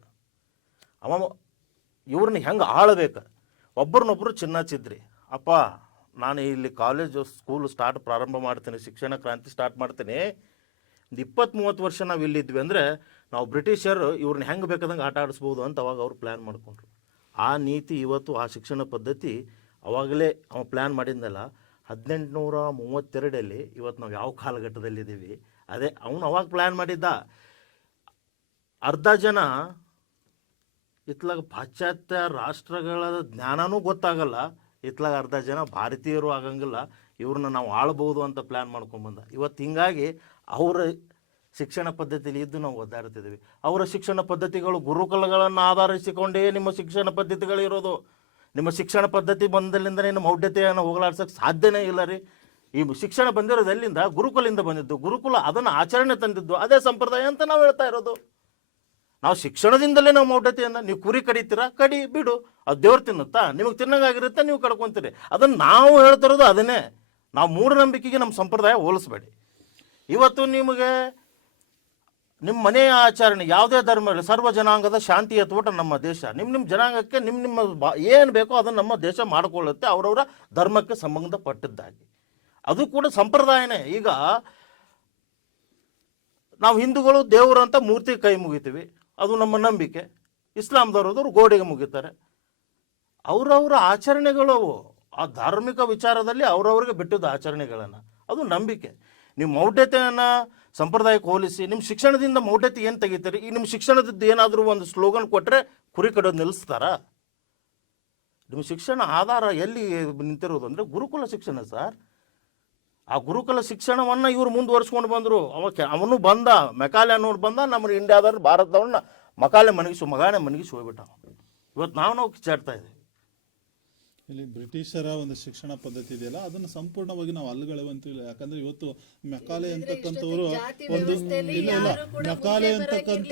ಇವ್ರನ್ನ ಹೆಂಗೆ ಆಳಬೇಕು, ಒಬ್ಬರನ್ನೊಬ್ಬರು ಚಿನ್ನಚಿದ್ರಿ. ಅಪ್ಪ ನಾನು ಇಲ್ಲಿ ಕಾಲೇಜು ಸ್ಕೂಲ್ ಪ್ರಾರಂಭ ಮಾಡ್ತೀನಿ, ಶಿಕ್ಷಣ ಕ್ರಾಂತಿ ಸ್ಟಾರ್ಟ್ ಮಾಡ್ತೀನಿ, ಒಂದು 20-30 ವರ್ಷ ನಾವು ಇಲ್ಲಿದ್ವಿ ಅಂದರೆ ನಾವು ಬ್ರಿಟಿಷರು ಇವ್ರನ್ನ ಹೆಂಗೆ ಬೇಕಾದಂಗೆ ಆಟ ಆಡಿಸ್ಬೋದು ಅಂತ ಅವಾಗ ಅವ್ರು ಪ್ಲ್ಯಾನ್ ಮಾಡಿಕೊಂಡ್ರು. ಆ ನೀತಿ ಇವತ್ತು, ಆ ಶಿಕ್ಷಣ ಪದ್ಧತಿ ಅವಾಗಲೇ ಅವ ಪ್ಲ್ಯಾನ್ ಮಾಡಿದ್ನಲ್ಲ 1832 ಇವತ್ತು ನಾವು ಯಾವ ಕಾಲಘಟ್ಟದಲ್ಲಿದ್ದೀವಿ ಅದೇ ಅವನು ಅವಾಗ ಪ್ಲ್ಯಾನ್ ಮಾಡಿದ್ದ. ಅರ್ಧ ಜನ ಇತ್ಲಾಗ ಪಾಶ್ಚಾತ್ಯ ರಾಷ್ಟ್ರಗಳ ಜ್ಞಾನನೂ ಗೊತ್ತಾಗಲ್ಲ, ಇತ್ಲಾಗ ಅರ್ಧ ಜನ ಭಾರತೀಯರು ಆಗಂಗಿಲ್ಲ, ಇವ್ರನ್ನ ನಾವು ಆಳ್ಬೋದು ಅಂತ ಪ್ಲ್ಯಾನ್ ಮಾಡ್ಕೊಂಬಂದ. ಇವತ್ತು ಹಿಂಗಾಗಿ ಅವರ ಶಿಕ್ಷಣ ಪದ್ಧತಿಯಲ್ಲಿ ಇದ್ದು ನಾವು ಒದ್ದಾಡ್ತಿದ್ದೀವಿ. ಅವರ ಶಿಕ್ಷಣ ಪದ್ಧತಿಗಳು ಗುರುಕುಲಗಳನ್ನು ಆಧರಿಸಿಕೊಂಡೇ ನಿಮ್ಮ ಶಿಕ್ಷಣ ಪದ್ಧತಿಗಳಿರೋದು. ನಿಮ್ಮ ಶಿಕ್ಷಣ ಪದ್ಧತಿ ಬಂದಲ್ಲಿಂದ ನಿಮ್ಮ ಮೌಢ್ಯತೆಯನ್ನು ಹೋಗಲಾಡ್ಸೋಕ್ಕೆ ಸಾಧ್ಯನೇ ಇಲ್ಲ ರೀ. ಈ ಶಿಕ್ಷಣ ಬಂದಿರೋದು ಎಲ್ಲಿಂದ? ಗುರುಕುಲಿಂದ ಬಂದಿದ್ದು. ಗುರುಕುಲ ಅದನ್ನು ಆಚರಣೆ ತಂದಿದ್ದು, ಅದೇ ಸಂಪ್ರದಾಯ ಅಂತ ನಾವು ಹೇಳ್ತಾ ಇರೋದು. ನಾವು ಶಿಕ್ಷಣದಿಂದಲೇ ನಾವು ಮೌಢ್ಯತೆಯನ್ನು, ನೀವು ಕುರಿ ಕಡಿತೀರಾ, ಕಡಿ ಬಿಡು, ಅದು ದೇವ್ರು ತಿನ್ನುತ್ತಾ, ನಿಮಗೆ ತಿನ್ನಂಗಾಗಿರುತ್ತೆ, ನೀವು ಕಡ್ಕೊತೀರಿ. ಅದನ್ನು ನಾವು ಹೇಳ್ತಿರೋದು ಅದನ್ನೇ. ನಾವು ಮೂಢನಂಬಿಕೆಗೆ ನಮ್ಮ ಸಂಪ್ರದಾಯ ಹೋಲಿಸ್ಬೇಡಿ. ಇವತ್ತು ನಿಮಗೆ ನಿಮ್ಮ ಮನೆಯ ಆಚರಣೆ ಯಾವುದೇ ಧರ್ಮ ಇರಲಿ, ಸರ್ವ ಜನಾಂಗದ ಶಾಂತಿಯ ತೋಟ ನಮ್ಮ ದೇಶ. ನಿಮ್ಮ ಜನಾಂಗಕ್ಕೆ ನಿಮ್ಮ ಏನು ಬೇಕೋ ಅದನ್ನು ನಮ್ಮ ದೇಶ ಮಾಡಿಕೊಳ್ಳುತ್ತೆ, ಅವರವರ ಧರ್ಮಕ್ಕೆ ಸಂಬಂಧಪಟ್ಟಿದ್ದಾಗಿ. ಅದು ಕೂಡ ಸಂಪ್ರದಾಯನೇ. ಈಗ ನಾವು ಹಿಂದೂಗಳು ದೇವರಂತ ಮೂರ್ತಿ ಕೈ ಮುಗಿತೀವಿ, ಅದು ನಮ್ಮ ನಂಬಿಕೆ. ಇಸ್ಲಾಂದವರು ಗೋಡೆಗೆ ಮುಗಿತಾರೆ. ಅವರವರ ಆಚರಣೆಗಳು ಅವು. ಆ ಧಾರ್ಮಿಕ ವಿಚಾರದಲ್ಲಿ ಅವರವ್ರಿಗೆ ಬಿಟ್ಟಿದ್ದ ಆಚರಣೆಗಳನ್ನು, ಅದು ನಂಬಿಕೆ. ನೀವು ಮೌಢ್ಯತೆಯನ್ನು ಸಂಪ್ರದಾಯಕ್ಕೆ ಹೋಲಿಸಿ ನಿಮ್ಮ ಶಿಕ್ಷಣದಿಂದ ಮೌಢ್ಯತೆ ಏನು ತೆಗಿತೀರಿ? ಈ ನಿಮ್ಮ ಶಿಕ್ಷಣದ ಏನಾದರೂ ಒಂದು ಸ್ಲೋಗನ್ ಕೊಟ್ಟರೆ ಕುರಿ ಕಡೋದು ನಿಲ್ಲಿಸ್ತಾರಾ? ನಿಮ್ಮ ಶಿಕ್ಷಣ ಆಧಾರ ಎಲ್ಲಿ ನಿಂತಿರೋದು ಅಂದರೆ ಗುರುಕುಲ ಶಿಕ್ಷಣ ಸರ್. ಆ ಗುರುಕುಲ ಶಿಕ್ಷಣವನ್ನು ಇವರು ಮುಂದುವರ್ಸ್ಕೊಂಡು ಬಂದರು. ಅವನು ಬಂದ, ಮೆಕಾಲೆ ಅನ್ನೋರು ಬಂದ, ನಮ್ಮ ಇಂಡಿಯಾದಲ್ಲಿ ಭಾರತದವ್ರನ್ನ ಮಗಾನೆ ಮನಗಿಸಿ ಹೋಗ್ಬಿಟ್ಟ. ಇವತ್ತು ನಾವು ಕಿಚ್ಚಾಡ್ತಾ ಇದ್ದೀವಿ. ಇಲ್ಲಿ ಬ್ರಿಟಿಷರ ಒಂದು ಶಿಕ್ಷಣ ಪದ್ಧತಿ ಇದೆಯಲ್ಲ, ಅದನ್ನು ಸಂಪೂರ್ಣವಾಗಿ ನಾವು ಅಲ್ಲಗಳೆಯುವಂತಿಲ್ಲ. ಯಾಕಂದ್ರೆ ಇವತ್ತು ಮೆಕಾಲೆ ಅಂತಕ್ಕಂಥವ್ರು ಇಲ್ಲ ಮೆಕಾಲೆ ಅಂತಕ್ಕಂಥ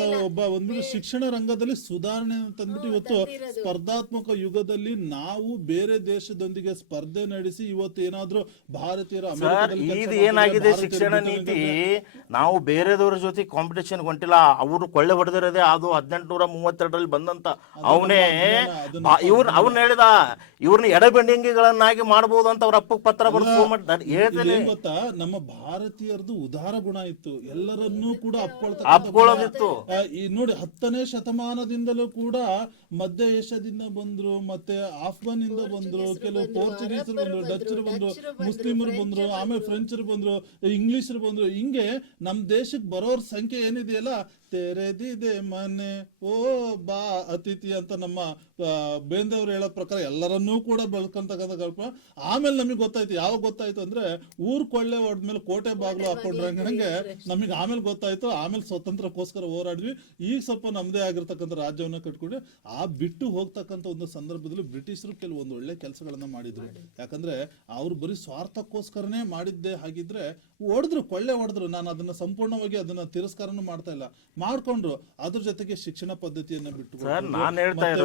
ಒಂದು ಶಿಕ್ಷಣ ರಂಗದಲ್ಲಿ ಸುಧಾರಣೆ ತಂದ್ಬಿಟ್ಟು ಇವತ್ತು ಸ್ಪರ್ಧಾತ್ಮಕ ಯುಗದಲ್ಲಿ ನಾವು ಬೇರೆ ದೇಶದೊಂದಿಗೆ ಸ್ಪರ್ಧೆ ನಡೆಸಿ ಇವತ್ತು ಏನಾದ್ರೂ ಭಾರತೀಯರು ಇದು ಏನಾಗಿದೆ ಶಿಕ್ಷಣ ನೀತಿ, ನಾವು ಬೇರೆದವ್ರ ಜೊತೆ ಕಾಂಪಿಟೇಷನ್ ಹೊಂಟಿಲ್ಲ. ಅವರು ಕೊಳ್ಳೆ ಹೊಡೆದಿರೋದೇ ಅದು 1832 ಬಂದಂತ ಅವನೇ ಅವ್ನ ಹೇಳಿದ ಇವ್ರನ್ನ ಎಡಬೆಂಡಿಂಗಿಗಳನ್ನಾಗಿ ಮಾಡಬಹುದು ಅಂತ ಅವ್ರ ಅಪ್ಪಗೆ ಪತ್ರ ಬರೆದು ಗೊತ್ತಾ. ನಮ್ಮ ಭಾರತೀಯರದು ಉದಾರ ಗುಣ ಇತ್ತು, ಎಲ್ಲರನ್ನೂ ಕೂಡ ಅಪ್ಕೊಳ್ಳೋದಿತ್ತು. ನೋಡಿ 10ನೇ ಶತಮಾನದಿಂದಲೂ ಕೂಡ ಮಧ್ಯ ಏಷ್ಯಾದಿಂದ ಬಂದ್ರು, ಮತ್ತೆ ಆಫ್ಘಾನ್ ಇಂದ ಬಂದ್ರು, ಕೆಲವು ಪೋರ್ಚುಗೀಸರು ಬಂದ್ರು, ಡಚ್ಚರು ಬಂದ್ರು, ಮುಸ್ಲಿಮರು ಬಂದ್ರು, ಆಮೇಲೆ ಫ್ರೆಂಚರು ಬಂದ್ರು, ಇಂಗ್ಲಿಷರು ಬಂದ್ರು. ಹಿಂಗೆ ನಮ್ ದೇಶಕ್ಕೆ ಬರೋರ್ ಸಂಖ್ಯೆ ಏನಿದೆಯಲ್ಲ, ತೆರೆದಿದೆ ಮನೆ ಓ ಬಾ ಅತಿಥಿ ಅಂತ ನಮ್ಮ ಬೇಂದವ್ರು ಹೇಳೋ ಪ್ರಕಾರ ಎಲ್ಲರನ್ನೂ ಕೂಡ ಬೆಳ್ಕೊಂತಕ್ಕಂಥ ಕಲ್ಪ. ಆಮೇಲೆ ನಮಗೆ ಗೊತ್ತಾಯ್ತು. ಯಾವಾಗ ಗೊತ್ತಾಯ್ತು ಅಂದ್ರೆ ಊರ್ ಕೊಳ್ಳೆ ಹೊಡೆದ್ಮೇಲೆ ಕೋಟೆ ಬಾಗ್ಲು ಹಾಕೊಂಡ್ರಂಗೆ ನಮಗೆ ಆಮೇಲೆ ಗೊತ್ತಾಯ್ತು. ಆಮೇಲೆ ಸ್ವತಂತ್ರಕ್ಕೋಸ್ಕರ ಹೋರಾಡ್ವಿ. ಈಗ ಸ್ವಲ್ಪ ನಮ್ದೇ ಆಗಿರ್ತಕ್ಕಂಥ ರಾಜ್ಯವನ್ನ ಕಟ್ಕೊಂಡ್ವಿ. ಆ ಬಿಟ್ಟು ಹೋಗ್ತಕ್ಕಂಥ ಒಂದು ಸಂದರ್ಭದಲ್ಲಿ ಬ್ರಿಟಿಷರು ಕೆಲವೊಂದು ಒಳ್ಳೆ ಕೆಲಸಗಳನ್ನ ಮಾಡಿದ್ರು. ಯಾಕಂದ್ರೆ ಅವ್ರು ಬರೀ ಸ್ವಾರ್ಥಕ್ಕೋಸ್ಕರನೇ ಮಾಡಿದ್ದೆ. ಹಾಗಿದ್ರೆ ಹೊಡೆದ್ರು, ಕೊಳ್ಳೆ ಹೊಡೆದ್ರು. ನಾನು ಅದನ್ನ ಸಂಪೂರ್ಣವಾಗಿ ಅದನ್ನ ತಿರಸ್ಕಾರನೂ ಮಾಡ್ತಾ ಇಲ್ಲ, ಮಾಡ್ಕೊಂಡ್ರು. ಅದ್ರ ಜೊತೆಗೆ ಶಿಕ್ಷಣ ಪದ್ಧತಿಯನ್ನ ಬಿಟ್ಟು,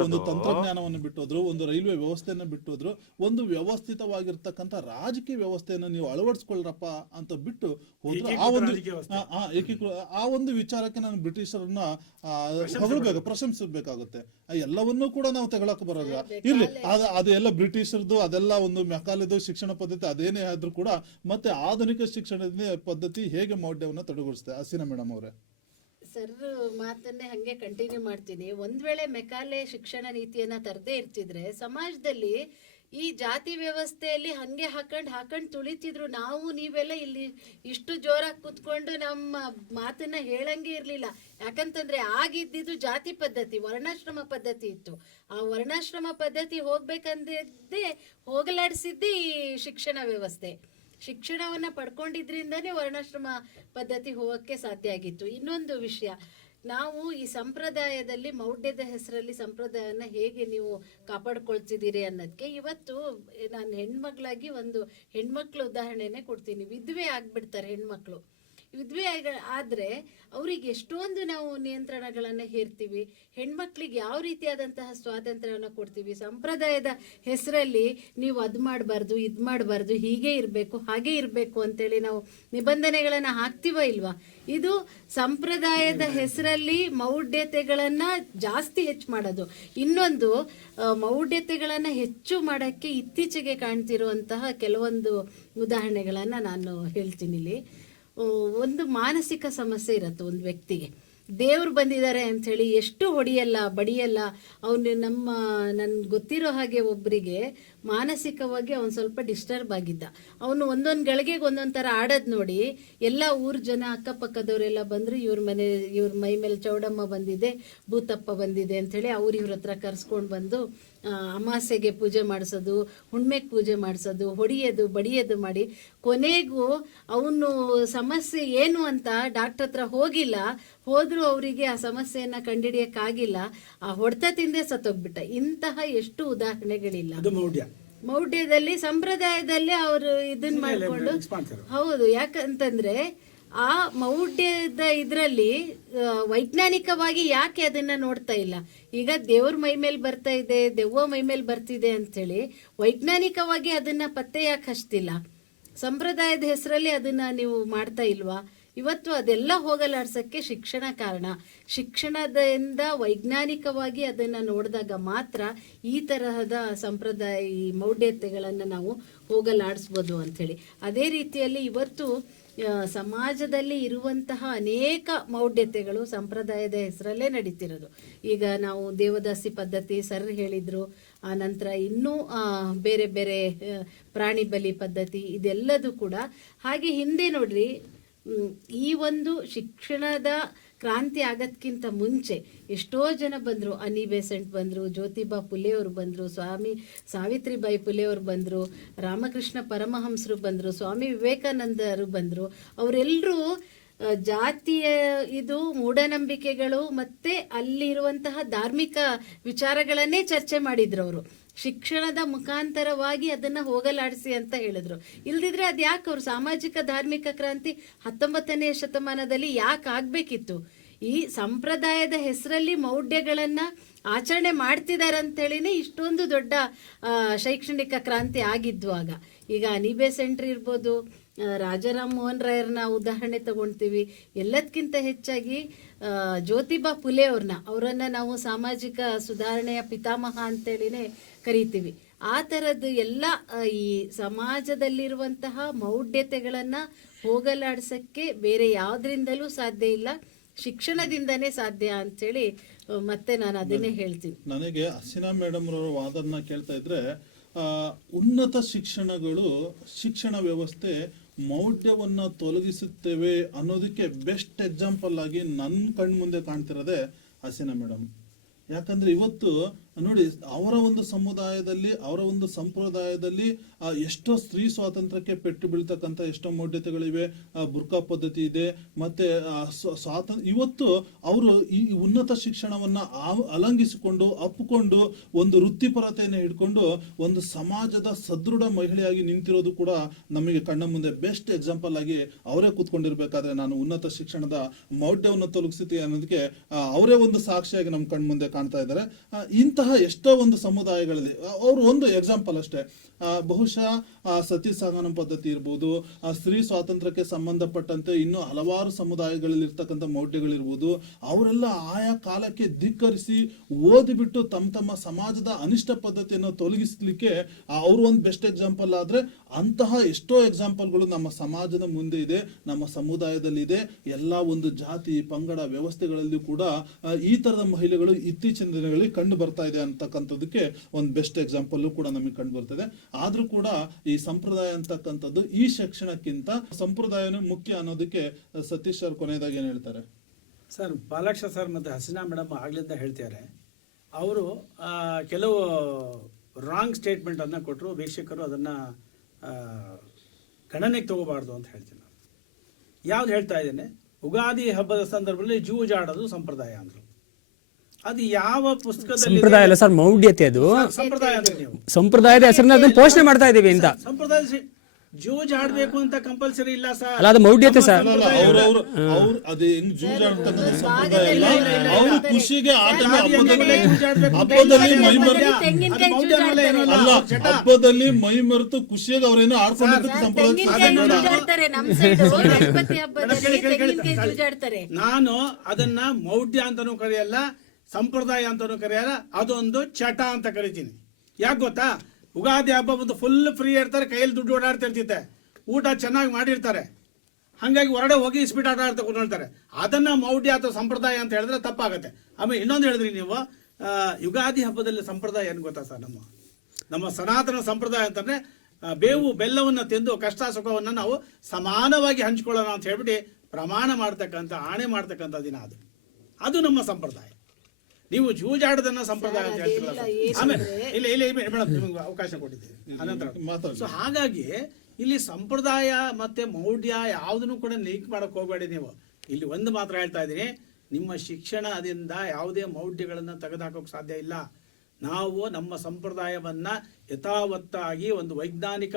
ಒಂದು ತಂತ್ರಜ್ಞಾನವನ್ನು ಬಿಟ್ಟೋದ್ರು, ಒಂದು ರೈಲ್ವೆ ವ್ಯವಸ್ಥೆಯನ್ನ ಬಿಟ್ಟು ಬಿಟ್ಟೋದ್ರು. ಒಂದು ವ್ಯವಸ್ಥಿತವಾಗಿರ್ತಕ್ಕಂಥ ರಾಜಕೀಯ ವ್ಯವಸ್ಥೆಯನ್ನು ನೀವು ಅಳವಡಿಸ್ಕೊಳ್ರಪ್ಪ ಅಂತ ಬಿಟ್ಟು ಹೋದ್ರು. ಆ ಒಂದು ಆ ಒಂದು ವಿಚಾರಕ್ಕೆ ನಾನು ಬ್ರಿಟಿಷರನ್ನ ಪ್ರಶಂಸಿಸಬೇಕಾಗುತ್ತೆ. ಎಲ್ಲವನ್ನೂ ಕೂಡ ನಾವು ತಗೊಳಕ್ ಬರೋಲ್ಲ. ಇರ್ಲಿ, ಅದೆಲ್ಲ ಬ್ರಿಟಿಷರ್ದು, ಅದೆಲ್ಲ ಒಂದು ಮೆಕಾಲೆದು ಶಿಕ್ಷಣ ಪದ್ಧತಿ ಅದೇನೇ ಆದ್ರೂ ಕೂಡ ಮತ್ತೆ ಆಧುನಿಕ ಶಿಕ್ಷಣ ಪದ್ಧತಿ ಹೇಗೆ ಮೌಢ್ಯವನ್ನು ತೊಡಗಿಸುತ್ತೆ? ಹಸೀನಾ ಮೇಡಮ್ ಅವರೇ. ಸರ್ ಮಾತನ್ನೇ ಹಂಗೆ ಕಂಟಿನ್ಯೂ ಮಾಡ್ತೀನಿ. ಒಂದ್ ವೇಳೆ ಮೆಕಾಲೆ ಶಿಕ್ಷಣ ನೀತಿಯನ್ನ ತರದೇ ಇರ್ತಿದ್ರೆ ಸಮಾಜದಲ್ಲಿ ಈ ಜಾತಿ ವ್ಯವಸ್ಥೆಯಲ್ಲಿ ಹಂಗೆ ಹಾಕೊಂಡ್ ತುಳಿತಿದ್ರು. ನಾವು ನೀವೆಲ್ಲ ಇಲ್ಲಿ ಇಷ್ಟು ಜೋರಾಗಿ ಕೂತ್ಕೊಂಡು ನಮ್ಮ ಮಾತನ್ನ ಹೇಳಂಗೆ ಇರ್ಲಿಲ್ಲ. ಯಾಕಂತಂದ್ರೆ ಆಗಿದ್ದು ಜಾತಿ ಪದ್ಧತಿ, ವರ್ಣಾಶ್ರಮ ಪದ್ಧತಿ ಇತ್ತು. ಆ ವರ್ಣಾಶ್ರಮ ಪದ್ಧತಿ ಹೋಗ್ಬೇಕಂದಿದ್ದೇ ಹೋಗಲಾಡಿಸಿದ್ದೇ ಈ ಶಿಕ್ಷಣ ವ್ಯವಸ್ಥೆ. ಶಿಕ್ಷಣವನ್ನ ಪಡ್ಕೊಂಡಿದ್ರಿಂದಾನೇ ವರ್ಣಾಶ್ರಮ ಪದ್ಧತಿ ಹೋಗಕ್ಕೆ ಸಾಧ್ಯ ಆಗಿತ್ತು. ಇನ್ನೊಂದು ವಿಷಯ, ನಾವು ಈ ಸಂಪ್ರದಾಯದಲ್ಲಿ ಮೌಢ್ಯದ ಹೆಸರಲ್ಲಿ ಸಂಪ್ರದಾಯನ ಹೇಗೆ ನೀವು ಕಾಪಾಡ್ಕೊಳ್ತಿದ್ದೀರಿ ಅನ್ನೋದಕ್ಕೆ ಇವತ್ತು ನಾನು ಹೆಣ್ಮಕ್ಳಾಗಿ ಒಂದು ಹೆಣ್ಮಕ್ಳು ಉದಾಹರಣೆನೆ ಕೊಡ್ತೀನಿ. ವಿಧವೆ ಆಗ್ಬಿಡ್ತಾರೆ ಹೆಣ್ಮಕ್ಳು. ವಿಧವೆ ಆದ್ರೆ ಅವ್ರಿಗೆ ಎಷ್ಟೊಂದು ನಾವು ನಿಯಂತ್ರಣಗಳನ್ನ ಹೇರ್ತೀವಿ. ಹೆಣ್ಮಕ್ಳಿಗೆ ಯಾವ ರೀತಿಯಾದಂತಹ ಸ್ವಾತಂತ್ರ್ಯವನ್ನು ಕೊಡ್ತೀವಿ. ಸಂಪ್ರದಾಯದ ಹೆಸರಲ್ಲಿ ನೀವು ಅದ್ ಮಾಡಬಾರ್ದು, ಇದ್ ಮಾಡಬಾರ್ದು, ಹೀಗೆ ಇರಬೇಕು, ಹಾಗೆ ಇರಬೇಕು ಅಂತೇಳಿ ನಾವು ನಿಬಂಧನೆಗಳನ್ನ ಹಾಕ್ತೀವ ಇಲ್ವಾ? ಇದು ಸಂಪ್ರದಾಯದ ಹೆಸರಲ್ಲಿ ಮೌಢ್ಯತೆಗಳನ್ನ ಜಾಸ್ತಿ ಹೆಚ್ಚು ಮಾಡೋದು. ಇನ್ನೊಂದು, ಮೌಢ್ಯತೆಗಳನ್ನ ಹೆಚ್ಚು ಮಾಡಕ್ಕೆ ಇತ್ತೀಚೆಗೆ ಕಾಣ್ತಿರುವಂತಹ ಕೆಲವೊಂದು ಉದಾಹರಣೆಗಳನ್ನ ನಾನು ಹೇಳ್ತೀನಿ ಇಲ್ಲಿ. ಒಂದು ಮಾನಸಿಕ ಸಮಸ್ಯೆ ಇರುತ್ತೆ ಒಂದು ವ್ಯಕ್ತಿಗೆ. ದೇವ್ರು ಬಂದಿದ್ದಾರೆ ಅಂಥೇಳಿ ಎಷ್ಟು ಹೊಡಿಯಲ್ಲ, ಬಡಿಯಲ್ಲ. ಅವನು ನನ್ಗೆ ಗೊತ್ತಿರೋ ಹಾಗೆ ಒಬ್ಬರಿಗೆ ಮಾನಸಿಕವಾಗಿ ಅವನು ಸ್ವಲ್ಪ ಡಿಸ್ಟರ್ಬ್ ಆಗಿದ್ದ. ಅವನು ಒಂದೊಂದು ಗಳಿಗೆಗೆ ಒಂದೊಂದು ಥರ ಆಡೋದು ನೋಡಿ ಎಲ್ಲ ಊರ ಜನ ಅಕ್ಕಪಕ್ಕದವರೆಲ್ಲ ಬಂದರು. ಇವ್ರ ಮೈ ಮೇಲೆ ಚೌಡಮ್ಮ ಬಂದಿದೆ, ಭೂತಪ್ಪ ಬಂದಿದೆ ಅಂಥೇಳಿ ಇವ್ರ ಹತ್ರ ಕರ್ಸ್ಕೊಂಡು ಬಂದು ಅಮಾಸೆಗೆ ಪೂಜೆ ಮಾಡಿಸೋದು, ಹುಣ್ಮೆಗೆ ಪೂಜೆ ಮಾಡಿಸೋದು, ಹೊಡಿಯೋದು ಬಡಿಯೋದು ಮಾಡಿ ಕೊನೆಗೂ ಅವನು ಸಮಸ್ಯೆ ಏನು ಅಂತ ಡಾಕ್ಟರ್ ಹತ್ರ ಹೋದ್ರೂ ಅವರಿಗೆ ಆ ಸಮಸ್ಯೆಯನ್ನ ಕಂಡಿಡಿಯಕ್ಕಾಗಿಲ್ಲ. ಆ ಹೊಡೆತ ತಿಂದೇ ಸತ್ತೋಗ್ಬಿಟ್ಟ. ಇಂತಹ ಎಷ್ಟು ಉದಾಹರಣೆಗಳಿಲ್ಲ. ಮೌಢ್ಯದಲ್ಲಿ ಸಂಪ್ರದಾಯದಲ್ಲಿ ಅವರು ಇದನ್ನ ಮಾಡ್ಕೊಂಡು, ಹೌದು, ಯಾಕಂತಂದ್ರೆ ಆ ಮೌಢ್ಯದ ಇದರಲ್ಲಿ ವೈಜ್ಞಾನಿಕವಾಗಿ ಯಾಕೆ ಅದನ್ನ ನೋಡ್ತಾ ಇಲ್ಲ? ಈಗ ದೇವ್ರ ಮೈ ಮೇಲೆ ಬರ್ತಾ ಇದೆ, ದೆವ್ವ ಮೈ ಮೇಲೆ ಬರ್ತಿದೆ ಅಂತೇಳಿ ವೈಜ್ಞಾನಿಕವಾಗಿ ಅದನ್ನ ಪತ್ತೆ ಯಾಕೆ ಹಚ್ತಿಲ್ಲ? ಸಂಪ್ರದಾಯದ ಹೆಸರಲ್ಲಿ ಅದನ್ನ ನೀವು ಮಾಡ್ತಾ ಇಲ್ವಾ? ಇವತ್ತು ಅದೆಲ್ಲ ಹೋಗಲಾಡ್ಸಕ್ಕೆ ಶಿಕ್ಷಣ ಕಾರಣ. ಶಿಕ್ಷಣದಿಂದ ವೈಜ್ಞಾನಿಕವಾಗಿ ಅದನ್ನ ನೋಡಿದಾಗ ಮಾತ್ರ ಈ ತರಹದ ಸಂಪ್ರದಾಯ, ಈ ಮೌಢ್ಯತೆಗಳನ್ನು ನಾವು ಹೋಗಲಾಡಿಸ್ಬೋದು ಅಂಥೇಳಿ. ಅದೇ ರೀತಿಯಲ್ಲಿ ಇವತ್ತು ಸಮಾಜದಲ್ಲಿ ಇರುವಂತಹ ಅನೇಕ ಮೌಢ್ಯತೆಗಳು ಸಂಪ್ರದಾಯದ ಹೆಸರಲ್ಲೇ ನಡೀತಿರೋದು. ಈಗ ನಾವು ದೇವದಾಸಿ ಪದ್ಧತಿ ಸರ್ ಹೇಳಿದ್ರು, ಆ ನಂತರ ಇನ್ನೂ ಬೇರೆ ಬೇರೆ ಪ್ರಾಣಿ ಬಲಿ ಪದ್ಧತಿ, ಇದೆಲ್ಲದೂ ಕೂಡ ಹಾಗೆ ಹಿಂದೆ ನೋಡ್ರಿ. ಈ ಒಂದು ಶಿಕ್ಷಣದ ಕ್ರಾಂತಿ ಆಗೋದ್ಕಿಂತ ಮುಂಚೆ ಎಷ್ಟೋ ಜನ ಬಂದರು. ಅನಿ ಬೆಸೆಂಟ್ ಬಂದರು, ಜ್ಯೋತಿಬಾ ಫುಲೆ ಅವರು ಬಂದರು, ಸಾವಿತ್ರಿಬಾಯಿ ಫುಲೆ ಅವರು ಬಂದರು, ರಾಮಕೃಷ್ಣ ಪರಮಹಂಸರು ಬಂದರು, ಸ್ವಾಮಿ ವಿವೇಕಾನಂದರು ಬಂದರು. ಅವರೆಲ್ಲರೂ ಜಾತಿಯ ಇದು ಮೂಢನಂಬಿಕೆಗಳು ಮತ್ತೆ ಅಲ್ಲಿರುವಂತಹ ಧಾರ್ಮಿಕ ವಿಚಾರಗಳನ್ನೇ ಚರ್ಚೆ ಮಾಡಿದ್ರು. ಅವರು ಶಿಕ್ಷಣದ ಮುಖಾಂತರವಾಗಿ ಅದನ್ನ ಹೋಗಲಾಡಿಸಿ ಅಂತ ಹೇಳಿದ್ರು. ಇಲ್ದಿದ್ರೆ ಅದ್ ಯಾಕೆ ಅವ್ರು ಸಾಮಾಜಿಕ ಧಾರ್ಮಿಕ ಕ್ರಾಂತಿ 19ನೇ ಶತಮಾನದಲ್ಲಿ ಯಾಕೆ ಆಗ್ಬೇಕಿತ್ತು? ಈ ಸಂಪ್ರದಾಯದ ಹೆಸರಲ್ಲಿ ಮೌಢ್ಯಗಳನ್ನ ಆಚರಣೆ ಮಾಡ್ತಿದ್ದಾರೆ ಅಂತೇಳಿನೇ ಇಷ್ಟೊಂದು ದೊಡ್ಡ ಶೈಕ್ಷಣಿಕ ಕ್ರಾಂತಿ ಆಗಿದ್ವು ಆಗ. ಈಗ ಅನಿಬೆ ಸೆಂಟ್ರ್ ಇರ್ಬೋದು, ರಾಜಾರಾಮ್ ಮೋಹನ್ ರಾಯರ್ನ ಉದಾಹರಣೆ ತಗೊಳ್ತೀವಿ. ಎಲ್ಲದಕ್ಕಿಂತ ಹೆಚ್ಚಾಗಿ ಜ್ಯೋತಿಬಾ ಫುಲೆ ಅವರನ್ನ ನಾವು ಸಾಮಾಜಿಕ ಸುಧಾರಣೆಯ ಪಿತಾಮಹ ಅಂತೇಳಿನೇ ಕರಿತೀವಿ. ಆ ಥರದ್ದು ಎಲ್ಲ ಈ ಸಮಾಜದಲ್ಲಿರುವಂತಹ ಮೌಢ್ಯತೆಗಳನ್ನ ಹೋಗಲಾಡಿಸಕ್ಕೆ ಬೇರೆ ಯಾವುದರಿಂದಲೂ ಸಾಧ್ಯ ಇಲ್ಲ, ಶಿಕ್ಷಣದಿಂದನೇ ಸಾಧ್ಯ ಅಂತೇಳಿ ಮತ್ತೆ ನಾನು ಅದನ್ನೇ ಹೇಳ್ತೀನಿ. ನನಗೆ ಹಸೀನಾ ಮೇಡಮ್ ಅವರ ವಾದನ ಕೇಳ್ತಾ ಇದ್ರೆ, ಉನ್ನತ ಶಿಕ್ಷಣಗಳು, ಶಿಕ್ಷಣ ವ್ಯವಸ್ಥೆ ಮೌಢ್ಯವನ್ನ ತೊಲಗಿಸುತ್ತೇವೆ ಅನ್ನೋದಕ್ಕೆ ಬೆಸ್ಟ್ ಎಕ್ಸಾಂಪಲ್ ಆಗಿ ನನ್ನ ಕಣ್ಮುಂದೆ ಕಾಣ್ತಿರೋದೇ ಹಸೀನಾ ಮೇಡಮ್. ಯಾಕಂದ್ರೆ ಇವತ್ತು ನೋಡಿ, ಅವರ ಒಂದು ಸಮುದಾಯದಲ್ಲಿ, ಅವರ ಒಂದು ಸಂಪ್ರದಾಯದಲ್ಲಿ ಎಷ್ಟೋ ಸ್ತ್ರೀ ಸ್ವಾತಂತ್ರ್ಯಕ್ಕೆ ಪೆಟ್ಟು ಬೀಳ್ತಕ್ಕಂಥ ಎಷ್ಟೋ ಮೌಢ್ಯತೆಗಳಿವೆ. ಬುರ್ಕಾ ಪದ್ಧತಿ ಇದೆ, ಮತ್ತೆ ಇವತ್ತು ಅವರು ಈ ಉನ್ನತ ಶಿಕ್ಷಣವನ್ನ ಅಲಂಘಿಸಿಕೊಂಡು ಅಪ್ಪಿಕೊಂಡು ಒಂದು ವೃತ್ತಿಪರತೆಯನ್ನು ಹಿಡ್ಕೊಂಡು ಒಂದು ಸಮಾಜದ ಸದೃಢ ಮಹಿಳೆಯಾಗಿ ನಿಂತಿರೋದು ಕೂಡ ನಮಗೆ ಕಣ್ಣ ಮುಂದೆ ಬೆಸ್ಟ್ ಎಕ್ಸಾಂಪಲ್ ಆಗಿ ಅವರೇ ಕೂತ್ಕೊಂಡಿರ್ಬೇಕಾದ್ರೆ ನಾನು ಉನ್ನತ ಶಿಕ್ಷಣದ ಮೌಢ್ಯವನ್ನು ತೊಲಗಿಸ್ತೀನಿ ಅನ್ನೋದಕ್ಕೆ ಅವರೇ ಒಂದು ಸಾಕ್ಷಿಯಾಗಿ ನಮ್ಮ ಕಣ್ಣ ಮುಂದೆ ಕಾಣ್ತಾ ಇದ್ದಾರೆ. ಇಂತಹ ಎಷ್ಟೋ ಒಂದು ಸಮುದಾಯಗಳಲ್ಲಿ ಅವರು ಒಂದು ಎಕ್ಸಾಂಪಲ್ ಅಷ್ಟೇ. ಬಹುಶಃ ಸತಿ ಸಹಗಮನ ಪದ್ಧತಿ ಇರ್ಬೋದು, ಸ್ತ್ರೀ ಸ್ವಾತಂತ್ರ್ಯಕ್ಕೆ ಸಂಬಂಧಪಟ್ಟಂತೆ ಇನ್ನೂ ಹಲವಾರು ಸಮುದಾಯಗಳಲ್ಲಿ ಇರ್ತಕ್ಕಂಥ ಮೌಢ್ಯಗಳಿರ್ಬೋದು, ಅವರೆಲ್ಲ ಆಯಾ ಕಾಲಕ್ಕೆ ಧಿಕ್ಕರಿಸಿ ಓದಿಬಿಟ್ಟು ತಮ್ಮ ಸಮಾಜದ ಅನಿಷ್ಟ ಪದ್ಧತಿಯನ್ನು ತೊಲಗಿಸ್ಲಿಕ್ಕೆ ಅವರು ಒಂದು ಬೆಸ್ಟ್ ಎಕ್ಸಾಂಪಲ್. ಆದ್ರೆ ಅಂತಹ ಎಷ್ಟೋ ಎಕ್ಸಾಂಪಲ್ಗಳು ನಮ್ಮ ಸಮಾಜದ ಮುಂದೆ ಇದೆ, ನಮ್ಮ ಸಮುದಾಯದಲ್ಲಿ ಇದೆ. ಎಲ್ಲ ಒಂದು ಜಾತಿ ಪಂಗಡ ವ್ಯವಸ್ಥೆಗಳಲ್ಲಿ ಕೂಡ ಈ ತರದ ಮಹಿಳೆಗಳು ಇತ್ತೀಚಿನ ದಿನಗಳಲ್ಲಿ ಕಂಡು ಬರ್ತಾ ಇದೆ ಅಂತಕ್ಕಂಥದಕ್ಕೆ ಒಂದು ಬೆಸ್ಟ್ ಎಕ್ಸಾಂಪಲ್ ಕೂಡ ನಮಗೆ ಕಂಡು ಬರ್ತದೆ. ಆದ್ರೂ ಕೂಡ ಈ ಸಂಪ್ರದಾಯ ಅಂತಕ್ಕಂಥದ್ದು ಈ ಶಿಕ್ಷಣಕ್ಕಿಂತ ಸಂಪ್ರದಾಯನೇ ಮುಖ್ಯ ಅನ್ನೋದಕ್ಕೆ ಸತೀಶ್ ಸರ್ ಕೊನೆಯದಾಗಿ ಏನ್ ಹೇಳ್ತಾರೆ? ಸರ್, ಪಾಲಾಕ್ಷ ಸರ್ ಮತ್ತು ಹಸೀನಾ ಮೇಡಮ್ ಆಗ್ಲಿಂದ ಹೇಳ್ತಿದ್ದಾರೆ. ಅವರು ಕೆಲವು ರಾಂಗ್ ಸ್ಟೇಟ್ಮೆಂಟನ್ನು ಕೊಟ್ಟರು, ವೀಕ್ಷಕರು ಅದನ್ನು ಗಣನೆಗೆ ತಗೋಬಾರ್ದು ಅಂತ ಹೇಳ್ತೀನಿ ನಾನು. ಯಾವ್ದು ಹೇಳ್ತಾ ಇದ್ದೇನೆ, ಯುಗಾದಿ ಹಬ್ಬದ ಸಂದರ್ಭದಲ್ಲಿ ಜೂಜಾಡೋದು ಸಂಪ್ರದಾಯ ಅಂದರು. ಅದು ಯಾವ ಪುಸ್ತಕದಲ್ಲಿ? ಸಂಪ್ರದಾಯ ಅಲ್ಲ ಸರ್, ಮೌಢ್ಯತೆ. ಅದು ಸಂಪ್ರದಾಯ ಅಂದ್ರೆ ನೀವು ಸಂಪ್ರದಾಯದ ಹೆಸರನ್ನ ಅದನ್ನ ಪೋಷಣೆ ಮಾಡ್ತಾ ಇದೀವಿ ಅಂತ. ಸಂಪ್ರದಾಯ ಜೂಜ್ ಆಡ್ಬೇಕು ಅಂತ ಕಂಪಲ್ಸರಿ ಇಲ್ಲ ಸರ್. ಅಲ್ಲ, ಅದು ಮೌಢ್ಯತೆ ಸರ್. ಅದೇ ಅವ್ರ ಖುಷಿಗೆ ಹಬ್ಬದಲ್ಲಿ ಮೈ ಮರೆತು ಖುಷಿಯಾಗಿ ಅವ್ರೇನೋ ಆಡ್ಕೊಂಡಿದ್ದಕ್ಕೆ ಸಂಪ್ರದಾಯ. ನಾನು ಅದನ್ನ ಮೌಢ್ಯ ಅಂತಾನೂ ಕರೆಯಲ್ಲ, ಸಂಪ್ರದಾಯ ಅಂತಾನೂ ಕರೆಯಲ್ಲ, ಅದೊಂದು ಚಟ ಅಂತ ಕರಿತೀನಿ. ಯಾಕೆ ಗೊತ್ತಾ? ಉಗಾದಿ ಹಬ್ಬ ಒಂದು ಫುಲ್ ಫ್ರೀ ಇರ್ತಾರೆ, ಕೈಯಲ್ಲಿ ದುಡ್ಡು ಓಡಾಡ್ತಿರ್ತಿತ್ತೆ, ಊಟ ಚೆನ್ನಾಗಿ ಮಾಡಿರ್ತಾರೆ, ಹಾಗಾಗಿ ಹೊರಡೆ ಹೋಗಿ ಇಸ್ಪೀಟ್ ಆಟ ಆಡ್ತಾ ಕೂತ್ಕೊಳ್ತಾರೆ. ಅದನ್ನ ಮೌಢ್ಯ ಅಥವಾ ಸಂಪ್ರದಾಯ ಅಂತ ಹೇಳಿದ್ರೆ ತಪ್ಪಾಗತ್ತೆ. ಆಮೇಲೆ ಇನ್ನೊಂದು ಹೇಳಿದ್ರಿ ನೀವು, ಯುಗಾದಿ ಹಬ್ಬದಲ್ಲಿ ಸಂಪ್ರದಾಯ ಏನು ಗೊತ್ತಾ ಸರ್? ನಮ್ಮ ಸನಾತನ ಸಂಪ್ರದಾಯ ಅಂತಂದ್ರೆ ಬೇವು ಬೆಲ್ಲವನ್ನು ತಿಂದು ಕಷ್ಟ ಸುಖವನ್ನು ನಾವು ಸಮಾನವಾಗಿ ಹಂಚ್ಕೊಳ್ಳೋಣ ಅಂತ ಹೇಳ್ಬಿಟ್ಟು ಪ್ರಮಾಣ ಮಾಡ್ತಕ್ಕಂಥ, ಆಣೆ ಮಾಡ್ತಕ್ಕಂಥ ದಿನ ಅದು ನಮ್ಮ ಸಂಪ್ರದಾಯ. ನೀವು ಜೂಜಾಡೋದನ್ನ ಸಂಪ್ರದಾಯ ಅಂತ ಹೇಳ್ತಿರಲ್ಲ. ಆಮೇಲೆ ಇಲ್ಲ ಮೇಡಮ್, ನಿಮಗೆ ಅವಕಾಶ ಕೊಟ್ಟಿದ್ದೀವಿ ಅನಂತರ. ಸೊ ಹಾಗಾಗಿ ಇಲ್ಲಿ ಸಂಪ್ರದಾಯ ಮತ್ತೆ ಮೌಢ್ಯ ಯಾವುದನ್ನು ಕೂಡ ಲಿಂಕ್ ಮಾಡಕ್ ಹೋಗಬೇಡಿ ನೀವು. ಇಲ್ಲಿ ಒಂದು ಮಾತ್ರ ಹೇಳ್ತಾ ಇದ್ದೀನಿ, ನಿಮ್ಮ ಶಿಕ್ಷಣದಿಂದ ಯಾವುದೇ ಮೌಢ್ಯಗಳನ್ನು ತೆಗೆದುಹಾಕೋಕೆ ಸಾಧ್ಯ ಇಲ್ಲ. ನಾವು ನಮ್ಮ ಸಂಪ್ರದಾಯವನ್ನ ಯಥಾವತ್ತಾಗಿ ಒಂದು ವೈಜ್ಞಾನಿಕ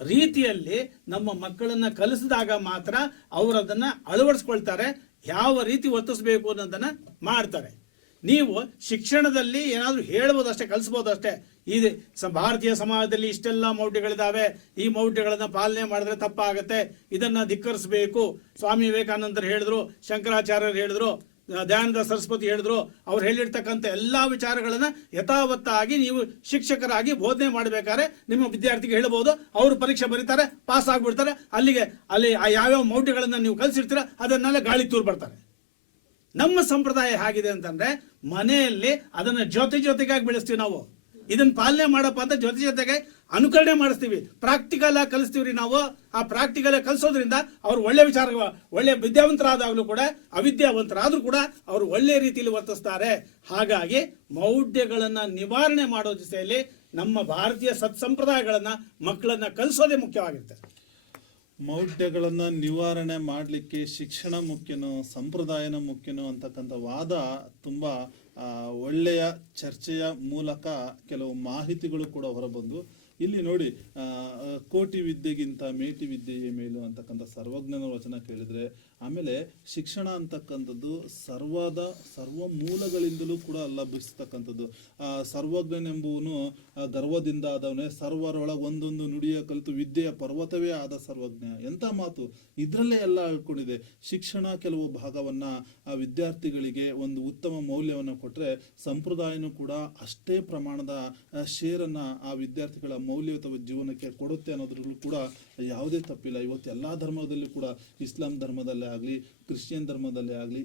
ರೀತಿಯಲ್ಲಿ ನಮ್ಮ ಮಕ್ಕಳನ್ನ ಕಲಿಸಿದಾಗ ಮಾತ್ರ ಅವರು ಅದನ್ನ ಅಳವಡಿಸ್ಕೊಳ್ತಾರೆ, ಯಾವ ರೀತಿ ವರ್ತಿಸಬೇಕು ಅನ್ನೋದನ್ನ ಮಾಡ್ತಾರೆ. ನೀವು ಶಿಕ್ಷಣದಲ್ಲಿ ಏನಾದರೂ ಹೇಳ್ಬೋದಷ್ಟೇ, ಕಲಿಸ್ಬೋದಷ್ಟೇ. ಈ ಭಾರತೀಯ ಸಮಾಜದಲ್ಲಿ ಇಷ್ಟೆಲ್ಲ ಮೌಢ್ಯಗಳಿದಾವೆ, ಈ ಮೌಢ್ಯಗಳನ್ನ ಪಾಲನೆ ಮಾಡಿದ್ರೆ ತಪ್ಪಾಗತ್ತೆ, ಇದನ್ನ ಧಿಕ್ಕರಿಸಬೇಕು. ಸ್ವಾಮಿ ವಿವೇಕಾನಂದರು ಹೇಳಿದ್ರು, ಶಂಕರಾಚಾರ್ಯರು ಹೇಳಿದ್ರು, ದಯಾನಂದ ಸರಸ್ವತಿ ಹೇಳಿದ್ರು. ಅವ್ರು ಹೇಳಿರ್ತಕ್ಕಂಥ ಎಲ್ಲಾ ವಿಚಾರಗಳನ್ನ ಯಥಾವತ್ತಾಗಿ ನೀವು ಶಿಕ್ಷಕರಾಗಿ ಬೋಧನೆ ಮಾಡಬೇಕಾದ್ರೆ ನಿಮ್ಮ ವಿದ್ಯಾರ್ಥಿಗೆ ಹೇಳ್ಬೋದು. ಅವರು ಪರೀಕ್ಷೆ ಬರೀತಾರೆ, ಪಾಸ್ ಆಗ್ಬಿಡ್ತಾರೆ. ಅಲ್ಲಿ ಯಾವ್ಯಾವ ಮೌಢ್ಯಗಳನ್ನ ನೀವು ಕಲಿಸಿರ್ತೀರ ಅದನ್ನೆಲ್ಲ ಗಾಳಿ ತೂರ್ ಬರ್ತಾರೆ. ನಮ್ಮ ಸಂಪ್ರದಾಯ ಹೇಗಿದೆ ಅಂತಂದ್ರೆ, ಮನೆಯಲ್ಲಿ ಅದನ್ನ ಜೊತೆಗಾಗಿ ಬೆಳೆಸ್ತೀವಿ ನಾವು. ಇದನ್ನ ಪಾಲನೆ ಮಾಡಪ್ಪ ಅಂತ ಜೊತೆಗೆ ಅನುಕರಣೆ ಮಾಡಿಸ್ತೀವಿ, ಪ್ರಾಕ್ಟಿಕಲ್ ಆಗಿ ಕಲಿಸ್ತೀವ್ರಿ ನಾವು. ಆ ಪ್ರಾಕ್ಟಿಕಲ್ ಆಗಿ ಕಲಿಸೋದ್ರಿಂದ ಅವ್ರು ಒಳ್ಳೆ ವಿಚಾರ, ಒಳ್ಳೆ ವಿದ್ಯಾವಂತರಾದಾಗಲೂ ಕೂಡ ಅವಿದ್ಯಾವಂತರಾದ್ರೂ ಕೂಡ ಅವರು ಒಳ್ಳೆ ರೀತಿಯಲ್ಲಿ ವರ್ತಿಸ್ತಾರೆ. ಹಾಗಾಗಿ ಮೌಢ್ಯಗಳನ್ನ ನಿವಾರಣೆ ಮಾಡೋ ದಿಸೆಯಲ್ಲಿ ನಮ್ಮ ಭಾರತೀಯ ಸತ್ಸಂಪ್ರದಾಯಗಳನ್ನ ಮಕ್ಕಳನ್ನ ಕಲಿಸೋದೇ ಮುಖ್ಯವಾಗಿರ್ತದೆ. ಮೌಢ್ಯಗಳನ್ನ ನಿವಾರಣೆ ಮಾಡಲಿಕ್ಕೆ ಶಿಕ್ಷಣ ಮುಖ್ಯನೋ ಸಂಪ್ರದಾಯನ ಮುಖ್ಯನೋ ಅಂತಕ್ಕಂಥ ವಾದ ತುಂಬಾ ಒಳ್ಳೆಯ ಚರ್ಚೆಯ ಮೂಲಕ ಕೆಲವು ಮಾಹಿತಿಗಳು ಕೂಡ ಹೊರಬಂದು ಇಲ್ಲಿ ನೋಡಿ, ಕೋಟಿ ವಿದ್ಯೆಗಿಂತ ಮೇಟಿ ವಿದ್ಯೆಯೇ ಮೇಲು ಅಂತಕ್ಕಂಥ ಸರ್ವಜ್ಞನ ವಚನ ಕೇಳಿದ್ರೆ, ಆಮೇಲೆ ಶಿಕ್ಷಣ ಅಂತಕ್ಕಂಥದ್ದು ಸರ್ವ ಮೂಲಗಳಿಂದಲೂ ಕೂಡ ಲಭಿಸ್ತಕ್ಕಂಥದ್ದು. ಸರ್ವಜ್ಞನೆಂಬುವನು ಗರ್ವದಿಂದ ಆದವನೇ, ಸರ್ವರೊಳಗೆ ಒಂದೊಂದು ನುಡಿಯ ಕಲಿತು ವಿದ್ಯೆಯ ಪರ್ವತವೇ ಆದ ಸರ್ವಜ್ಞ. ಎಂಥ ಮಾತು! ಇದರಲ್ಲೇ ಎಲ್ಲ ಹೇಳ್ಕೊಂಡಿದೆ. ಶಿಕ್ಷಣ ಕೆಲವು ಭಾಗವನ್ನ ಆ ವಿದ್ಯಾರ್ಥಿಗಳಿಗೆ ಒಂದು ಉತ್ತಮ ಮೌಲ್ಯವನ್ನು ಕೊಟ್ಟರೆ, ಸಂಪ್ರದಾಯನೂ ಕೂಡ ಅಷ್ಟೇ ಪ್ರಮಾಣದ ಶೇರನ್ನ ಆ ವಿದ್ಯಾರ್ಥಿಗಳ ಮೌಲ್ಯಯುತ ಜೀವನಕ್ಕೆ ಕೊಡುತ್ತೆ ಅನ್ನೋದ್ರಲ್ಲೂ ಕೂಡ ಯಾವುದೇ ತಪ್ಪಿಲ್ಲ. ಇವತ್ತು ಎಲ್ಲ ಧರ್ಮದಲ್ಲೂ ಕೂಡ, ಇಸ್ಲಾಂ ಧರ್ಮದಲ್ಲೇ ಆಗಲಿ, ಕ್ರಿಶ್ಚಿಯನ್ ಧರ್ಮದಲ್ಲೇ ಆಗಲಿ,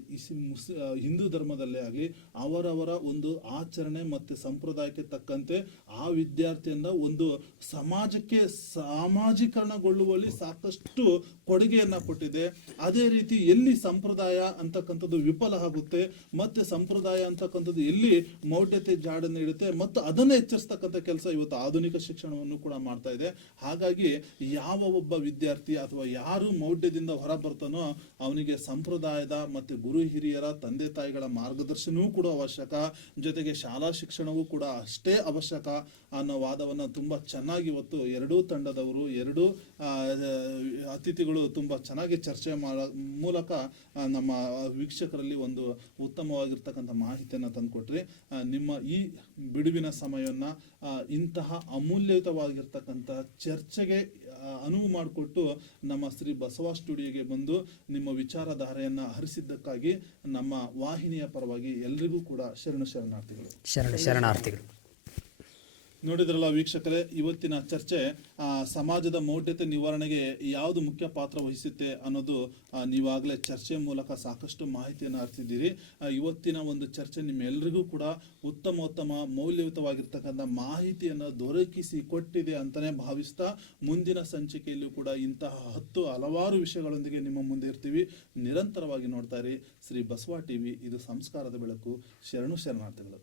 ಹಿಂದೂ ಧರ್ಮದಲ್ಲೇ ಆಗಲಿ, ಅವರವರ ಒಂದು ಆಚರಣೆ ಮತ್ತು ಸಂಪ್ರದಾಯಕ್ಕೆ ತಕ್ಕಂತೆ ಆ ವಿದ್ಯಾರ್ಥಿಯನ್ನ ಒಂದು ಸಮಾಜಕ್ಕೆ ಸಾಮಾಜೀಕರಣಗೊಳ್ಳುವಲ್ಲಿ ಸಾಕಷ್ಟು ಕೊಡುಗೆಯನ್ನ ಕೊಟ್ಟಿದೆ. ಅದೇ ರೀತಿ ಎಲ್ಲಿ ಸಂಪ್ರದಾಯ ಅಂತಕ್ಕಂಥದ್ದು ವಿಫಲ ಆಗುತ್ತೆ, ಮತ್ತೆ ಸಂಪ್ರದಾಯ ಅಂತಕ್ಕಂಥದ್ದು ಎಲ್ಲಿ ಮೌಢ್ಯತೆ ಜಾಡನ್ನು ಇಡುತ್ತೆ, ಮತ್ತು ಅದನ್ನು ಎಚ್ಚರಿಸ್ತಕ್ಕಂಥ ಕೆಲಸ ಇವತ್ತು ಆಧುನಿಕ ಶಿಕ್ಷಣವನ್ನು ಕೂಡ ಮಾಡ್ತಾ ಇದೆ. ಹಾಗಾಗಿ ಯಾವ ಒಬ್ಬ ವಿದ್ಯಾರ್ಥಿ ಅಥವಾ ಯಾರು ಮೌಢ್ಯದಿಂದ ಹೊರ ಬರ್ತಾನೋ ಅವನಿಗೆ ಸಂಪ್ರದಾಯದ ಮತ್ತು ಗುರು ಹಿರಿಯರ ತಂದೆ ತಾಯಿಗಳ ಮಾರ್ಗದರ್ಶನವೂ ಕೂಡ ಅವಶ್ಯಕ, ಜೊತೆಗೆ ಶಾಲಾ ಶಿಕ್ಷಣವೂ ಕೂಡ ಅಷ್ಟೇ ಅವಶ್ಯಕ ಅನ್ನೋ ವಾದವನ್ನು ತುಂಬ ಚೆನ್ನಾಗಿ ಇವತ್ತು ಎರಡೂ ತಂಡದವರು, ಎರಡೂ ಅತಿಥಿಗಳು ತುಂಬ ಚೆನ್ನಾಗಿ ಚರ್ಚೆ ಮೂಲಕ ನಮ್ಮ ವೀಕ್ಷಕರಲ್ಲಿ ಒಂದು ಉತ್ತಮವಾಗಿರ್ತಕ್ಕಂಥ ಮಾಹಿತಿಯನ್ನು ತಂದುಕೊಟ್ರಿ. ನಿಮ್ಮ ಈ ಬಿಡುವಿನ ಸಮಯವನ್ನು ಇಂತಹ ಅಮೂಲ್ಯಯುತವಾಗಿರ್ತಕ್ಕಂಥ ಚರ್ಚೆಗೆ ಅನುವು ಮಾಡಿಕೊಟ್ಟು ನಮ್ಮ ಶ್ರೀ ಬಸವ ಸ್ಟುಡಿಯೋಗೆ ಬಂದು ನಿಮ್ಮ ವಿಚಾರಧಾರೆಯನ್ನು ಹರಿಸಿದ್ದಕ್ಕಾಗಿ ನಮ್ಮ ವಾಹಿನಿಯ ಪರವಾಗಿ ಎಲ್ರಿಗೂ ಕೂಡ ಶರಣಾರ್ಥಿಗಳು. ಶರಣಾರ್ಥಿಗಳು. ನೋಡಿದ್ರಲ್ಲ ವೀಕ್ಷಕರೇ, ಇವತ್ತಿನ ಚರ್ಚೆ ಸಮಾಜದ ಮೌಢ್ಯತೆ ನಿವಾರಣೆಗೆ ಯಾವುದು ಮುಖ್ಯ ಪಾತ್ರ ವಹಿಸುತ್ತೆ ಅನ್ನೋದು ನೀವಾಗಲೇ ಚರ್ಚೆಯ ಮೂಲಕ ಸಾಕಷ್ಟು ಮಾಹಿತಿಯನ್ನು ಅರಿತಿದ್ದೀರಿ. ಇವತ್ತಿನ ಒಂದು ಚರ್ಚೆ ನಿಮ್ಮೆಲ್ಲರಿಗೂ ಕೂಡ ಉತ್ತಮ ಮೌಲ್ಯಯುತವಾಗಿರ್ತಕ್ಕಂಥ ಮಾಹಿತಿಯನ್ನು ದೊರಕಿಸಿ ಕೊಟ್ಟಿದೆ ಅಂತಲೇ ಭಾವಿಸ್ತಾ, ಮುಂದಿನ ಸಂಚಿಕೆಯಲ್ಲೂ ಕೂಡ ಇಂತಹ ಹಲವಾರು ವಿಷಯಗಳೊಂದಿಗೆ ನಿಮ್ಮ ಮುಂದೆ ಇರ್ತೀವಿ. ನಿರಂತರವಾಗಿ ನೋಡ್ತಾ ಇರಿ ಶ್ರೀ ಬಸವ ಟಿವಿ. ಇದು ಸಂಸ್ಕಾರದ ಬೆಳಕು. ಶರಣಾರ್ಥಿಗಳು.